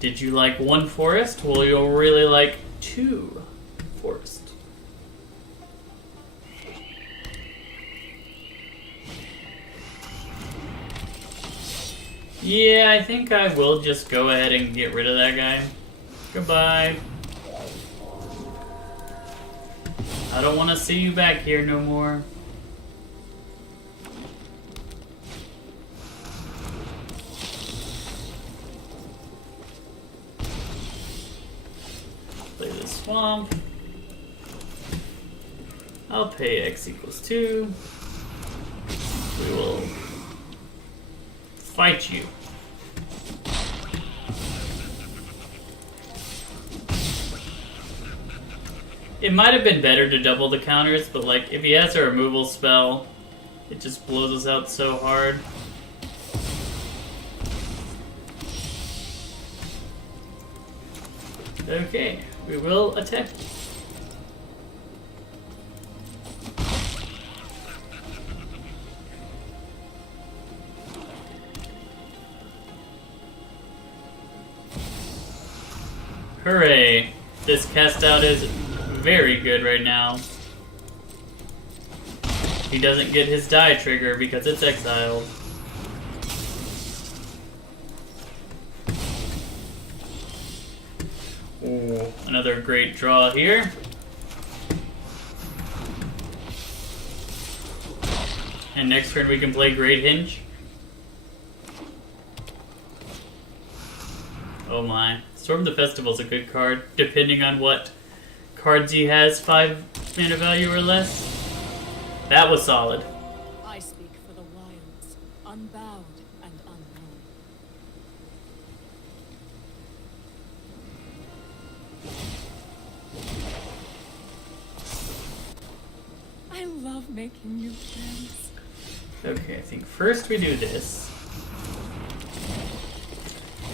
Did you like one forest? Well, you'll really like two forests. Yeah, I think I will just go ahead and get rid of that guy. Goodbye. I don't want to see you back here no more. Play the swamp. I'll pay X equals 2. We will fight you. It might have been better to double the counters, but like if he has a removal spell, it just blows us out so hard. Okay, we will attack. Hooray! This cast out is very good right now. He doesn't get his die trigger because it's exiled. Ooh, another great draw here. And next turn we can play Great Hinge. Oh my. Storm the Festival is a good card, depending on what cards he has, 5 mana value or less. That was solid. I speak for the wilds, unbowed and unknown. I love making new friends. Okay, I think first we do this.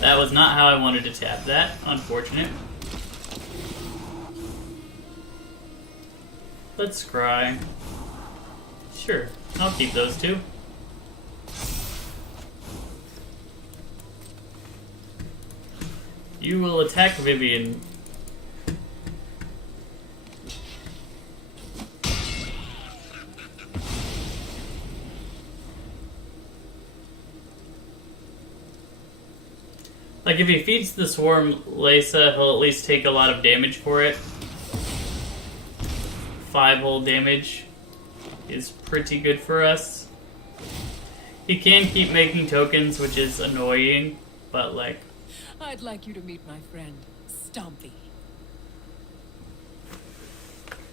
That was not how I wanted to tap that. Unfortunate. Let's scry. Sure, I'll keep those two. You will attack Vivian. Like, if he feeds the Swarm Lesa, he'll at least take a lot of damage for it. 5 whole damage is pretty good for us. He can keep making tokens, which is annoying, but like... I'd like you to meet my friend, Stompy.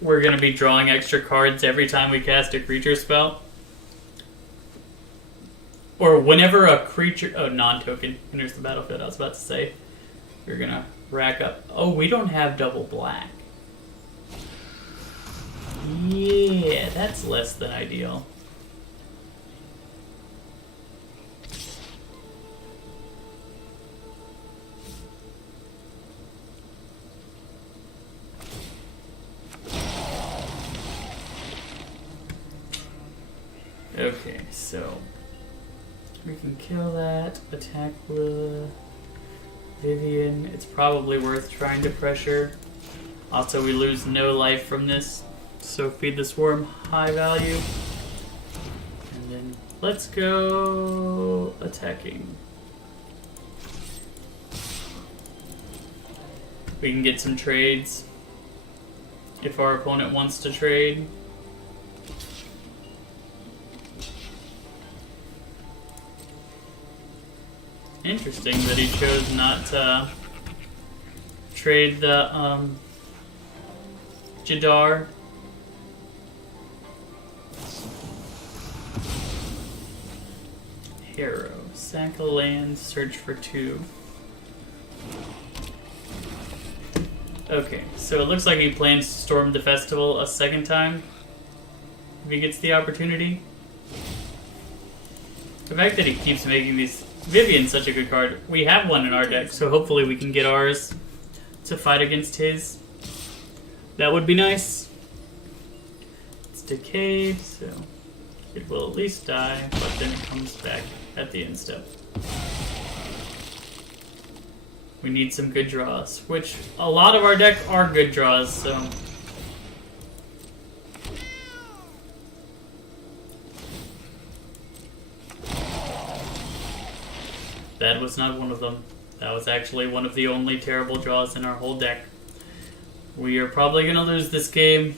We're gonna be drawing extra cards every time we cast a creature spell. Or whenever a creature... Oh, non-token enters the battlefield, I was about to say. You're gonna rack up... Oh, we don't have double black. Yeah, that's less than ideal. Okay, so... we can kill that, attack the Vivian. It's probably worth trying to pressure. Also, we lose no life from this, so feed the Swarm high value. And then let's go attacking. We can get some trades if our opponent wants to trade. Interesting that he chose not to trade the Jadar. Hero. Sack a land, search for 2. Okay, so it looks like he plans to storm the festival a second time. If he gets the opportunity. The fact that he keeps making these... Vivian's such a good card. We have one in our deck, so hopefully we can get ours to fight against his. That would be nice. It's decayed, so it will at least die, but then it comes back at the end step. We need some good draws, which a lot of our deck are good draws, so... That was not one of them. That was actually one of the only terrible draws in our whole deck. We are probably going to lose this game.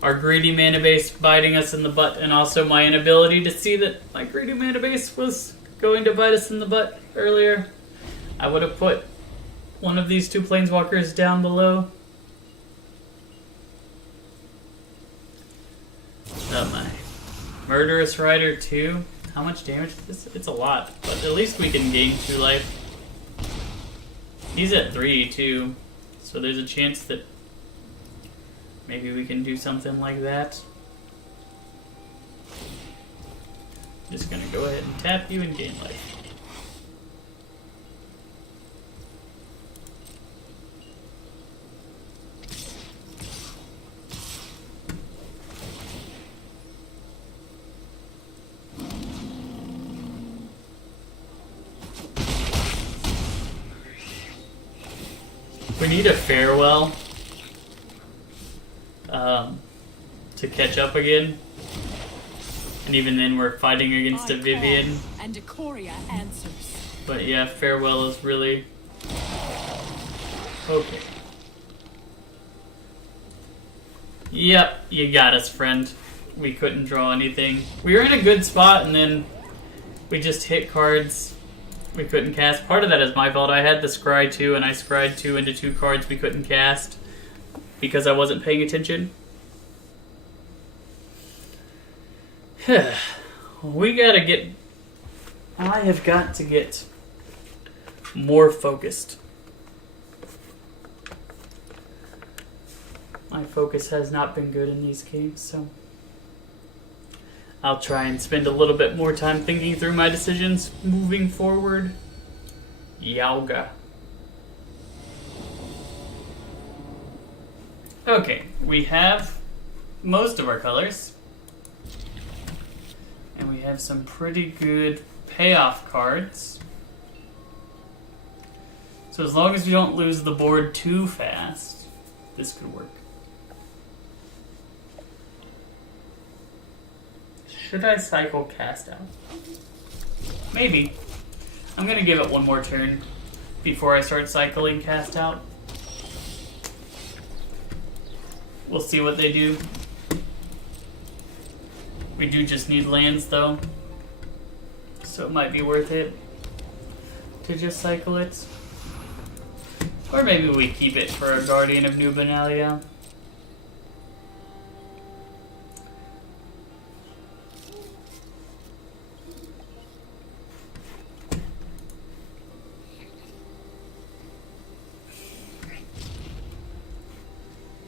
Our greedy mana base biting us in the butt, and also my inability to see that my greedy mana base was going to bite us in the butt earlier. I would have put one of these 2 planeswalkers down below. Oh my. Murderous Rider 2. How much damage is this? It's a lot, but at least we can gain 2 life. He's at 3 too, so there's a chance that maybe we can do something like that. Just gonna go ahead and tap you and gain life. We need a farewell to catch up again. And even then we're fighting against a Vivian. And Decoria answers. But yeah, farewell is really... Okay. Yep, you got us, friend. We couldn't draw anything. We were in a good spot and then we just hit cards we couldn't cast. Part of that is my fault. I had the Scry 2 and I Scryed 2 into 2 cards we couldn't cast because I wasn't paying attention. We gotta get... I have got to get more focused. My focus has not been good in these games, so... I'll try and spend a little bit more time thinking through my decisions moving forward. Yowga. Okay, we have most of our colors. And we have some pretty good payoff cards. So as long as we don't lose the board too fast, this could work. Should I cycle Cast Out? Maybe. I'm gonna give it one more turn before I start cycling Cast Out. We'll see what they do. We do just need lands though, so it might be worth it to just cycle it. Or maybe we keep it for a Guardian of New Benalia.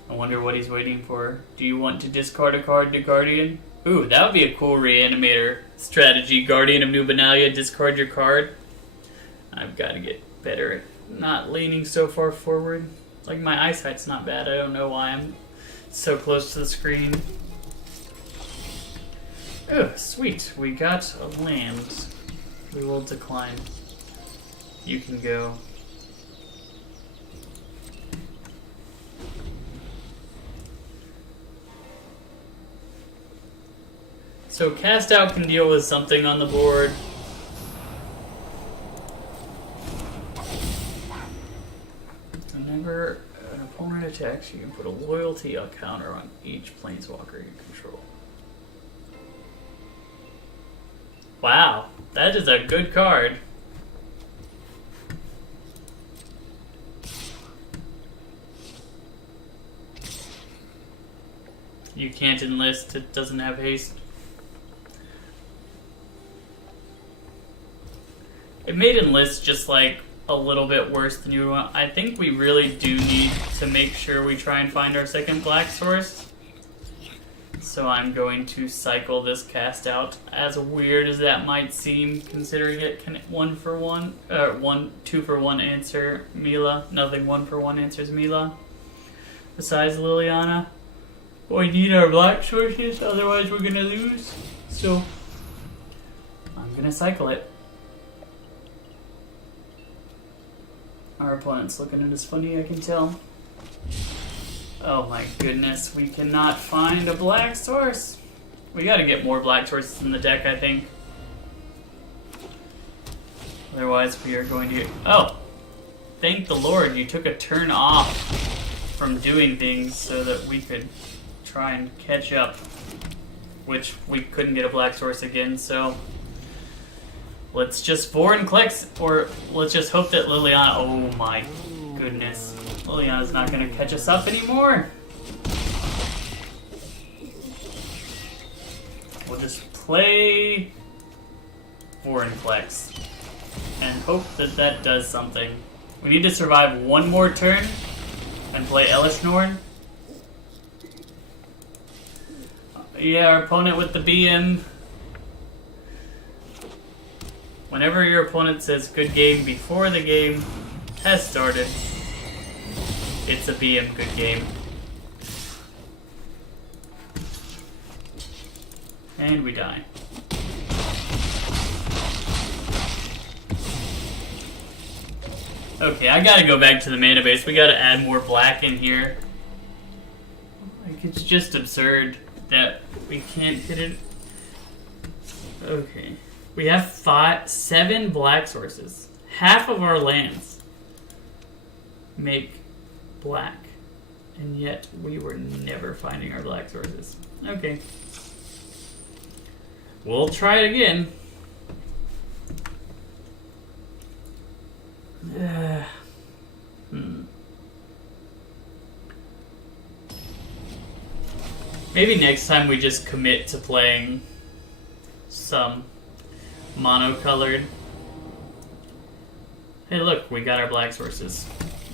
I wonder what he's waiting for. Do you want to discard a card to Guardian? Ooh, that would be a cool Reanimator strategy. Guardian of New Benalia, discard your card. I've got to get better at not leaning so far forward. Like, my eyesight's not bad. I don't know why I'm so close to the screen. Oh, sweet. We got a land. We will decline. You can go. So Cast Out can deal with something on the board. Whenever an opponent attacks, you can put a loyalty counter on each planeswalker you control. Wow, that is a good card. You can't enlist, it doesn't have haste. It made enlist just like a little bit worse than you want. I think we really do need to make sure we try and find our second black source. So I'm going to cycle this cast out, as weird as that might seem, considering it can 2 for 1 answer Mila. Nothing 1 for 1 answers Mila. Besides Liliana. We need our black sources, otherwise we're gonna lose. So I'm gonna cycle it. Our opponent's looking at us funny, I can tell. Oh my goodness, we cannot find a black source. We gotta get more black sources in the deck, I think. Otherwise we are going to... Oh! Thank the Lord, you took a turn off from doing things so that we could try and catch up. Which we couldn't get a black source again, so... Let's just foreign clicks, or let's just hope that Liliana... Oh my goodness. Liliana's not going to catch us up anymore. We'll just play Vorinclex and hope that that does something. We need to survive one more turn and play Elishnorn. Yeah, our opponent with the BM. Whenever your opponent says good game before the game has started, it's a BM good game. And we die. Okay, I gotta go back to the mana base. We gotta add more black in here. Like, it's just absurd that we can't get it. Okay. We have 7 black sources. Half of our lands make black. And yet we were never finding our black sources. Okay. We'll try it again. Maybe next time we just commit to playing some monocolored. Hey look, we got our black sources.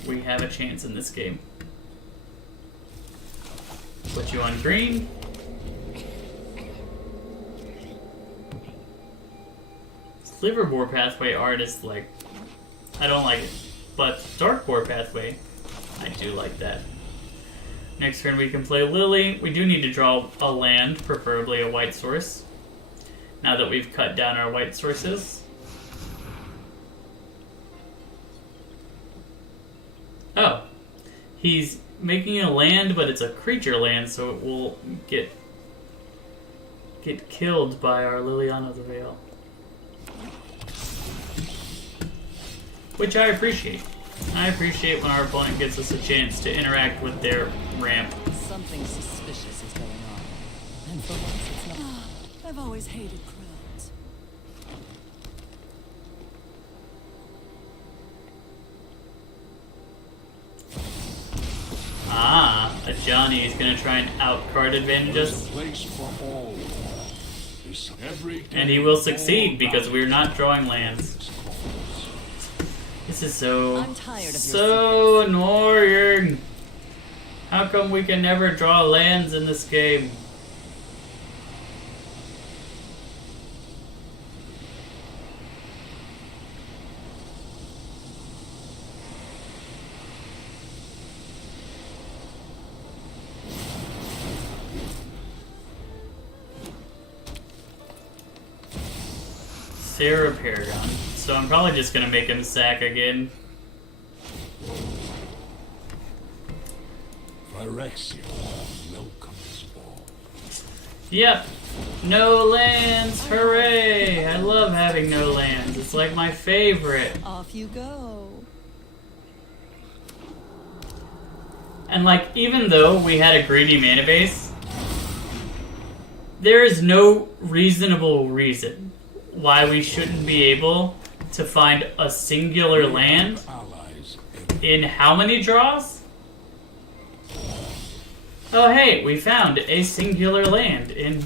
We have a chance in this game. Put you on green. Sliverboar Pathway art is like... I don't like it. But Darkboar Pathway, I do like that. Next turn we can play Lily. We do need to draw a land, preferably a white source. Now that we've cut down our white sources. Oh. He's making a land, but it's a creature land, so it will get killed by our Liliana the Veil. Which I appreciate. I appreciate when our opponent gives us a chance to interact with their ramp. Something suspicious is going on. And for once it's not. I've always hated crowds. Ah, a Johnny is gonna try and outcard advantage us. And he will succeed because we're not drawing lands. This is so annoying. How come we can never draw lands in this game? Sarah Paragon. So I'm probably just gonna make him sack again. Phyrexia, welcome us all. Yep. No lands! Hooray! I love having no lands. It's like my favorite. Off you go. And like, even though we had a greedy mana base, there is no reasonable reason why we shouldn't be able to find a singular land in how many draws? Oh hey, we found a singular land in...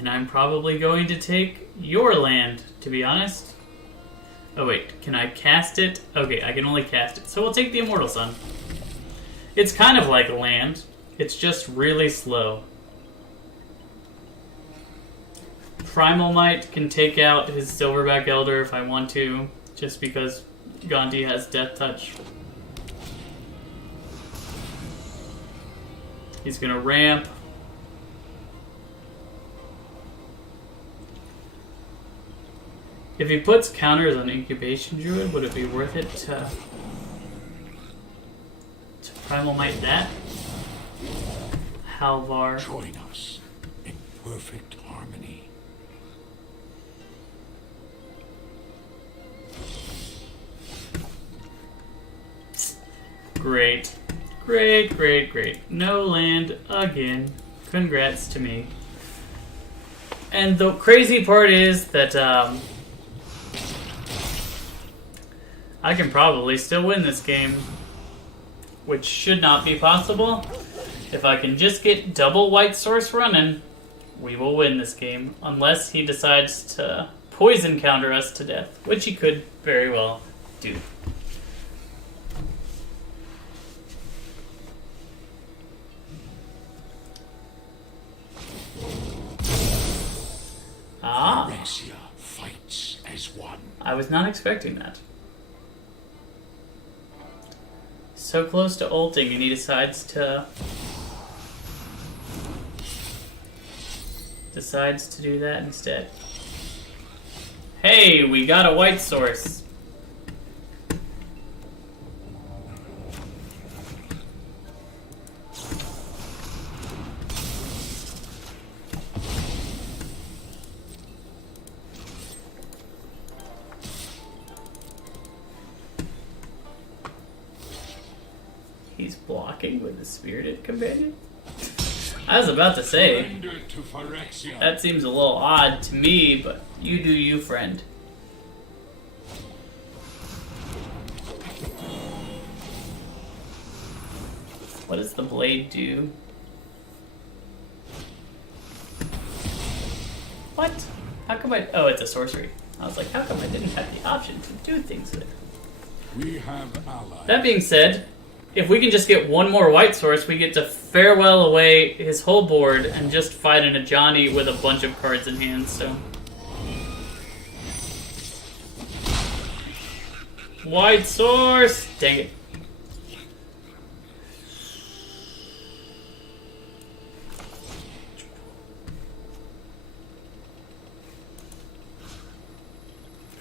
And I'm probably going to take your land, to be honest. Oh wait, can I cast it? Okay, I can only cast it. So we'll take the Immortal Sun. It's kind of like a land. It's just really slow. Primal Might can take out his Silverback Elder if I want to, just because Gandhi has Death Touch. He's gonna ramp. If he puts counters on Incubation Druid, would it be worth it to Primal Might that? Halvar. Join us in perfect harmony. Great. Great, great, great. No land again. Congrats to me. And the crazy part is that I can probably still win this game, which should not be possible. If I can just get double white source running, we will win this game, unless he decides to poison counter us to death, which he could very well do. Ah, Phyrexia fights as one. I was not expecting that. So close to ulting, and he decides to do that instead. Hey, we got a white source. He's blocking with the Spirited Companion? I was about to say, Surrender to Phyrexia. that seems a little odd to me, but you do you, friend. What does the blade do? What? How come I... Oh, it's a sorcery. I was like, how come I didn't have the option to do things with it? We have allies. That being said, if we can just get one more white source, we get to farewell away his whole board and just fight in a Johnny with a bunch of cards in hand, so... White source! Dang it.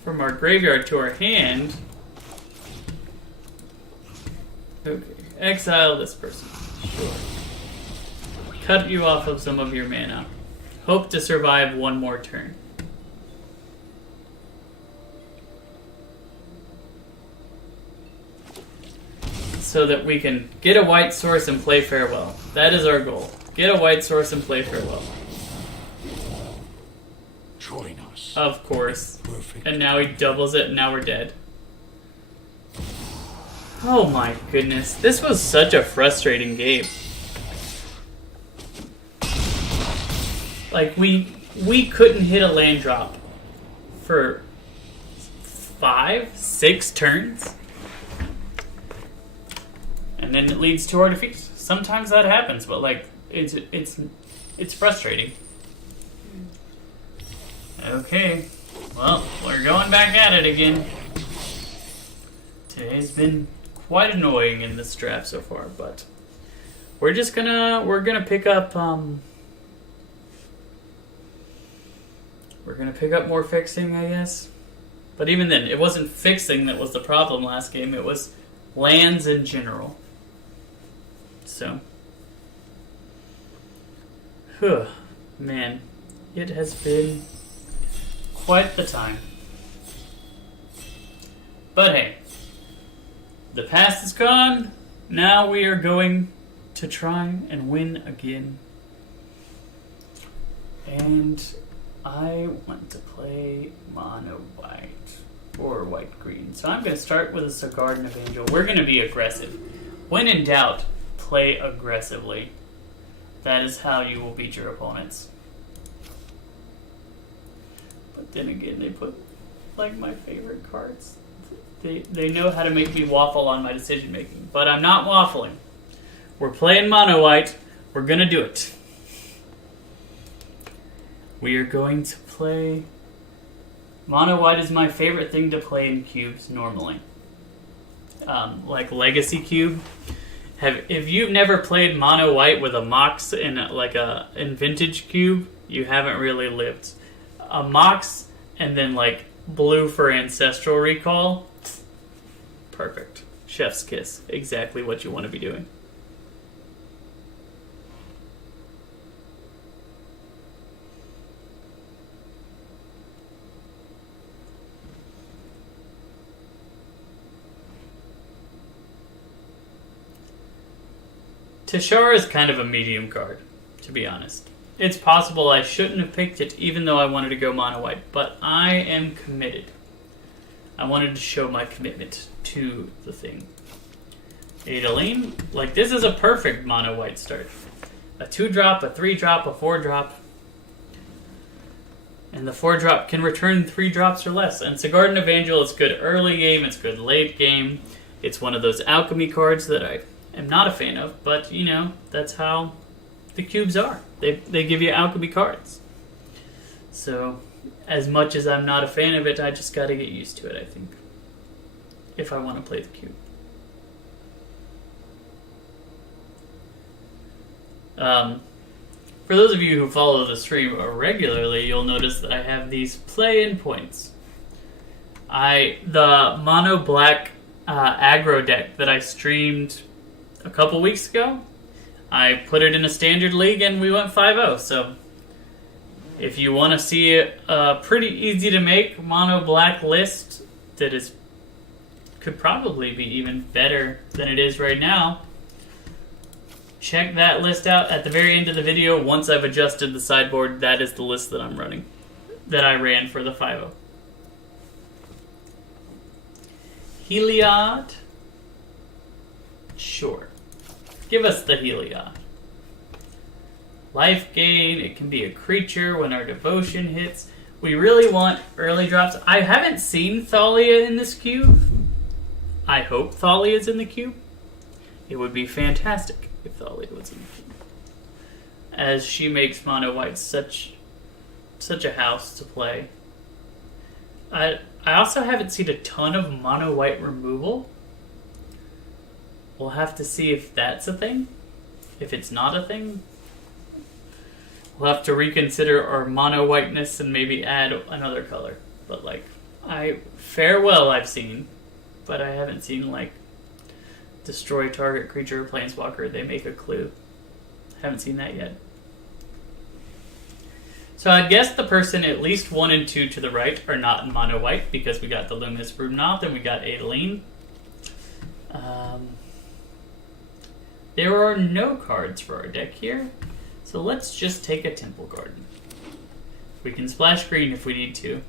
From our graveyard to our hand... Okay, exile this person. Sure. Cut you off of some of your mana. Hope to survive one more turn. So that we can get a white source and play farewell. That is our goal. Get a white source and play farewell. Join us. Of course. Perfect. And now he doubles it and now we're dead. Oh my goodness. This was such a frustrating game. Like, we couldn't hit a land drop for 5, 6 turns. And then it leads to our defeat. Sometimes that happens, but like, it's frustrating. Okay. Well, we're going back at it again. Today's been quite annoying in this draft so far, but we're gonna pick up we're gonna pick up more fixing, I guess. But even then, it wasn't fixing that was the problem last game, it was lands in general. So man, it has been quite the time. But hey, the past is gone. Now we are going to try and win again. And I want to play mono white or white green. So I'm going to start with a Garden of Angel. We're going to be aggressive. When in doubt, play aggressively. That is how you will beat your opponents. Then again, they put like my favorite cards. They know how to make me waffle on my decision making, but I'm not waffling. We're playing mono white. We're gonna do it. We are going to play. Mono white is my favorite thing to play in cubes normally. Like Legacy Cube. If you've never played mono white with a Mox in Vintage Cube, you haven't really lived. A Mox and then like blue for Ancestral Recall. Perfect. Chef's kiss. Exactly what you want to be doing. Tashara is kind of a medium card, to be honest. It's possible I shouldn't have picked it even though I wanted to go mono white, but I am committed. I wanted to show my commitment to the thing. Adeline, like this is a perfect mono white start. A 2-drop, a 3-drop, a 4-drop. And the 4-drop can return 3 drops or less. And Sigarden Evangel is good early game, it's good late game. It's one of those alchemy cards that I am not a fan of, but you know, that's how the cubes are. They give you alchemy cards. So, as much as I'm not a fan of it, I just gotta get used to it, I think. If I want to play the cube. For those of you who follow the stream regularly, you'll notice that I have these play-in points. The mono black aggro deck that I streamed a couple weeks ago, I put it in a standard league and we went 5-0. So if you want to see a pretty easy to make mono black list that could probably be even better than it is right now, check that list out at the very end of the video. Once I've adjusted the sideboard, that is the list that I'm running, that I ran for the 5-0. Heliod? Sure. Give us the Heliod. Life gain, it can be a creature when our devotion hits. We really want early drops. I haven't seen Thalia in this cube. I hope Thalia is in the cube. It would be fantastic if Thalia was in the cube, as she makes mono white such a house to play. I also haven't seen a ton of mono white removal. We'll have to see if that's a thing. If it's not a thing, we'll have to reconsider our mono whiteness and maybe add another color. But like, Farewell I've seen, but I haven't seen like destroy target creature or planeswalker. They make a clue. Haven't seen that yet. So I guess the person at least 1 and 2 to the right are not in mono white because we got the Luminous Broodnoth and we got Adeline. There are no cards for our deck here, so let's just take a Temple Garden. We can splash green if we need to.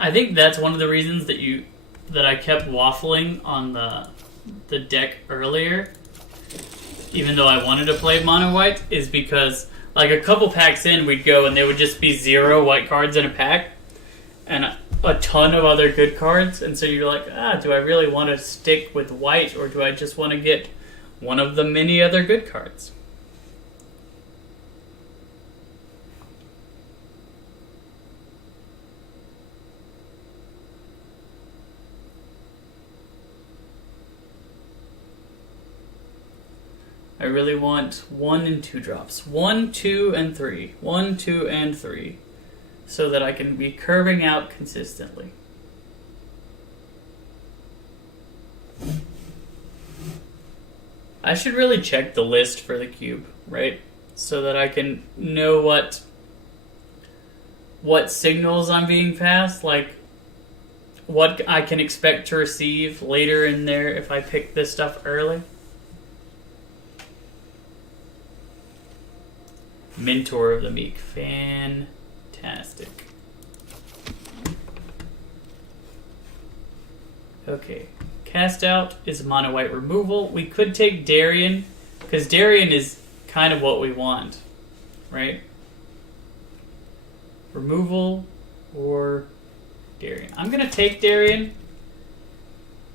I think that's one of the reasons that I kept waffling on the deck earlier, even though I wanted to play mono white, is because like a couple packs in we'd go and there would just be 0 white cards in a pack and a ton of other good cards, and so you're like, do I really want to stick with white, or do I just want to get one of the many other good cards? I really want 1 and 2 drops. 1, 2, and 3. 1, 2, and 3. So that I can be curving out consistently. I should really check the list for the cube, right? So that I can know what signals I'm being passed, like what I can expect to receive later in there if I pick this stuff early. Mentor of the Meek. Fantastic. Okay. Cast out is mono white removal. We could take Darien, because Darien is kind of what we want, right? Removal or Darien. I'm going to take Darien.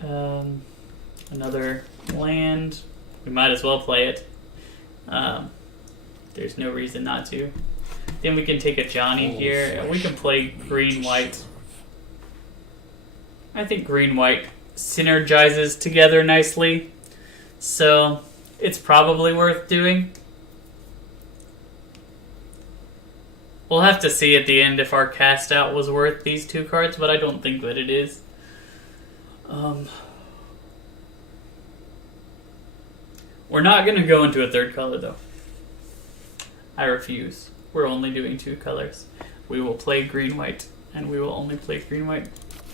Another land. We might as well play it. There's no reason not to. Then we can take a Johnny here, and we can play green-white. I think green-white synergizes together nicely, so it's probably worth doing. We'll have to see at the end if our cast out was worth these 2 cards, but I don't think that it is. We're not going to go into a 3rd color, though. I refuse. We're only doing 2 colors. We will play green-white, and we will only play green-white.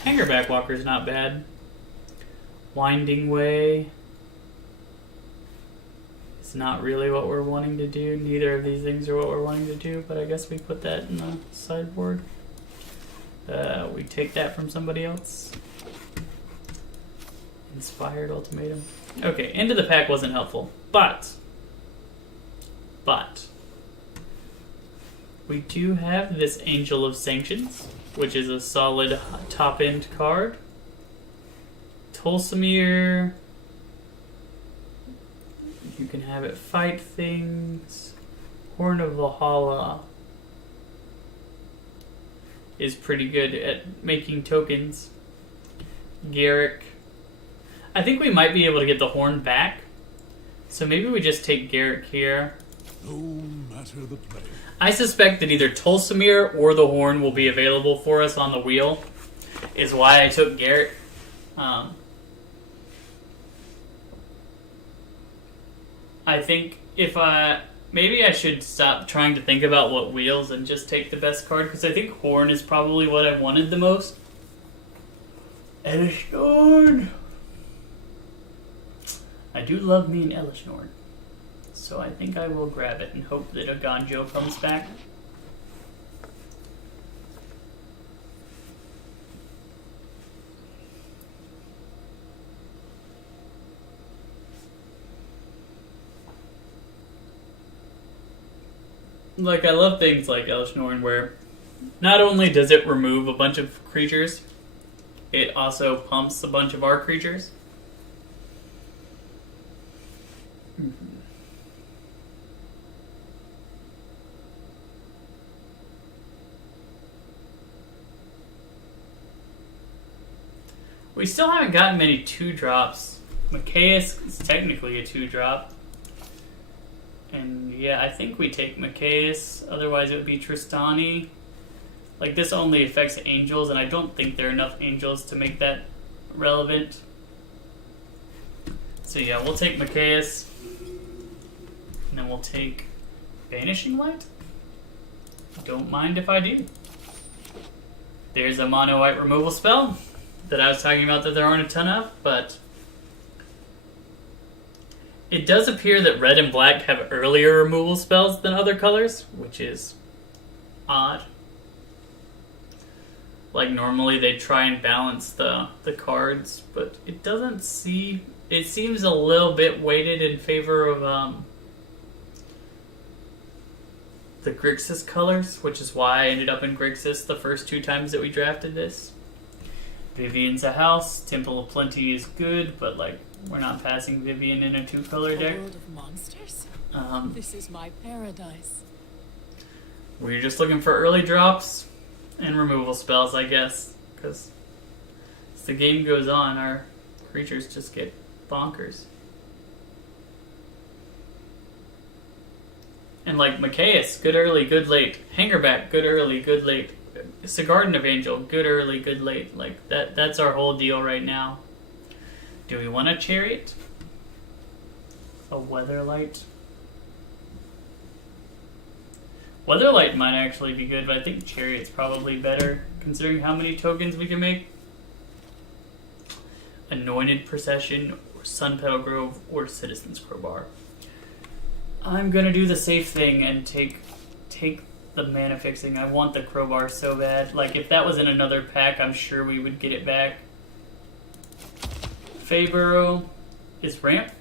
Hangerback Walker is not bad. Winding Way. It's not really what we're wanting to do. Neither of these things are what we're wanting to do, but I guess we put that in the sideboard. We take that from somebody else. Inspired Ultimatum. Okay, end of the pack wasn't helpful, but we do have this Angel of Sanctions, which is a solid top-end card. Tolsimir. You can have it fight things. Horn of Valhalla is pretty good at making tokens. Garrick. I think we might be able to get the Horn back. So maybe we just take Garrick here. No matter the play. I suspect that either Tolsimir or the Horn will be available for us on the wheel. Is why I took Garrick. I think maybe I should stop trying to think about what wheels and just take the best card, because I think Horn is probably what I wanted the most. Elishnorn! I do love me an Elishnorn. So I think I will grab it and hope that a Ganjo comes back. Like, I love things like Elishnorn where not only does it remove a bunch of creatures, it also pumps a bunch of our creatures. We still haven't gotten many 2-drops. Macias is technically a 2-drop. And yeah, I think we take Macias. Otherwise it would be Tristani. Like, this only affects angels, and I don't think there are enough angels to make that relevant. So yeah, we'll take Macias. And then we'll take Vanishing Light. Don't mind if I do. There's a mono white removal spell that I was talking about that there aren't a ton of, but it does appear that red and black have earlier removal spells than other colors, which is odd. Like, normally they try and balance the cards, but it doesn't seem... It seems a little bit weighted in favor of the Grixis colors, which is why I ended up in Grixis the first 2 times that we drafted this. Vivian's a house. Temple of Plenty is good, but like, we're not passing Vivian in a 2-color deck. A world of monsters? This is my paradise. We're just looking for early drops and removal spells, I guess, because as the game goes on, our creatures just get bonkers. And like Macias, good early, good late. Hangerback, good early, good late. Garden of Angel, good early, good late. Like, that's our whole deal right now. Do we want a Chariot? A Weatherlight? Weatherlight might actually be good, but I think Chariot's probably better, considering how many tokens we can make. Anointed Procession, or Sunpetal Grove, or Citizen's Crowbar. I'm gonna do the safe thing and take the mana fixing. I want the Crowbar so bad. Like, if that was in another pack, I'm sure we would get it back. Fayborough is ramp,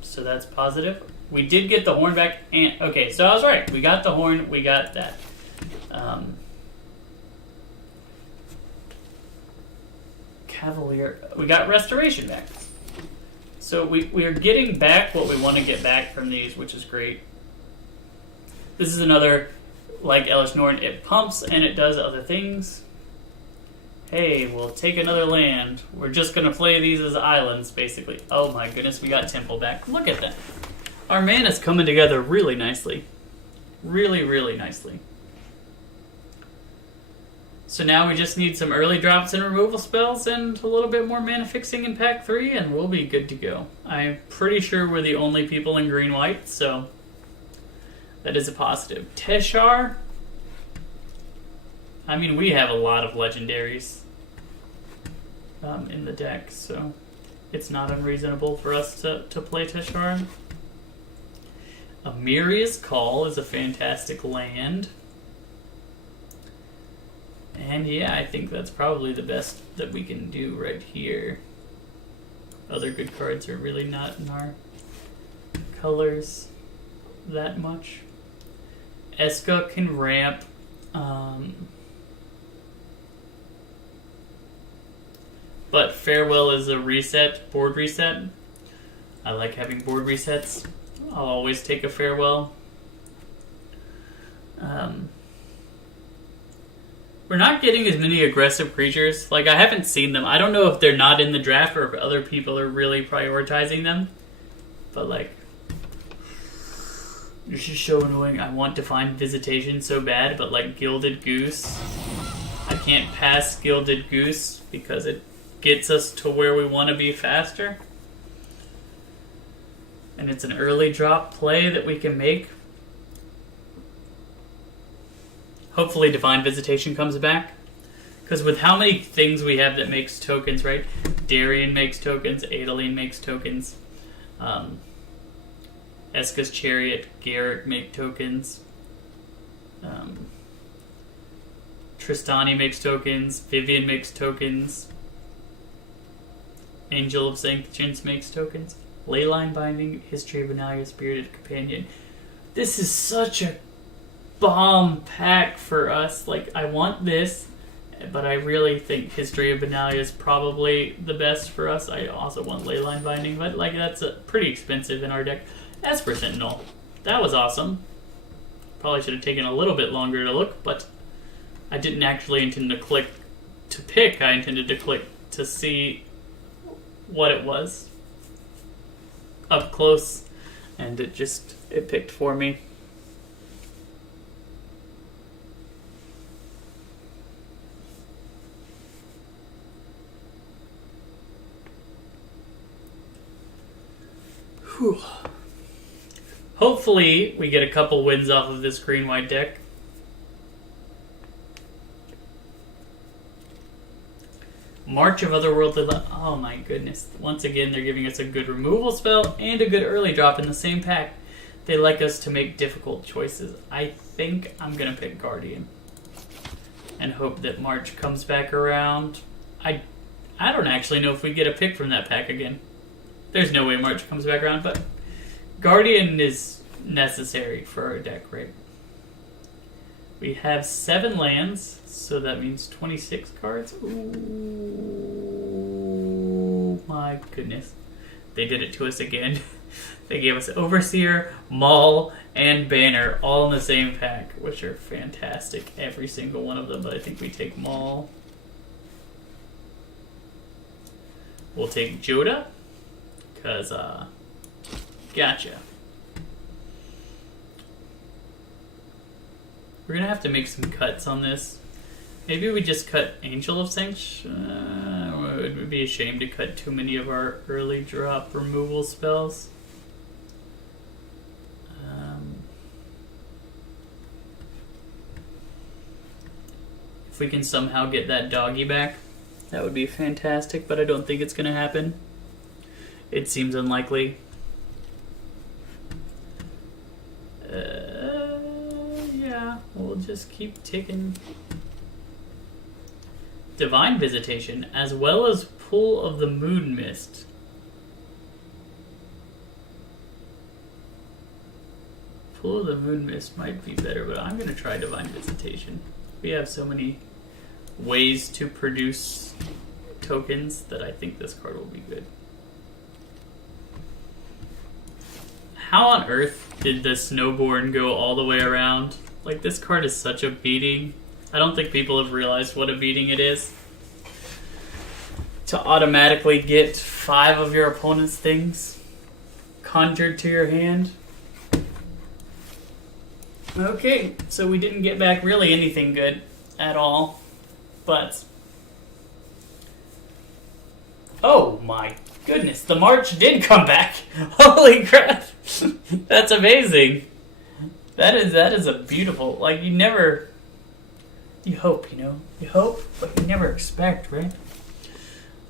so that's positive. We did get the horn back, and okay, so I was right. We got the horn. We got that. Cavalier. We got restoration back. So we are getting back what we want to get back from these, which is great. This is another, like Elish Norn, it pumps and it does other things. Hey, we'll take another land. We're just going to play these as islands, basically. Oh my goodness, we got Temple back. Look at that. Our mana's coming together really nicely. Really, really nicely. So now we just need some early drops and removal spells and a little bit more mana fixing in pack 3 and we'll be good to go. I'm pretty sure we're the only people in green-white, so that is a positive. Teshar. I mean, we have a lot of legendaries in the deck, so it's not unreasonable for us to play Teshar. Amiria's Call is a fantastic land. And yeah, I think that's probably the best that we can do right here. Other good cards are really not in our colors that much. Eska can ramp. But Farewell is a reset, board reset. I like having board resets. I'll always take a Farewell. We're not getting as many aggressive creatures. Like, I haven't seen them. I don't know if they're not in the draft or if other people are really prioritizing them. But, like, this is so annoying. I want Divine Visitation so bad, but, like, Gilded Goose. I can't pass Gilded Goose because it gets us to where we want to be faster. And it's an early drop play that we can make. Hopefully Divine Visitation comes back. Because with how many things we have that makes tokens, right? Darien makes tokens, Adeline makes tokens. Eska's Chariot, Garrett make tokens. Tristani makes tokens, Vivian makes tokens. Angel of Sanctions makes tokens. Leyline Binding, History of Benalia, Spirited Companion. This is such a bomb pack for us. Like, I want this, but I really think History of Benalia is probably the best for us. I also want Leyline Binding, but like that's pretty expensive in our deck. Esper Sentinel. That was awesome. Probably should have taken a little bit longer to look, but I didn't actually intend to click to pick. I intended to click to see what it was up close, and it picked for me. Whew. Hopefully we get a couple wins off of this green-white deck. March of Otherworldly... Oh my goodness. Once again, they're giving us a good removal spell and a good early drop in the same pack. They like us to make difficult choices. I think I'm going to pick Guardian. And hope that March comes back around. I don't actually know if we get a pick from that pack again. There's no way March comes back around, but Guardian is necessary for our deck, right? We have 7 lands, so that means 26 cards. Ooh, my goodness. They did it to us again. They gave us Overseer, Maul, and Banner all in the same pack, which are fantastic, every single one of them, but I think we take Maul. We'll take Joda. Because, gotcha. We're going to have to make some cuts on this. Maybe we just cut Angel of Sanctions. It would be a shame to cut too many of our early drop removal spells. If we can somehow get that doggy back, that would be fantastic, but I don't think it's going to happen. It seems unlikely. Yeah, we'll just keep taking Divine Visitation, as well as Pool of the Moon Mist. Pool of the Moon Mist might be better, but I'm gonna try Divine Visitation. We have so many ways to produce tokens that I think this card will be good. How on earth did the Snowborn go all the way around? Like, this card is such a beating. I don't think people have realized what a beating it is. To automatically get 5 of your opponent's things conjured to your hand. Okay, so we didn't get back really anything good at all. But... oh my goodness, the March did come back! Holy crap! That's amazing! That is a beautiful... like, you never... you hope, you know? You hope, but you never expect, right?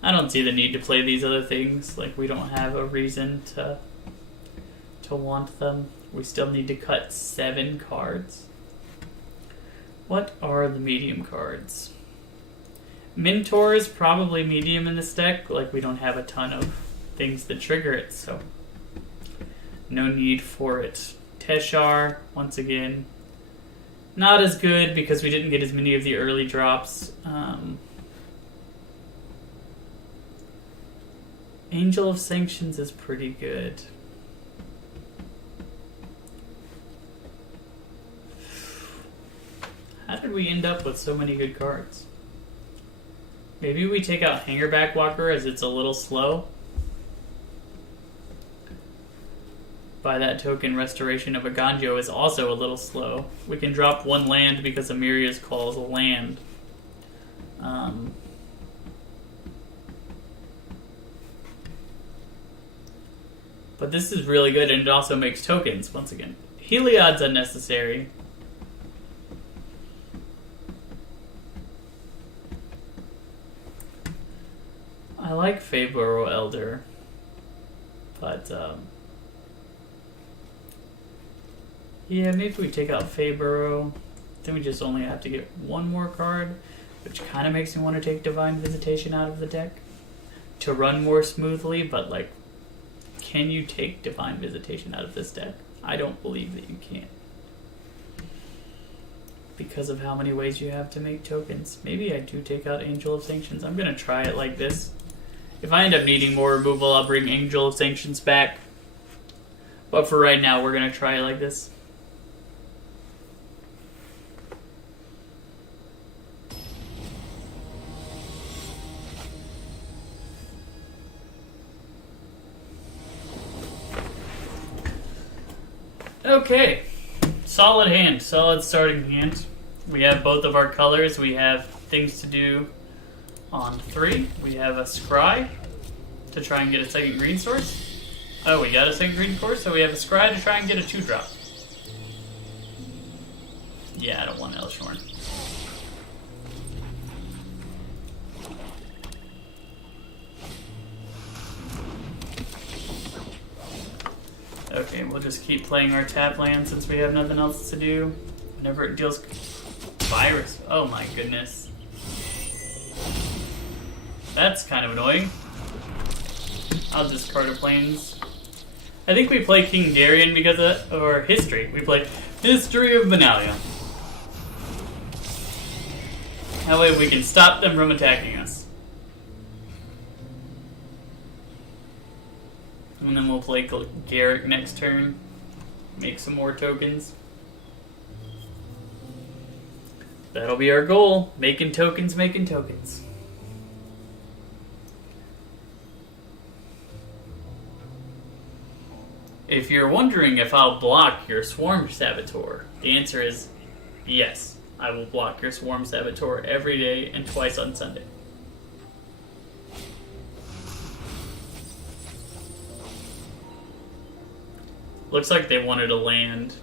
I don't see the need to play these other things. Like, we don't have a reason to want them. We still need to cut 7 cards. What are the medium cards? Mentor is probably medium in this deck. Like, we don't have a ton of things that trigger it, so no need for it. Teshar, once again, not as good because we didn't get as many of the early drops. Angel of Sanctions is pretty good. How did we end up with so many good cards? Maybe we take out Hangerback Walker as it's a little slow. By that token, Restoration of Aganjo is also a little slow. We can drop 1 land because Amiria's Call is a land. But this is really good, and it also makes tokens, once again. Heliod's unnecessary. I like Faeburrow Elder, but yeah, maybe we take out Faeburrow. Then we just only have to get 1 more card, which kind of makes me want to take Divine Visitation out of the deck to run more smoothly, but like, can you take Divine Visitation out of this deck? I don't believe that you can. Because of how many ways you have to make tokens. Maybe I do take out Angel of Sanctions. I'm going to try it like this. If I end up needing more removal, I'll bring Angel of Sanctions back. But for right now, we're going to try it like this. Okay, solid hand, solid starting hand. We have both of our colors. We have things to do on 3. We have a Scry to try and get a second green source. Oh, we got a second green source, so we have a Scry to try and get a 2-drop. Yeah, I don't want Elshorn. Okay, we'll just keep playing our tap land since we have nothing else to do. Whenever it deals virus. Oh my goodness. That's kind of annoying. I'll discard our planes. I think we play King Darien because of our history. We play History of Benalia. That way we can stop them from attacking us. And then we'll play Garrick next turn. Make some more tokens. That'll be our goal. Making tokens, making tokens. If you're wondering if I'll block your Swarm Saboteur, the answer is yes. I will block your Swarm Saboteur every day and twice on Sunday. Looks like they wanted a land.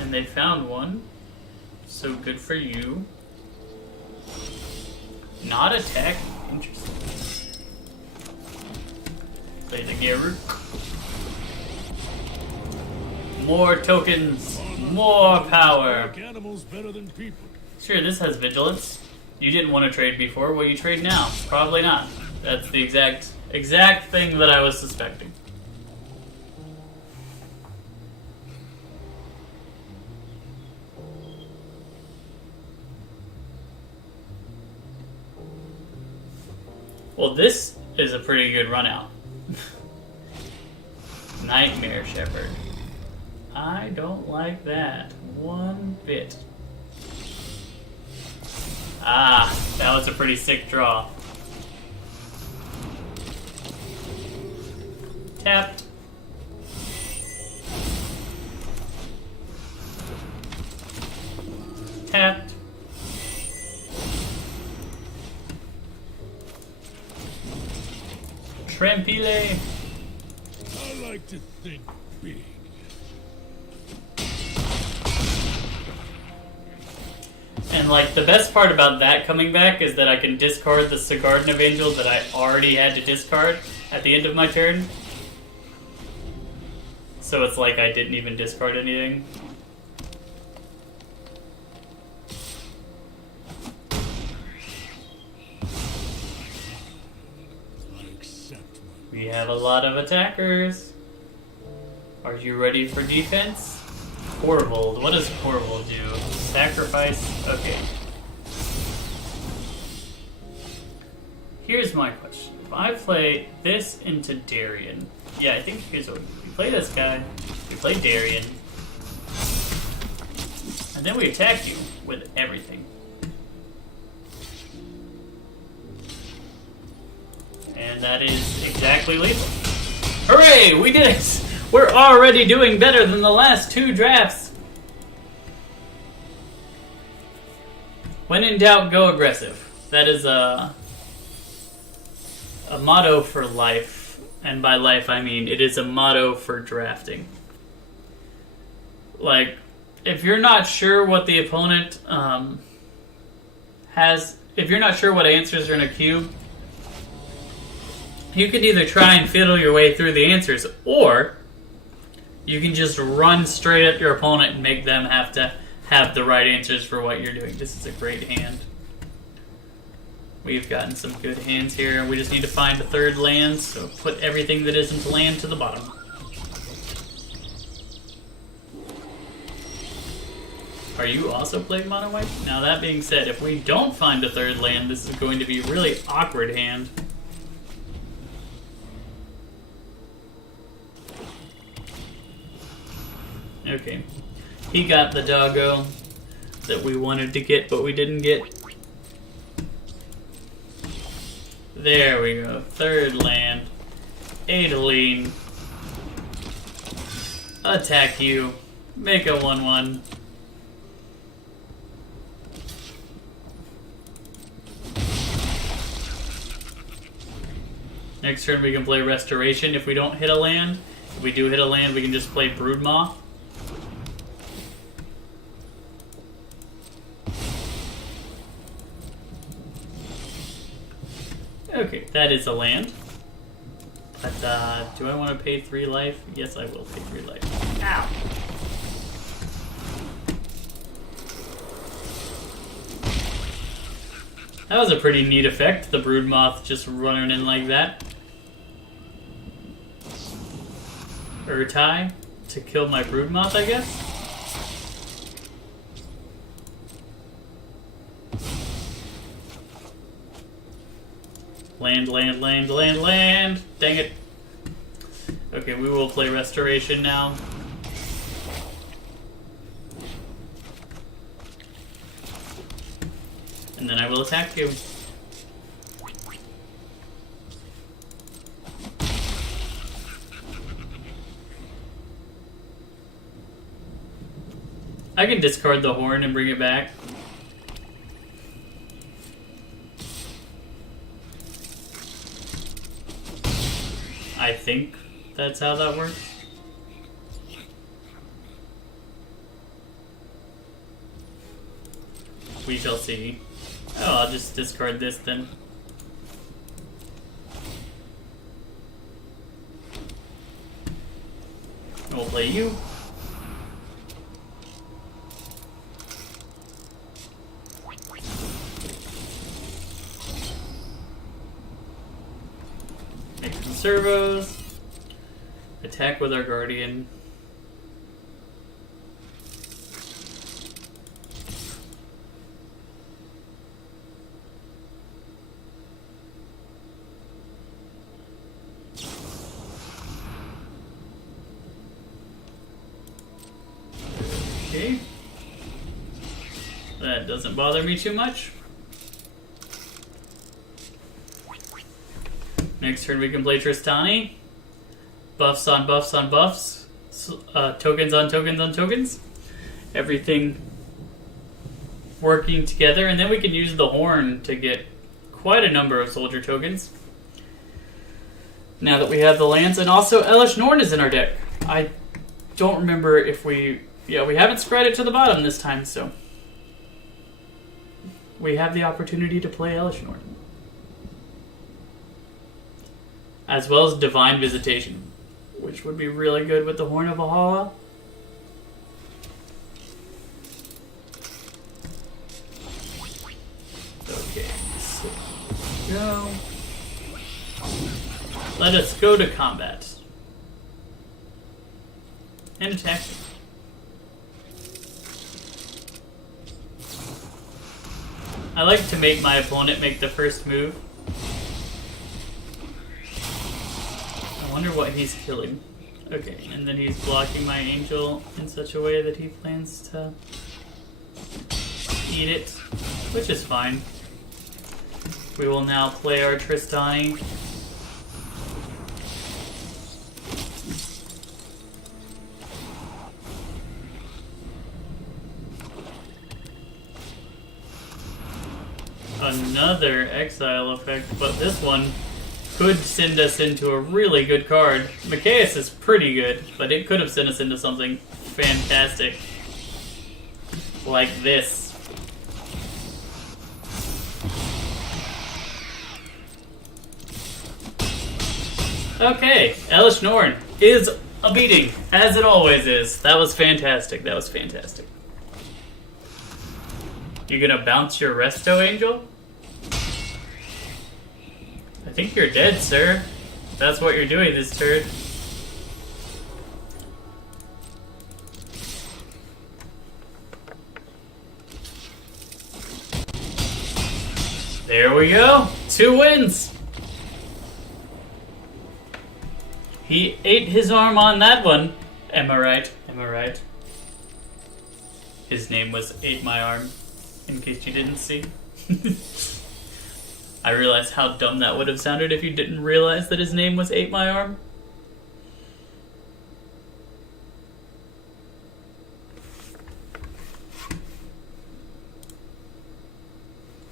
And they found one. So good for you. Not attack. Interesting. Play the Garruk. More tokens. More power. Animals better than people. Sure, this has vigilance. You didn't want to trade before. Will you trade now? Probably not. That's the exact thing that I was suspecting. Well, this is a pretty good run out. Nightmare Shepherd. I don't like that one bit. Ah, that was a pretty sick draw. Tapped. Tapped. Trampile. I like to think big. And like the best part about that coming back is that I can discard the Garden of Angels that I already had to discard at the end of my turn. So it's like I didn't even discard anything. I accept my We have a lot of attackers. Are you ready for defense? Corvold. What does Corvold do? Sacrifice? Okay. Here's my question. If I play this into Darien... Yeah, I think here's what... We play this guy. We play Darien. And then we attack you with everything. And that is exactly lethal. Hooray! We did it! We're already doing better than the last 2 drafts. When in doubt, go aggressive. That is a motto for life. And by life, I mean it is a motto for drafting. Like, if you're not sure what the opponent has... If you're not sure what answers are in a cube, you can either try and fiddle your way through the answers, or you can just run straight at your opponent and make them have to have the right answers for what you're doing. This is a great hand. We've gotten some good hands here, and we just need to find a 3rd land, so put everything that isn't land to the bottom. Are you also playing mono white? Now that being said, if we don't find a 3rd land, this is going to be a really awkward hand. Okay. He got the doggo that we wanted to get, but we didn't get. There we go. 3rd land. Adeline. Attack you. Make a 1/1. Next turn we can play Restoration if we don't hit a land. If we do hit a land, we can just play Broodmaw. Okay, that is a land. But, do I want to pay 3 life? Yes, I will pay 3 life. Ow! That was a pretty neat effect, the Broodmoth just running in like that. Urtai to kill my Broodmoth, I guess? Land, land, land, land, land! Dang it. Okay, we will play Restoration now. And then I will attack you. I can discard the horn and bring it back. I think that's how that works. We shall see. Oh, I'll just discard this then. We'll play you. Make some servos. Attack with our guardian. That doesn't bother me too much. Next turn we can play Tristani. Buffs on buffs on buffs. Tokens on tokens on tokens. Everything working together. And then we can use the horn to get quite a number of soldier tokens. Now that we have the lands. And also Elish Norn is in our deck. I don't remember if we... Yeah, we haven't spread it to the bottom this time, so... We have the opportunity to play Elish Norn. As well as Divine Visitation, which would be really good with the Horn of Valhalla. Okay, so go. Let us go to combat. And attack. I like to make my opponent make the first move. I wonder what he's killing. Okay, and then he's blocking my angel in such a way that he plans to eat it, which is fine. We will now play our Tristani. Another exile effect, but this one could send us into a really good card. Machias is pretty good, but it could have sent us into something fantastic. Like this. Okay, Elish Norn is a beating, as it always is. That was fantastic, that was fantastic. You gonna bounce your Resto Angel? I think you're dead, sir. That's what you're doing this turn. There we go. 2 wins. He ate his arm on that one. Am I right? Am I right? His name was Ate My Arm, in case you didn't see. I realized how dumb that would have sounded if you didn't realize that his name was Ate My Arm.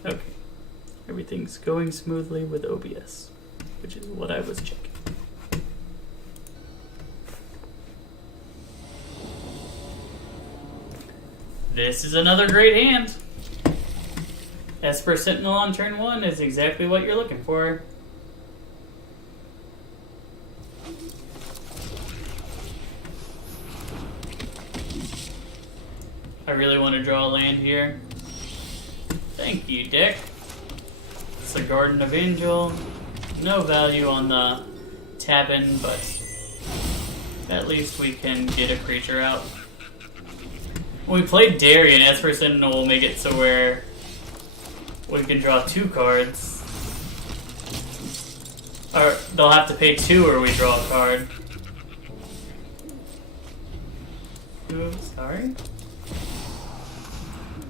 Okay. Everything's going smoothly with OBS, which is what I was checking. This is another great hand. Esper Sentinel on turn 1 is exactly what you're looking for. I really want to draw a land here. Thank you, deck. It's a Garden of Angel. No value on the tap-in, but at least we can get a creature out. When we play Darien, Esper Sentinel will make it so where we can draw 2 cards. Or they'll have to pay 2 or we draw a card. Oops, sorry.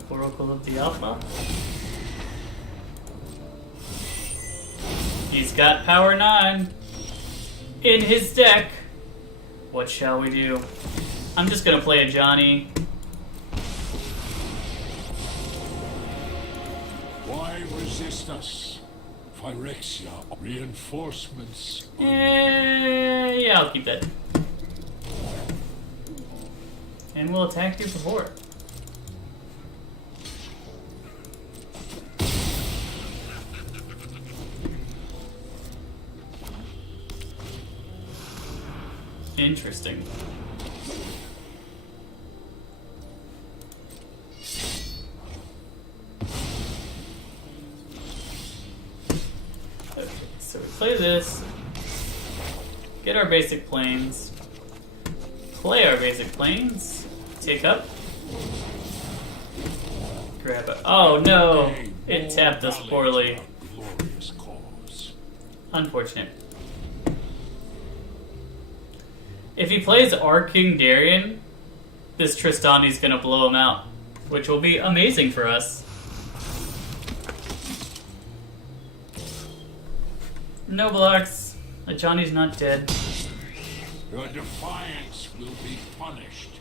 Oracle of the Alpha. He's got power 9 in his deck. What shall we do? I'm just gonna play a Johnny. Why resist us? Phyrexia, reinforcements. Yeah, I'll keep that. And we'll attack you for 4. Interesting. Okay, so we play this, get our basic planes, play our basic planes, take up, grab it. Oh no! It tapped us poorly. Glorious cause. Unfortunate. If he plays our King Darien, this Tristani's gonna blow him out. which will be amazing for us. No blocks. Johnny's not dead. Your defiance will be punished.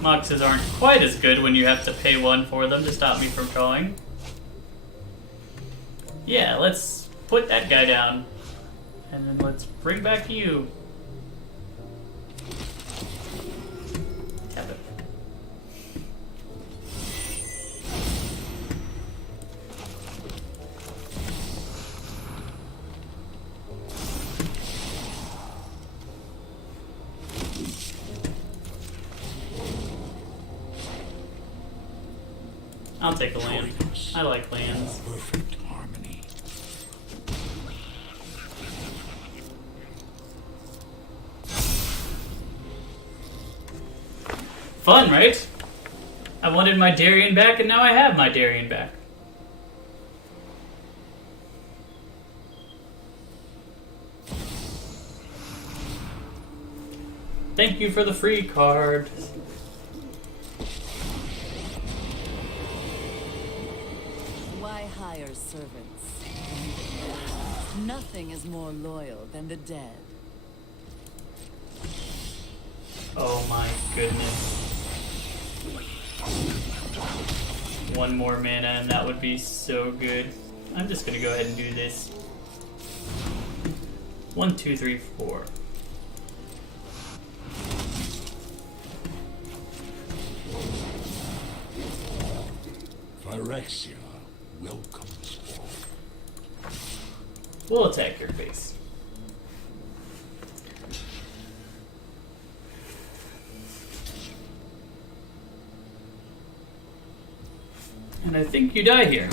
Moxes aren't quite as good when you have to pay one for them to stop me from drawing. Yeah, let's put that guy down. And then let's bring back you. Tap it. I'll take a land. I like lands. Perfect harmony. Fun, right? I wanted my Darien back, and now I have my Darien back. Thank you for the free card. Why hire servants? Nothing is more loyal than the dead. Oh my goodness. One more mana and that would be so good. I'm just gonna go ahead and do this. 1, 2, 3, 4. Phyrexia welcomes all. We'll attack your face. And I think you die here.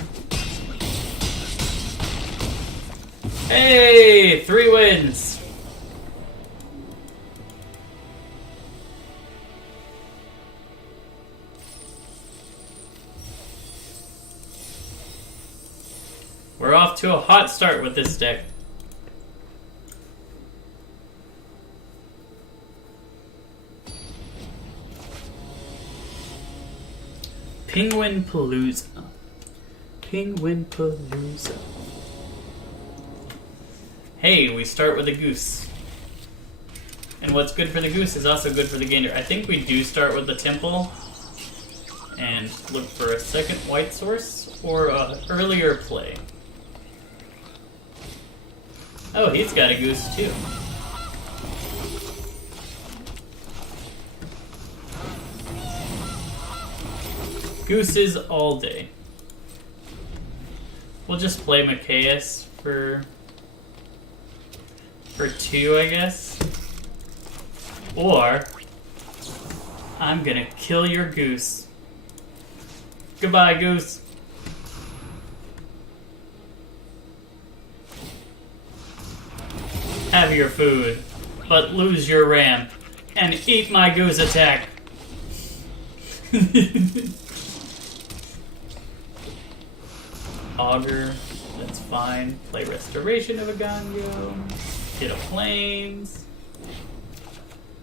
Hey! 3 wins! We're off to a hot start with this deck. Penguin Palooza. Penguin Palooza. Hey, we start with a goose. And what's good for the goose is also good for the gander. I think we do start with the temple and look for a second white source or an earlier play. Oh, he's got a goose too. Gooses all day. We'll just play Macias for 2, I guess. Or I'm gonna kill your goose. Goodbye, goose. Have your food, but lose your ramp and eat my goose attack. Augur, that's fine. Play Restoration of a Ganyo. Hit a Plains.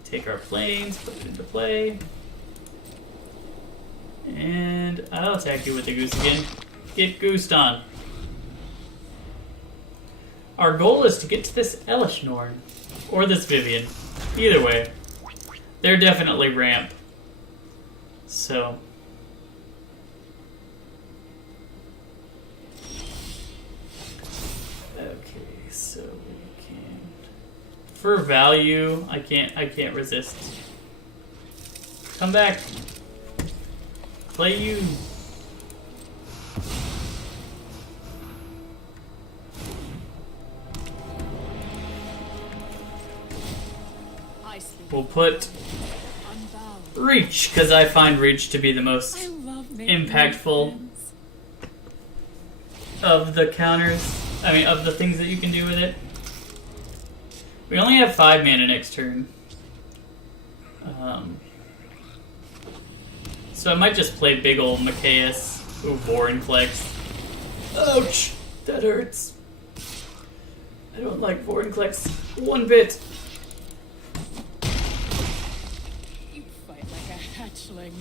Take our Plains, put it into play. And I'll attack you with the goose again. Get goosed on. Our goal is to get to this Elishnorn. Or this Vivian. Either way. They're definitely ramp. So... okay, so we can... for value, I can't resist. Come back. Play you. We'll put Reach, because I find Reach to be the most impactful of the counters. I mean, of the things that you can do with it. We only have 5 mana next turn. So I might just play big ol' Macias. Ooh, Vorinclex. Ouch! That hurts. I don't like Vorinclex one bit. You hatchling.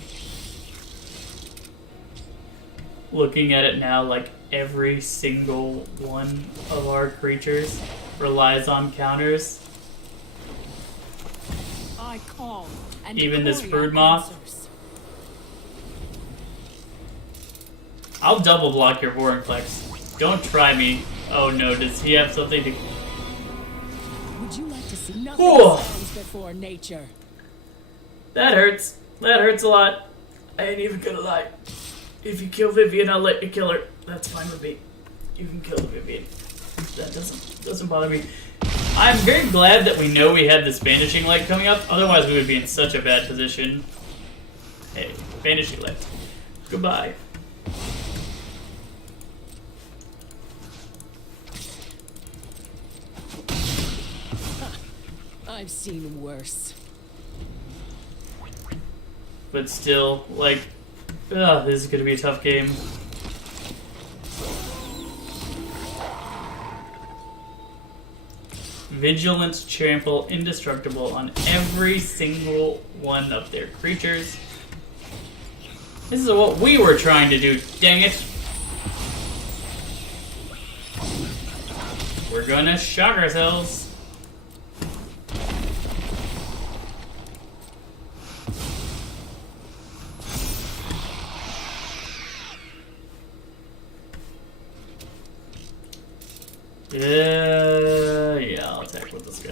Looking at it now, like every single one of our creatures relies on counters. I call and Even this Courier brood moth. answers. I'll double block your Vorinclex. Don't try me. Oh no, does he have something to... Would you like to see nothing Whoa. stands before nature? That hurts. That hurts a lot. I ain't even gonna lie. If you kill Vivian, I'll let you kill her. That's fine with me. You can kill Vivian. That doesn't bother me. I'm very glad that we know we have this Vanishing Light coming up. Otherwise, we would be in such a bad position. Hey, Vanishing Light. Goodbye. I've seen worse. But still, like, ugh, this is gonna be a tough game. Vigilant, Trample, Indestructible on every single one of their creatures. This is what we were trying to do, dang it. We're gonna shock ourselves. Yeah, I'll attack with this guy.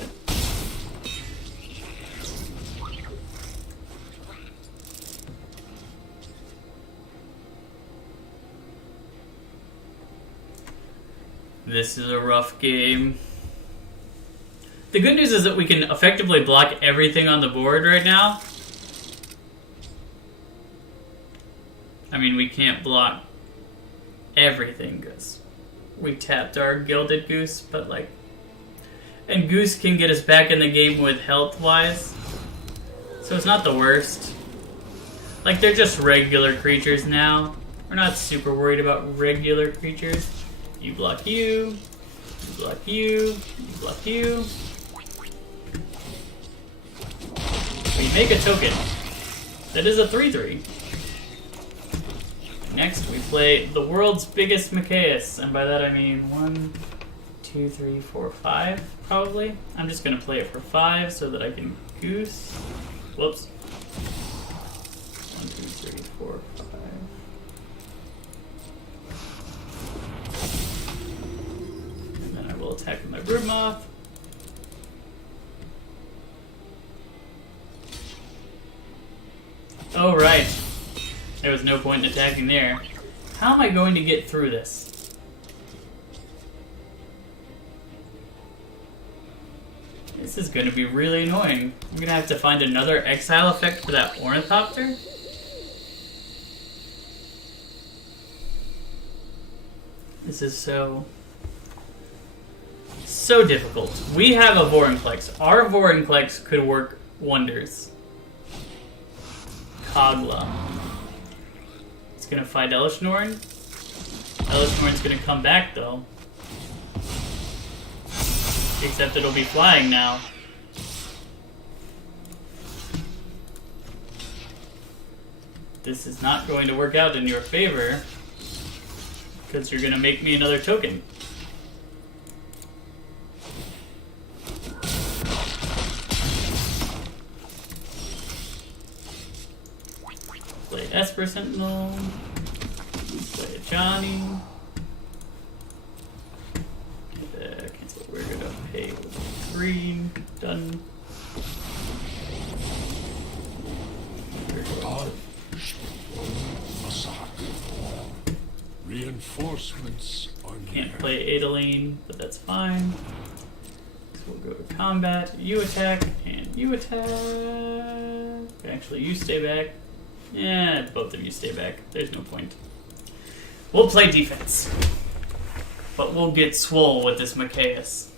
This is a rough game. The good news is that we can effectively block everything on the board right now. I mean, we can't block everything because we tapped our Gilded Goose, but like... And Goose can get us back in the game with health-wise. So it's not the worst. Like, they're just regular creatures now. We're not super worried about regular creatures. You block you. You block you. You block you. We make a token. That is a 3/3. Next, we play the world's biggest Machias, and by that I mean 1, 2, 3, 4, 5, probably. I'm just gonna play it for 5 so that I can goose. Whoops. 1, 2, 3, 4, 5. And then I will attack with my brood moth. Oh, right. There was no point in attacking there. How am I going to get through this? This is going to be really annoying. I'm going to have to find another exile effect for that Ornithopter. This is so difficult. We have a Vorinclex. Our Vorinclex could work wonders. Kogla. It's gonna fight Elishnorn. Elishnorn's gonna come back though. Except it'll be flying now. This is not going to work out in your favor. Because you're gonna make me another token. Play Esper Sentinel. Play a Johnny. Cancel. We're gonna pay with green. Done. Reinforcements are Can't near. play Adeleine, but that's fine. So we'll go to combat. You attack, and you attack. Actually, you stay back. Yeah, both of you stay back. There's no point. We'll play defense. But we'll get swole with this Machias.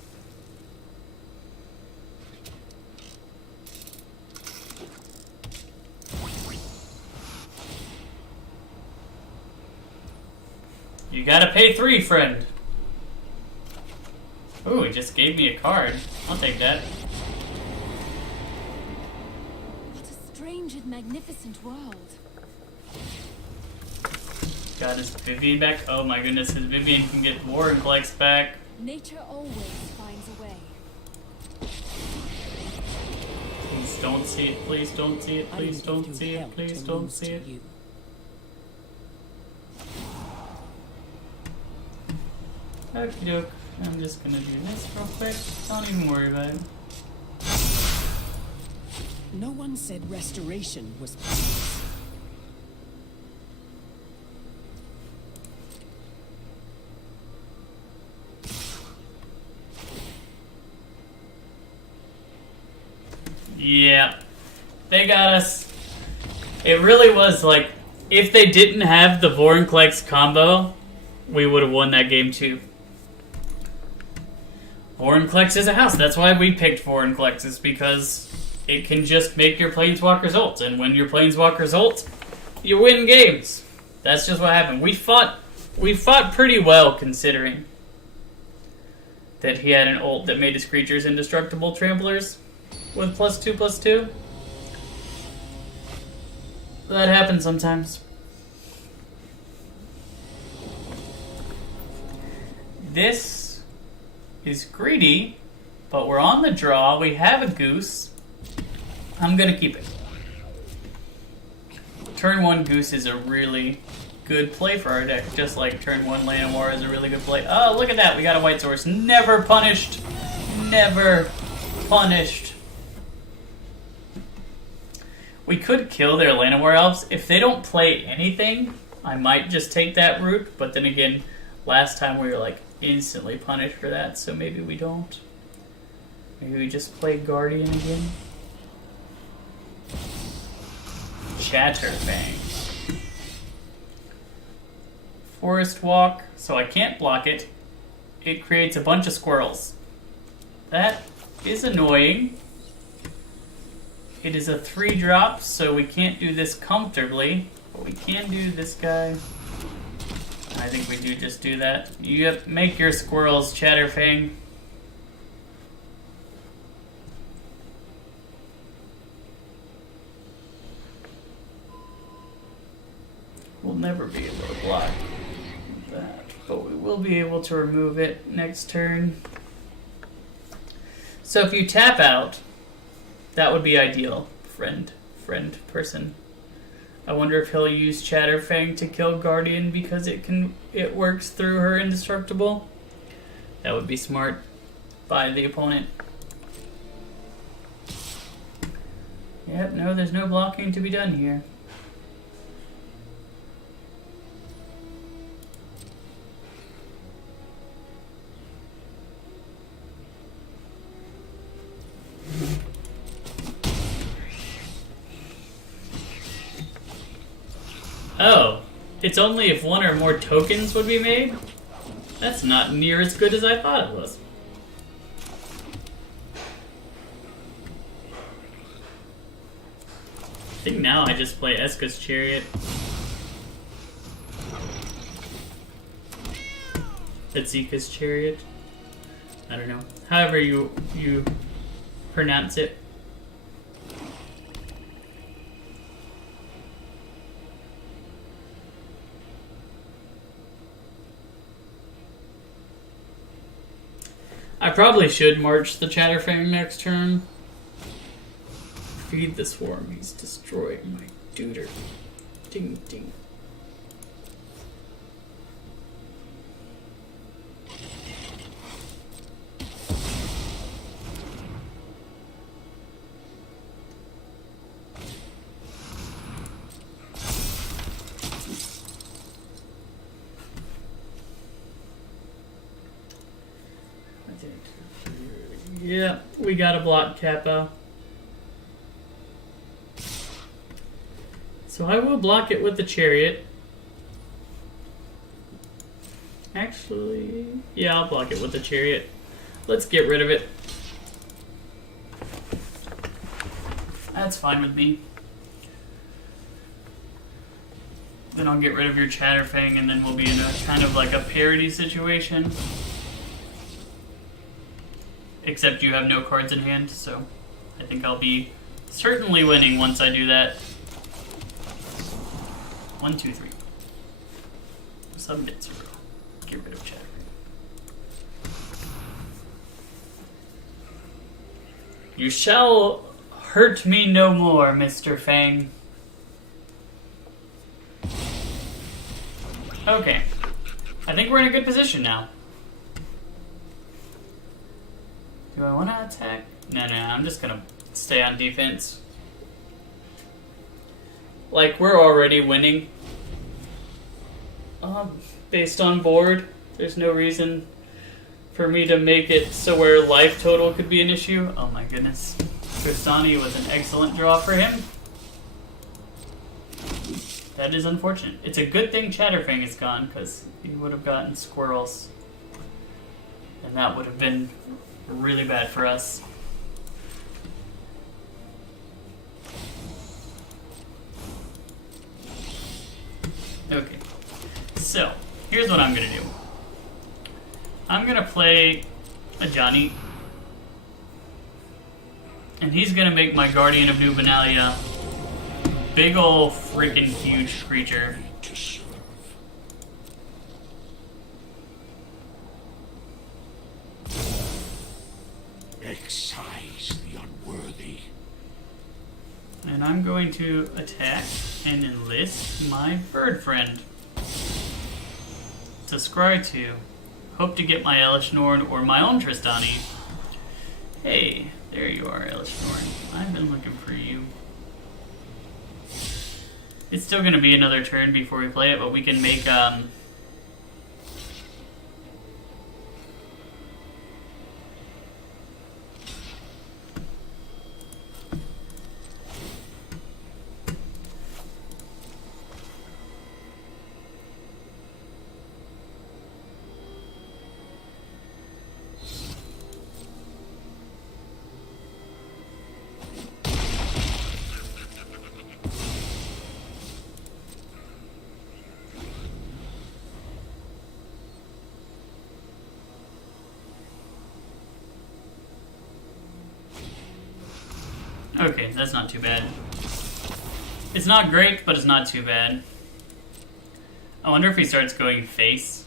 You gotta pay 3, friend. Ooh, he just gave me a card. I'll take that. What a strange strange and magnificent world. Got his Vivian back. Oh my goodness, his Vivian can get Vorinclex back. Nature always finds a way. Please don't see it, please don't see it, I please need don't to see it, help please to don't lose see to it. you. Okie doke. I'm just gonna do this real quick. Don't even worry about it. No one said restoration was. Yeah. They got us. It really was like, if they didn't have the Vorinclex combo, we would have won that game too. Vorinclex is a house. That's why we picked Vorinclex, is because it can just make your Planeswalkers ult. And when your Planeswalkers ult, you win games. That's just what happened. We fought pretty well, considering that he had an ult that made his creatures indestructible tramplers with +2/+2. That happens sometimes. This is greedy, but we're on the draw. We have a goose. I'm gonna keep it. Turn 1 goose is a really good play for our deck, just like turn 1 Llanowar is a really good play. Oh, look at that. We got a white source. Never punished. Never punished. We could kill their Llanowar elves. If they don't play anything, I might just take that route. But then again, last time we were like instantly punished for that, so maybe we don't. Maybe we just play Guardian again. Chatterfang. Forest Walk, so I can't block it. It creates a bunch of squirrels. That is annoying. It is a 3-drop, so we can't do this comfortably, but we can do this guy. I think we do just do that. You make your squirrels, Chatterfang. We'll never be able to block that, but we will be able to remove it next turn. So if you tap out, that would be ideal. Friend person. I wonder if he'll use Chatterfang to kill Guardian because it works through her indestructible. That would be smart by the opponent. Yep, no, there's no blocking to be done here. Oh, it's only if 1 or more tokens would be made? That's not near as good as I thought it was. I think now I just play Eska's Chariot. Etzika's Chariot. I don't know. However you pronounce it. I probably should march the Chatterfang next turn. Feed the swarm, he's destroying my duder. Ding ding. Yeah, we gotta block Kappa. So I will block it with the Chariot. Actually, yeah, I'll block it with the Chariot. Let's get rid of it. That's fine with me. Then I'll get rid of your Chatterfang and then we'll be in a kind of like a parity situation. Except you have no cards in hand, so I think I'll be Certainly winning once I do that. 1, 2, 3. Some bits row. Get rid of chatter. You shall hurt me no more, Mr. Fang. Okay. I think we're in a good position now. Do I want to attack? No, I'm just gonna stay on defense. Like, we're already winning. Based on board, there's no reason for me to make it so where life total could be an issue. Oh my goodness. Tristani was an excellent draw for him. That is unfortunate. It's a good thing Chatterfang is gone, because he would have gotten squirrels. And that would have been really bad for us. Okay. So, here's what I'm going to do. I'm going to play a Johnny. And he's going to make my Guardian of New Benalia big ol' freaking huge creature. To serve. Excise the unworthy. And I'm going to attack and enlist my bird friend to scry 2. Hope to get my Elishnorn or my own Tristani. Hey, there you are, Elishnorn. I've been looking for you. It's still going to be another turn before we play it, but we can make, okay, that's not too bad. It's not great, but it's not too bad. I wonder if he starts going face.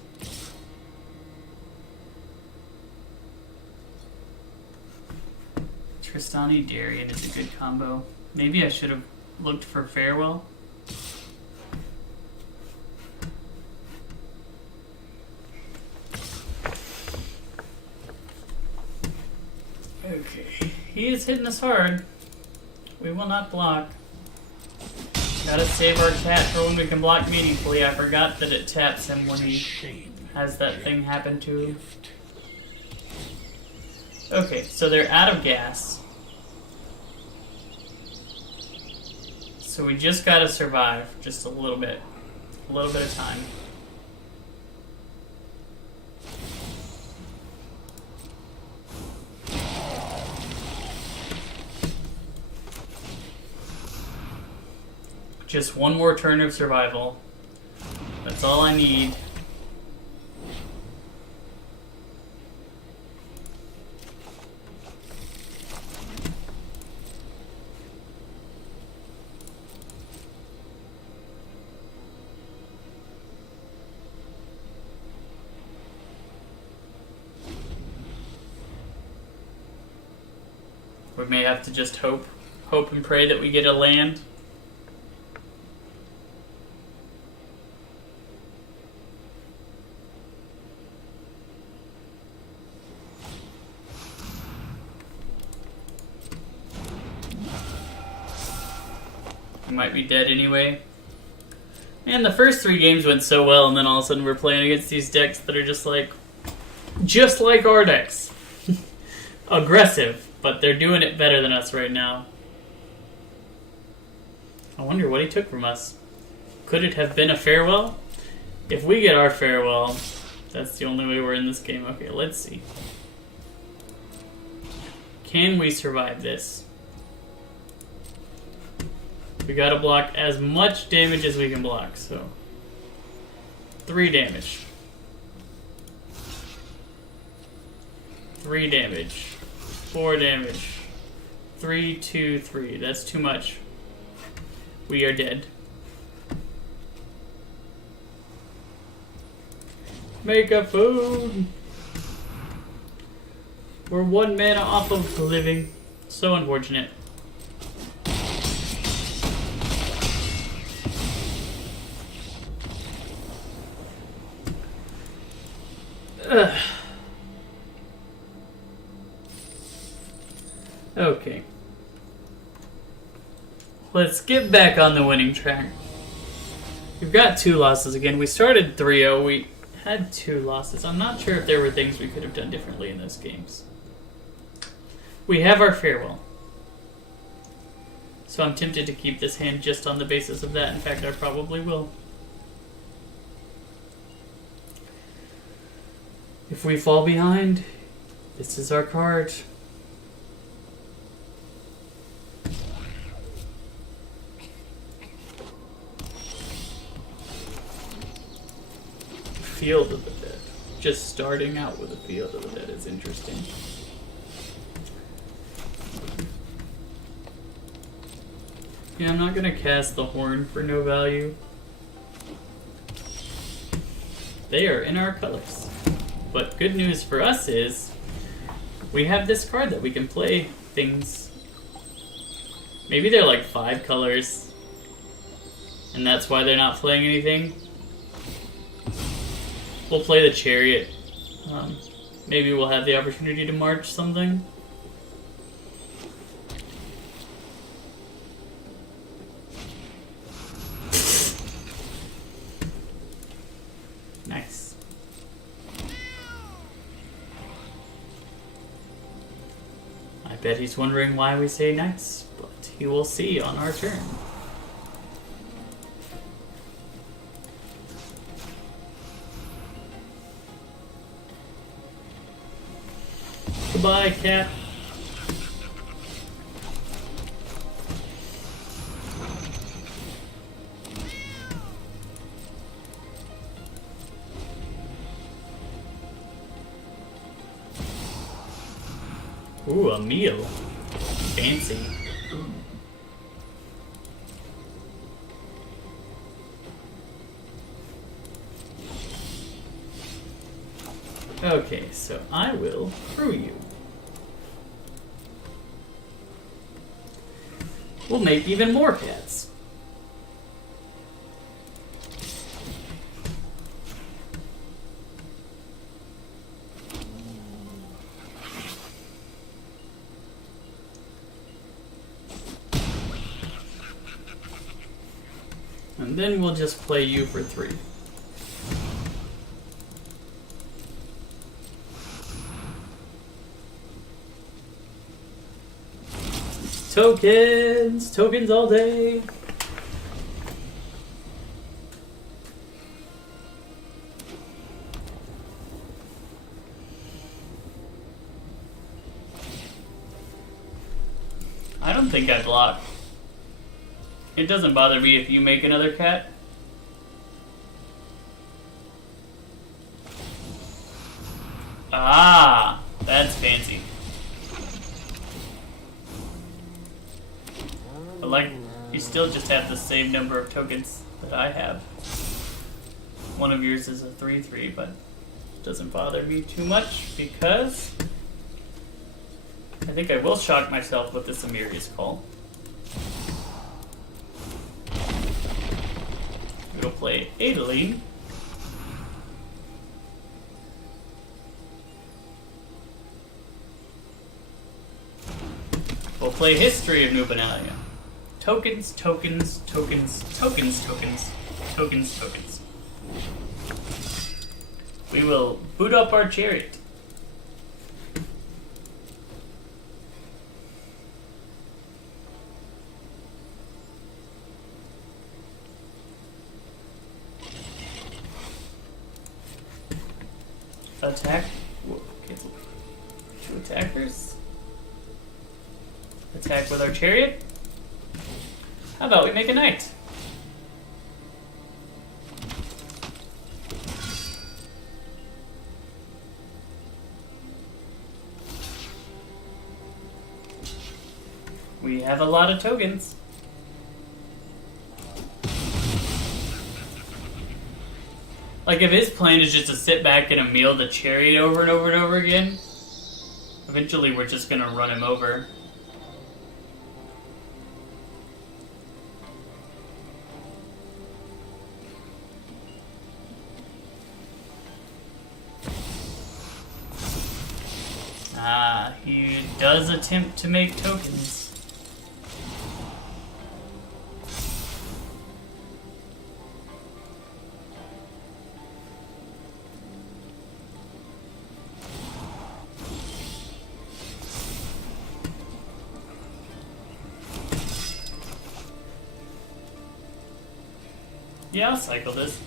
Tristani Darien is a good combo. Maybe I should have looked for Farewell. Okay, he is hitting us hard. We will not block. Gotta save our tap for when we can block meaningfully. I forgot that it taps him when he has that thing happen to him. Okay, so they're out of gas. So we just gotta survive just a little bit. A little bit of time. Just one more turn of survival. That's all I need. We may have to just hope and pray that we get a land. We might be dead anyway. And the first 3 games went so well, and then all of a sudden we're playing against these decks that are just like our decks. Aggressive, but they're doing it better than us right now. I wonder what he took from us. Could it have been a Farewell? If we get our Farewell, that's the only way we're in this game. Okay, let's see. Can we survive this? We gotta block as much damage as we can block, so 3 damage. 3 damage. 4 damage. 3, 2, 3. That's too much. We are dead. Make a food. We're 1 mana off of living. So unfortunate. Ugh. Okay. Let's get back on the winning track. We've got 2 losses again. We started 3-0. We had 2 losses. I'm not sure if there were things we could have done differently in those games. We have our farewell. So I'm tempted to keep this hand just on the basis of that. In fact, I probably will. If we fall behind, this is our card. Field of the Dead. Just starting out with a Field of the Dead is interesting. Yeah, I'm not gonna cast the Horn for no value. They are in our colors. But good news for us is we have this card that we can play things. Maybe they're like 5 colors, and that's why they're not playing anything. We'll play the Chariot. Maybe we'll have the opportunity to march something. Nice. I bet he's wondering why we say nice, but he will see on our turn. Goodbye, cat. Ooh, a meal. Fancy. Okay, so I will through you. We'll make even more cats. And then we'll just play you for 3. Tokens! Tokens all day! I don't think I block. It doesn't bother me if you make another cat. Ah, that's fancy. But like, you still just have the same number of tokens that I have. One of yours is a 3/3, but it doesn't bother me too much because I think I will shock myself with this Amiri's Call. We'll play Adeline. We'll play History of New Benalia. Tokens, tokens, tokens, tokens, tokens, tokens, tokens. We will boot up our chariot. Attack. Whoa, cancel. 2 attackers. Attack with our chariot. How about we make a knight? We have a lot of tokens. Like, if his plan is just to sit back and meal the chariot over and over and over again, eventually we're just gonna run him over. Ah, he does attempt to make tokens. Yeah, I'll cycle this.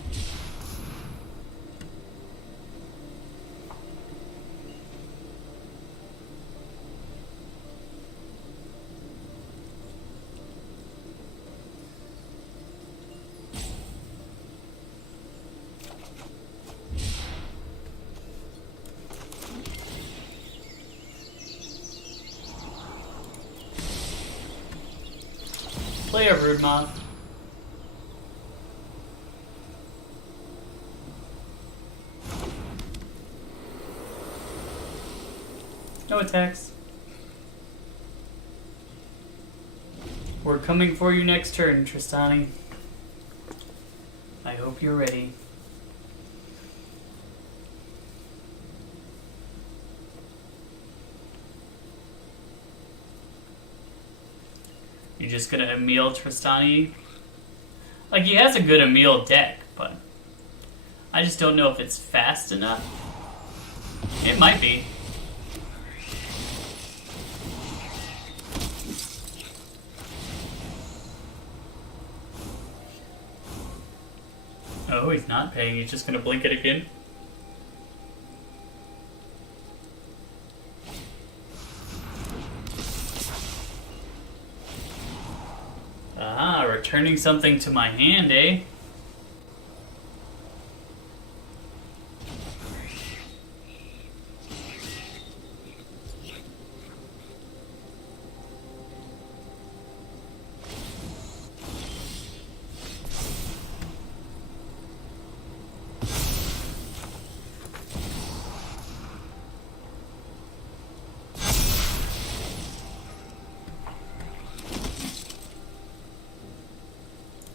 Play a Rude Moth. No attacks. We're coming for you next turn, Tristani. I hope you're ready. You're just gonna Emil Tristani? Like, he has a good Emil deck, but I just don't know if it's fast enough. It might be. Oh, he's not paying. He's just gonna blink it again. Ah, returning something to my hand, eh?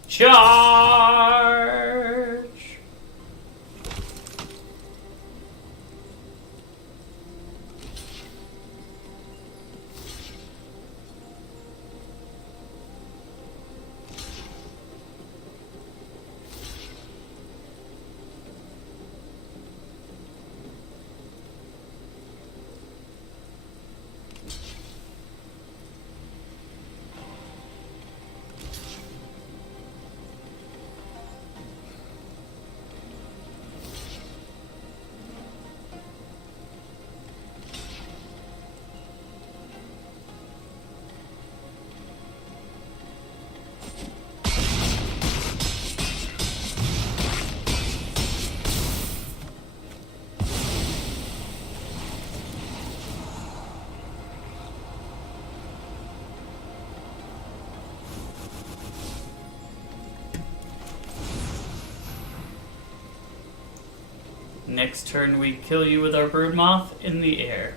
Charge! Next turn we kill you with our Broodmoth in the air.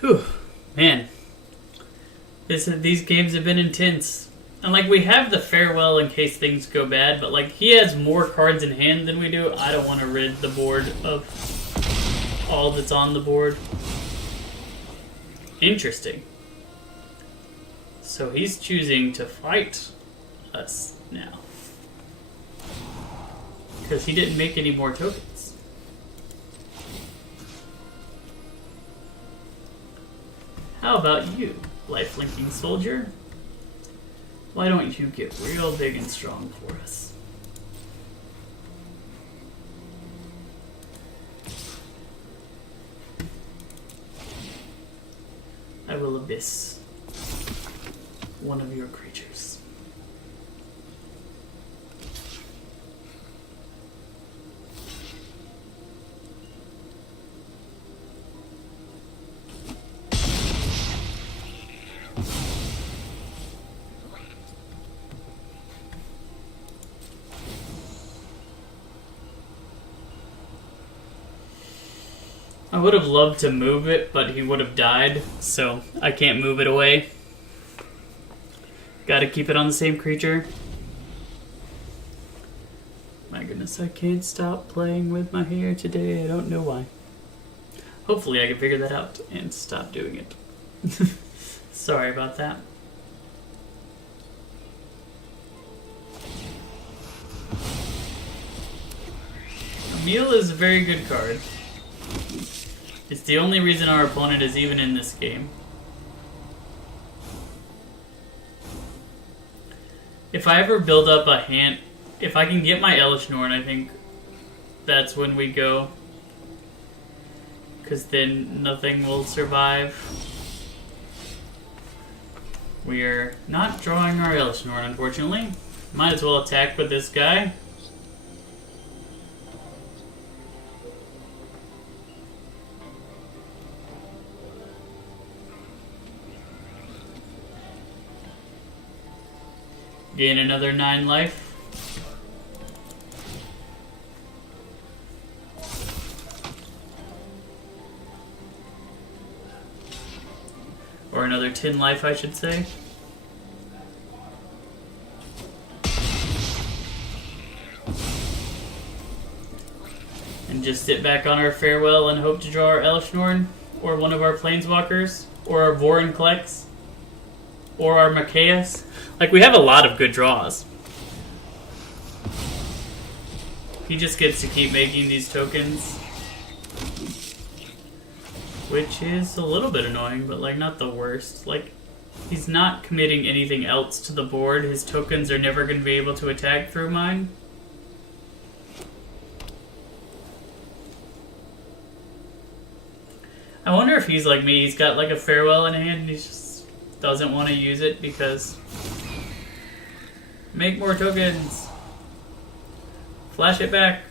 Whew, man. These games have been intense. And, like, we have the farewell in case things go bad, but, like, he has more cards in hand than we do. I don't want to rid the board of all that's on the board. Interesting. So he's choosing to fight us now. Because he didn't make any more tokens. How about you, life-linking soldier? Why don't you get real big and strong for us? I will abyss one of your creatures. I would have loved to move it, but he would have died, so I can't move it away. Gotta keep it on the same creature. My goodness, I can't stop playing with my hair today. I don't know why. Hopefully I can figure that out and stop doing it. Sorry about that. Emil is a very good card. It's the only reason our opponent is even in this game. If I ever build up a hand, if I can get my Elish Norn, I think that's when we go. Because then nothing will survive. We are not drawing our Elish Norn, unfortunately. Might as well attack with this guy. Gain another 9 life. Or another 10 life, I should say. And just sit back on our farewell and hope to draw our Elish Norn, or one of our Planeswalkers, or our Vorinclex, or our Machias. Like, we have a lot of good draws. He just gets to keep making these tokens. Which is a little bit annoying, but, like, not the worst. Like, he's not committing anything else to the board. His tokens are never going to be able to attack through mine. I wonder if he's like me. He's got, like, a farewell in hand and he just doesn't want to use it because... Make more tokens. Flash it back.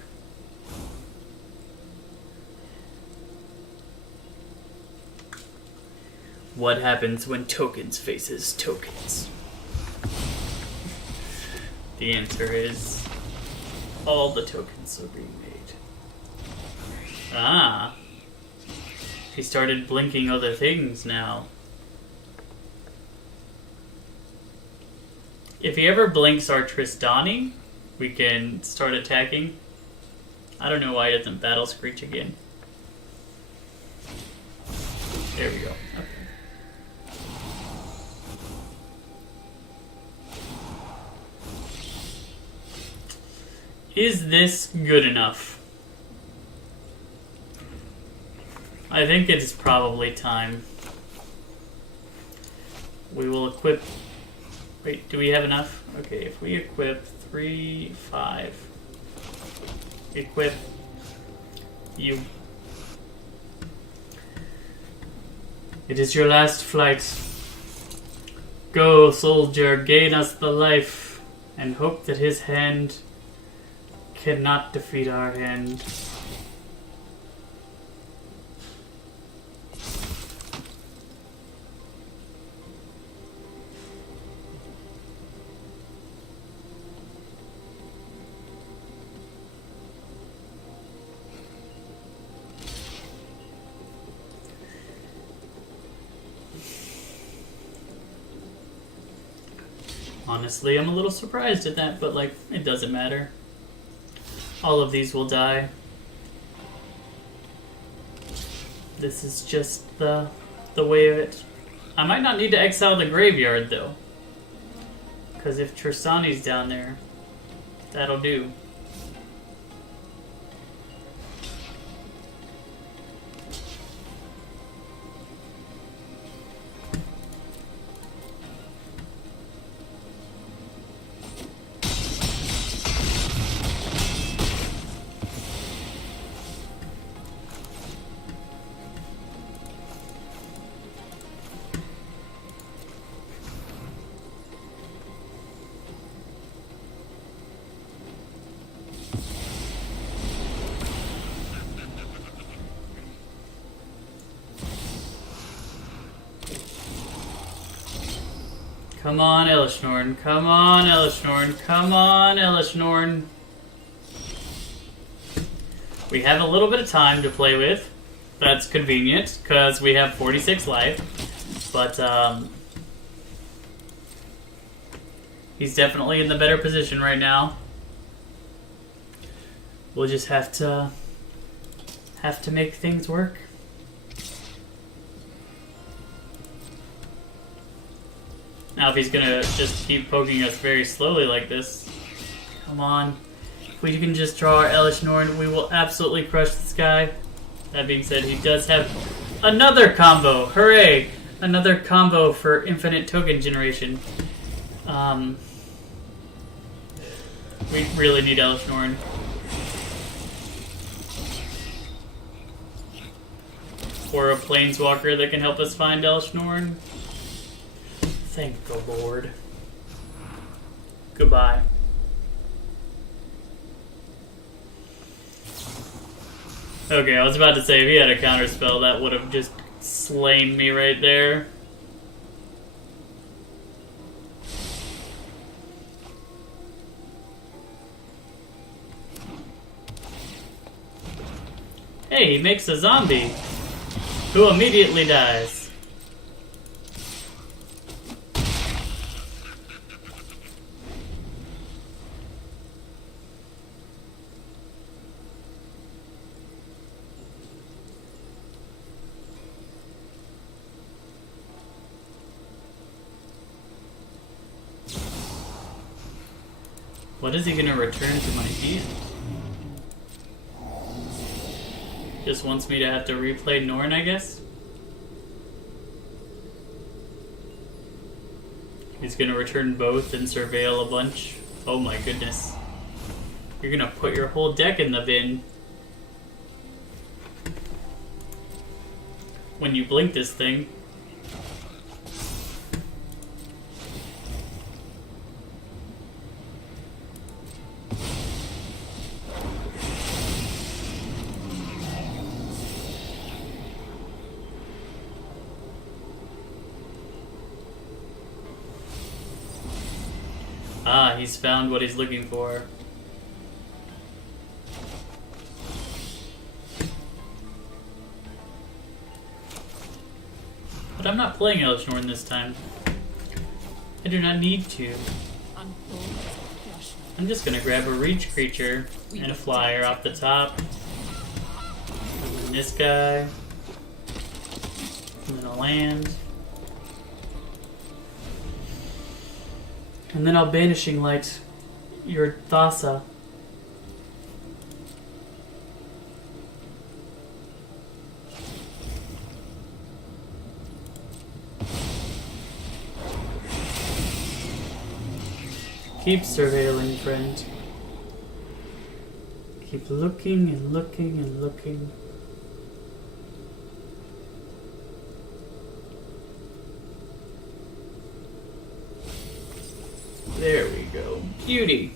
What happens when tokens faces tokens? The answer is all the tokens are being made. Ah. He started blinking other things now. If he ever blinks our Tristani, we can start attacking. I don't know why he doesn't Battle Screech again. There we go. Okay. Is this good enough? I think it is probably time. We will equip... Wait, do we have enough? Okay, if we equip 3, 5. Equip you. It is your last flight. Go, soldier, gain us the life, and hope that his hand cannot defeat our hand. Honestly, I'm a little surprised at that, but, like, it doesn't matter. All of these will die. This is just the way of it. I might not need to exile the graveyard, though. Because if Tristani's down there, that'll do. Come on, Elishnorn. Come on, Elishnorn. Come on, Elishnorn. We have a little bit of time to play with. That's convenient, because we have 46 life. But, he's definitely in the better position right now. We'll just have to make things work. Now if he's gonna just keep poking us very slowly like this, come on. If we can just draw our Elishnorn, we will absolutely crush this guy. That being said, he does have another combo. Hooray! Another combo for infinite token generation. We really need Elishnorn. Or a planeswalker that can help us find Elishnorn. Thank the Lord. Goodbye. Okay, I was about to say, if he had a counterspell, that would have just slain me right there. Hey, he makes a zombie who immediately dies. What is he gonna return to my hand? Just wants me to have to replay Norn, I guess? He's gonna return both and surveil a bunch. Oh my goodness. You're gonna put your whole deck in the bin. When you blink this thing. Ah, he's found what he's looking for. But I'm not playing Elishnorn this time. I do not need to. I'm just gonna grab a reach creature and a flyer off the top. And then this guy. And then a land. And then I'll Banishing Light your Thassa. Keep surveilling, friend. Keep looking and looking and looking. There we go. Beauty.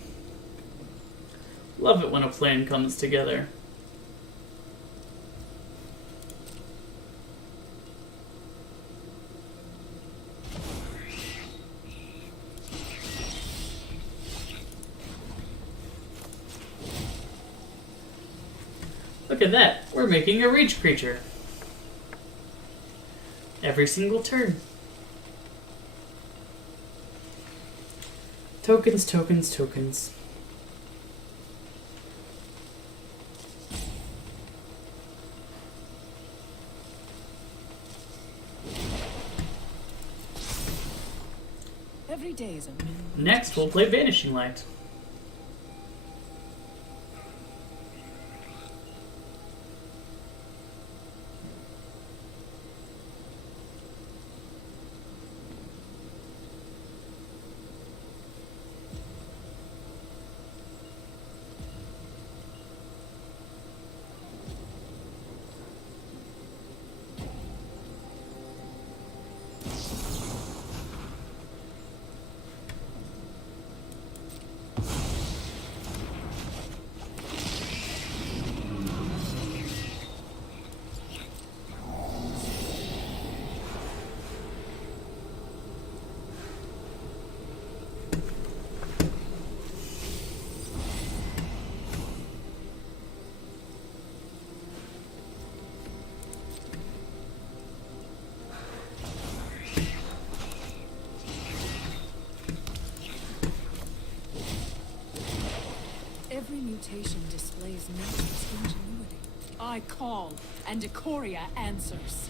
Love it when a plan comes together. Look at that. We're making a reach creature. Every single turn. Tokens, tokens, tokens. Every day is a minute. Next, we'll play Vanishing Light. mutation displays nature's ingenuity. I call, and Ikoria answers.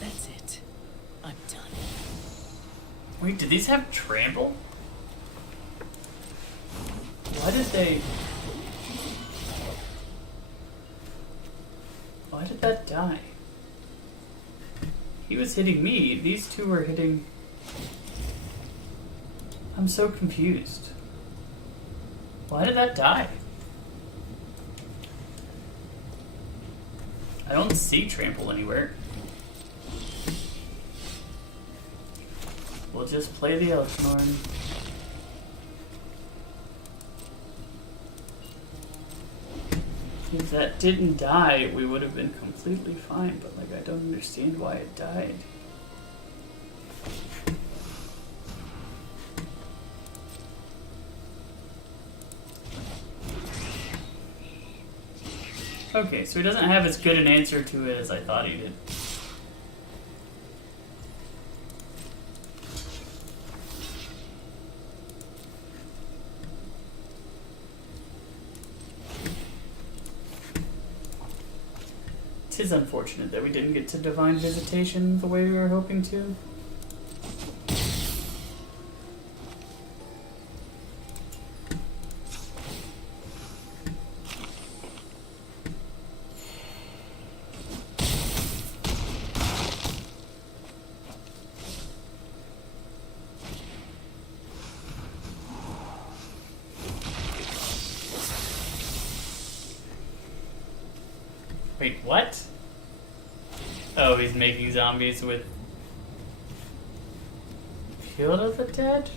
That's it. I'm done. Wait, did these have trample? Why did they... Why did that die? He was hitting me. These two were hitting... I'm so confused. Why did that die? I don't see trample anywhere. We'll just play the Elfnorn. If that didn't die, we would have been completely fine, but like I don't understand why it died. Okay, so he doesn't have as good an answer to it as I thought he did. It is unfortunate that we didn't get to Divine Visitation the way we were hoping to. Wait, what? Oh, he's making zombies with Field of the Dead?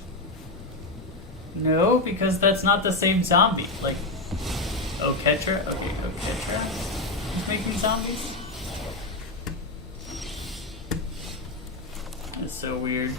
No, because that's not the same zombie. Like, Oketra? Okay, Oketra is making zombies? That's so weird.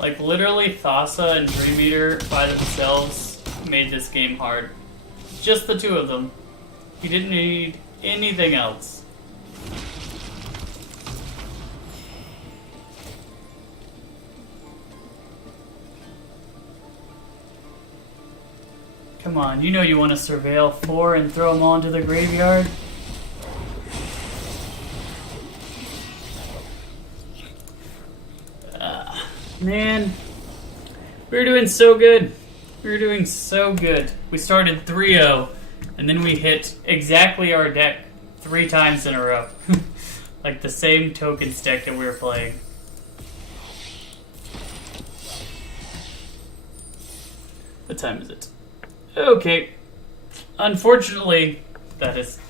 Like, literally, Thassa and Dream Eater by themselves made this game hard. Just the two of them. You didn't need anything else. Come on, you know you want to surveil 4 and throw them all into the graveyard? Man, we were doing so good. We were doing so good. We started 3-0, and then we hit exactly our deck 3 times in a row. Like the same tokens deck that we were playing. What time is it? Okay. Unfortunately, that is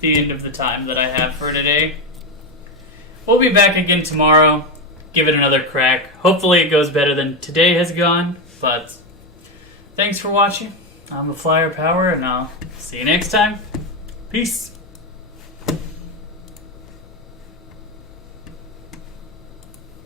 the end of the time that I have for today. We'll be back again tomorrow. Give it another crack. Hopefully it goes better than today has gone, but thanks for watching. I'm a Flyer Power, and I'll see you next time. Peace.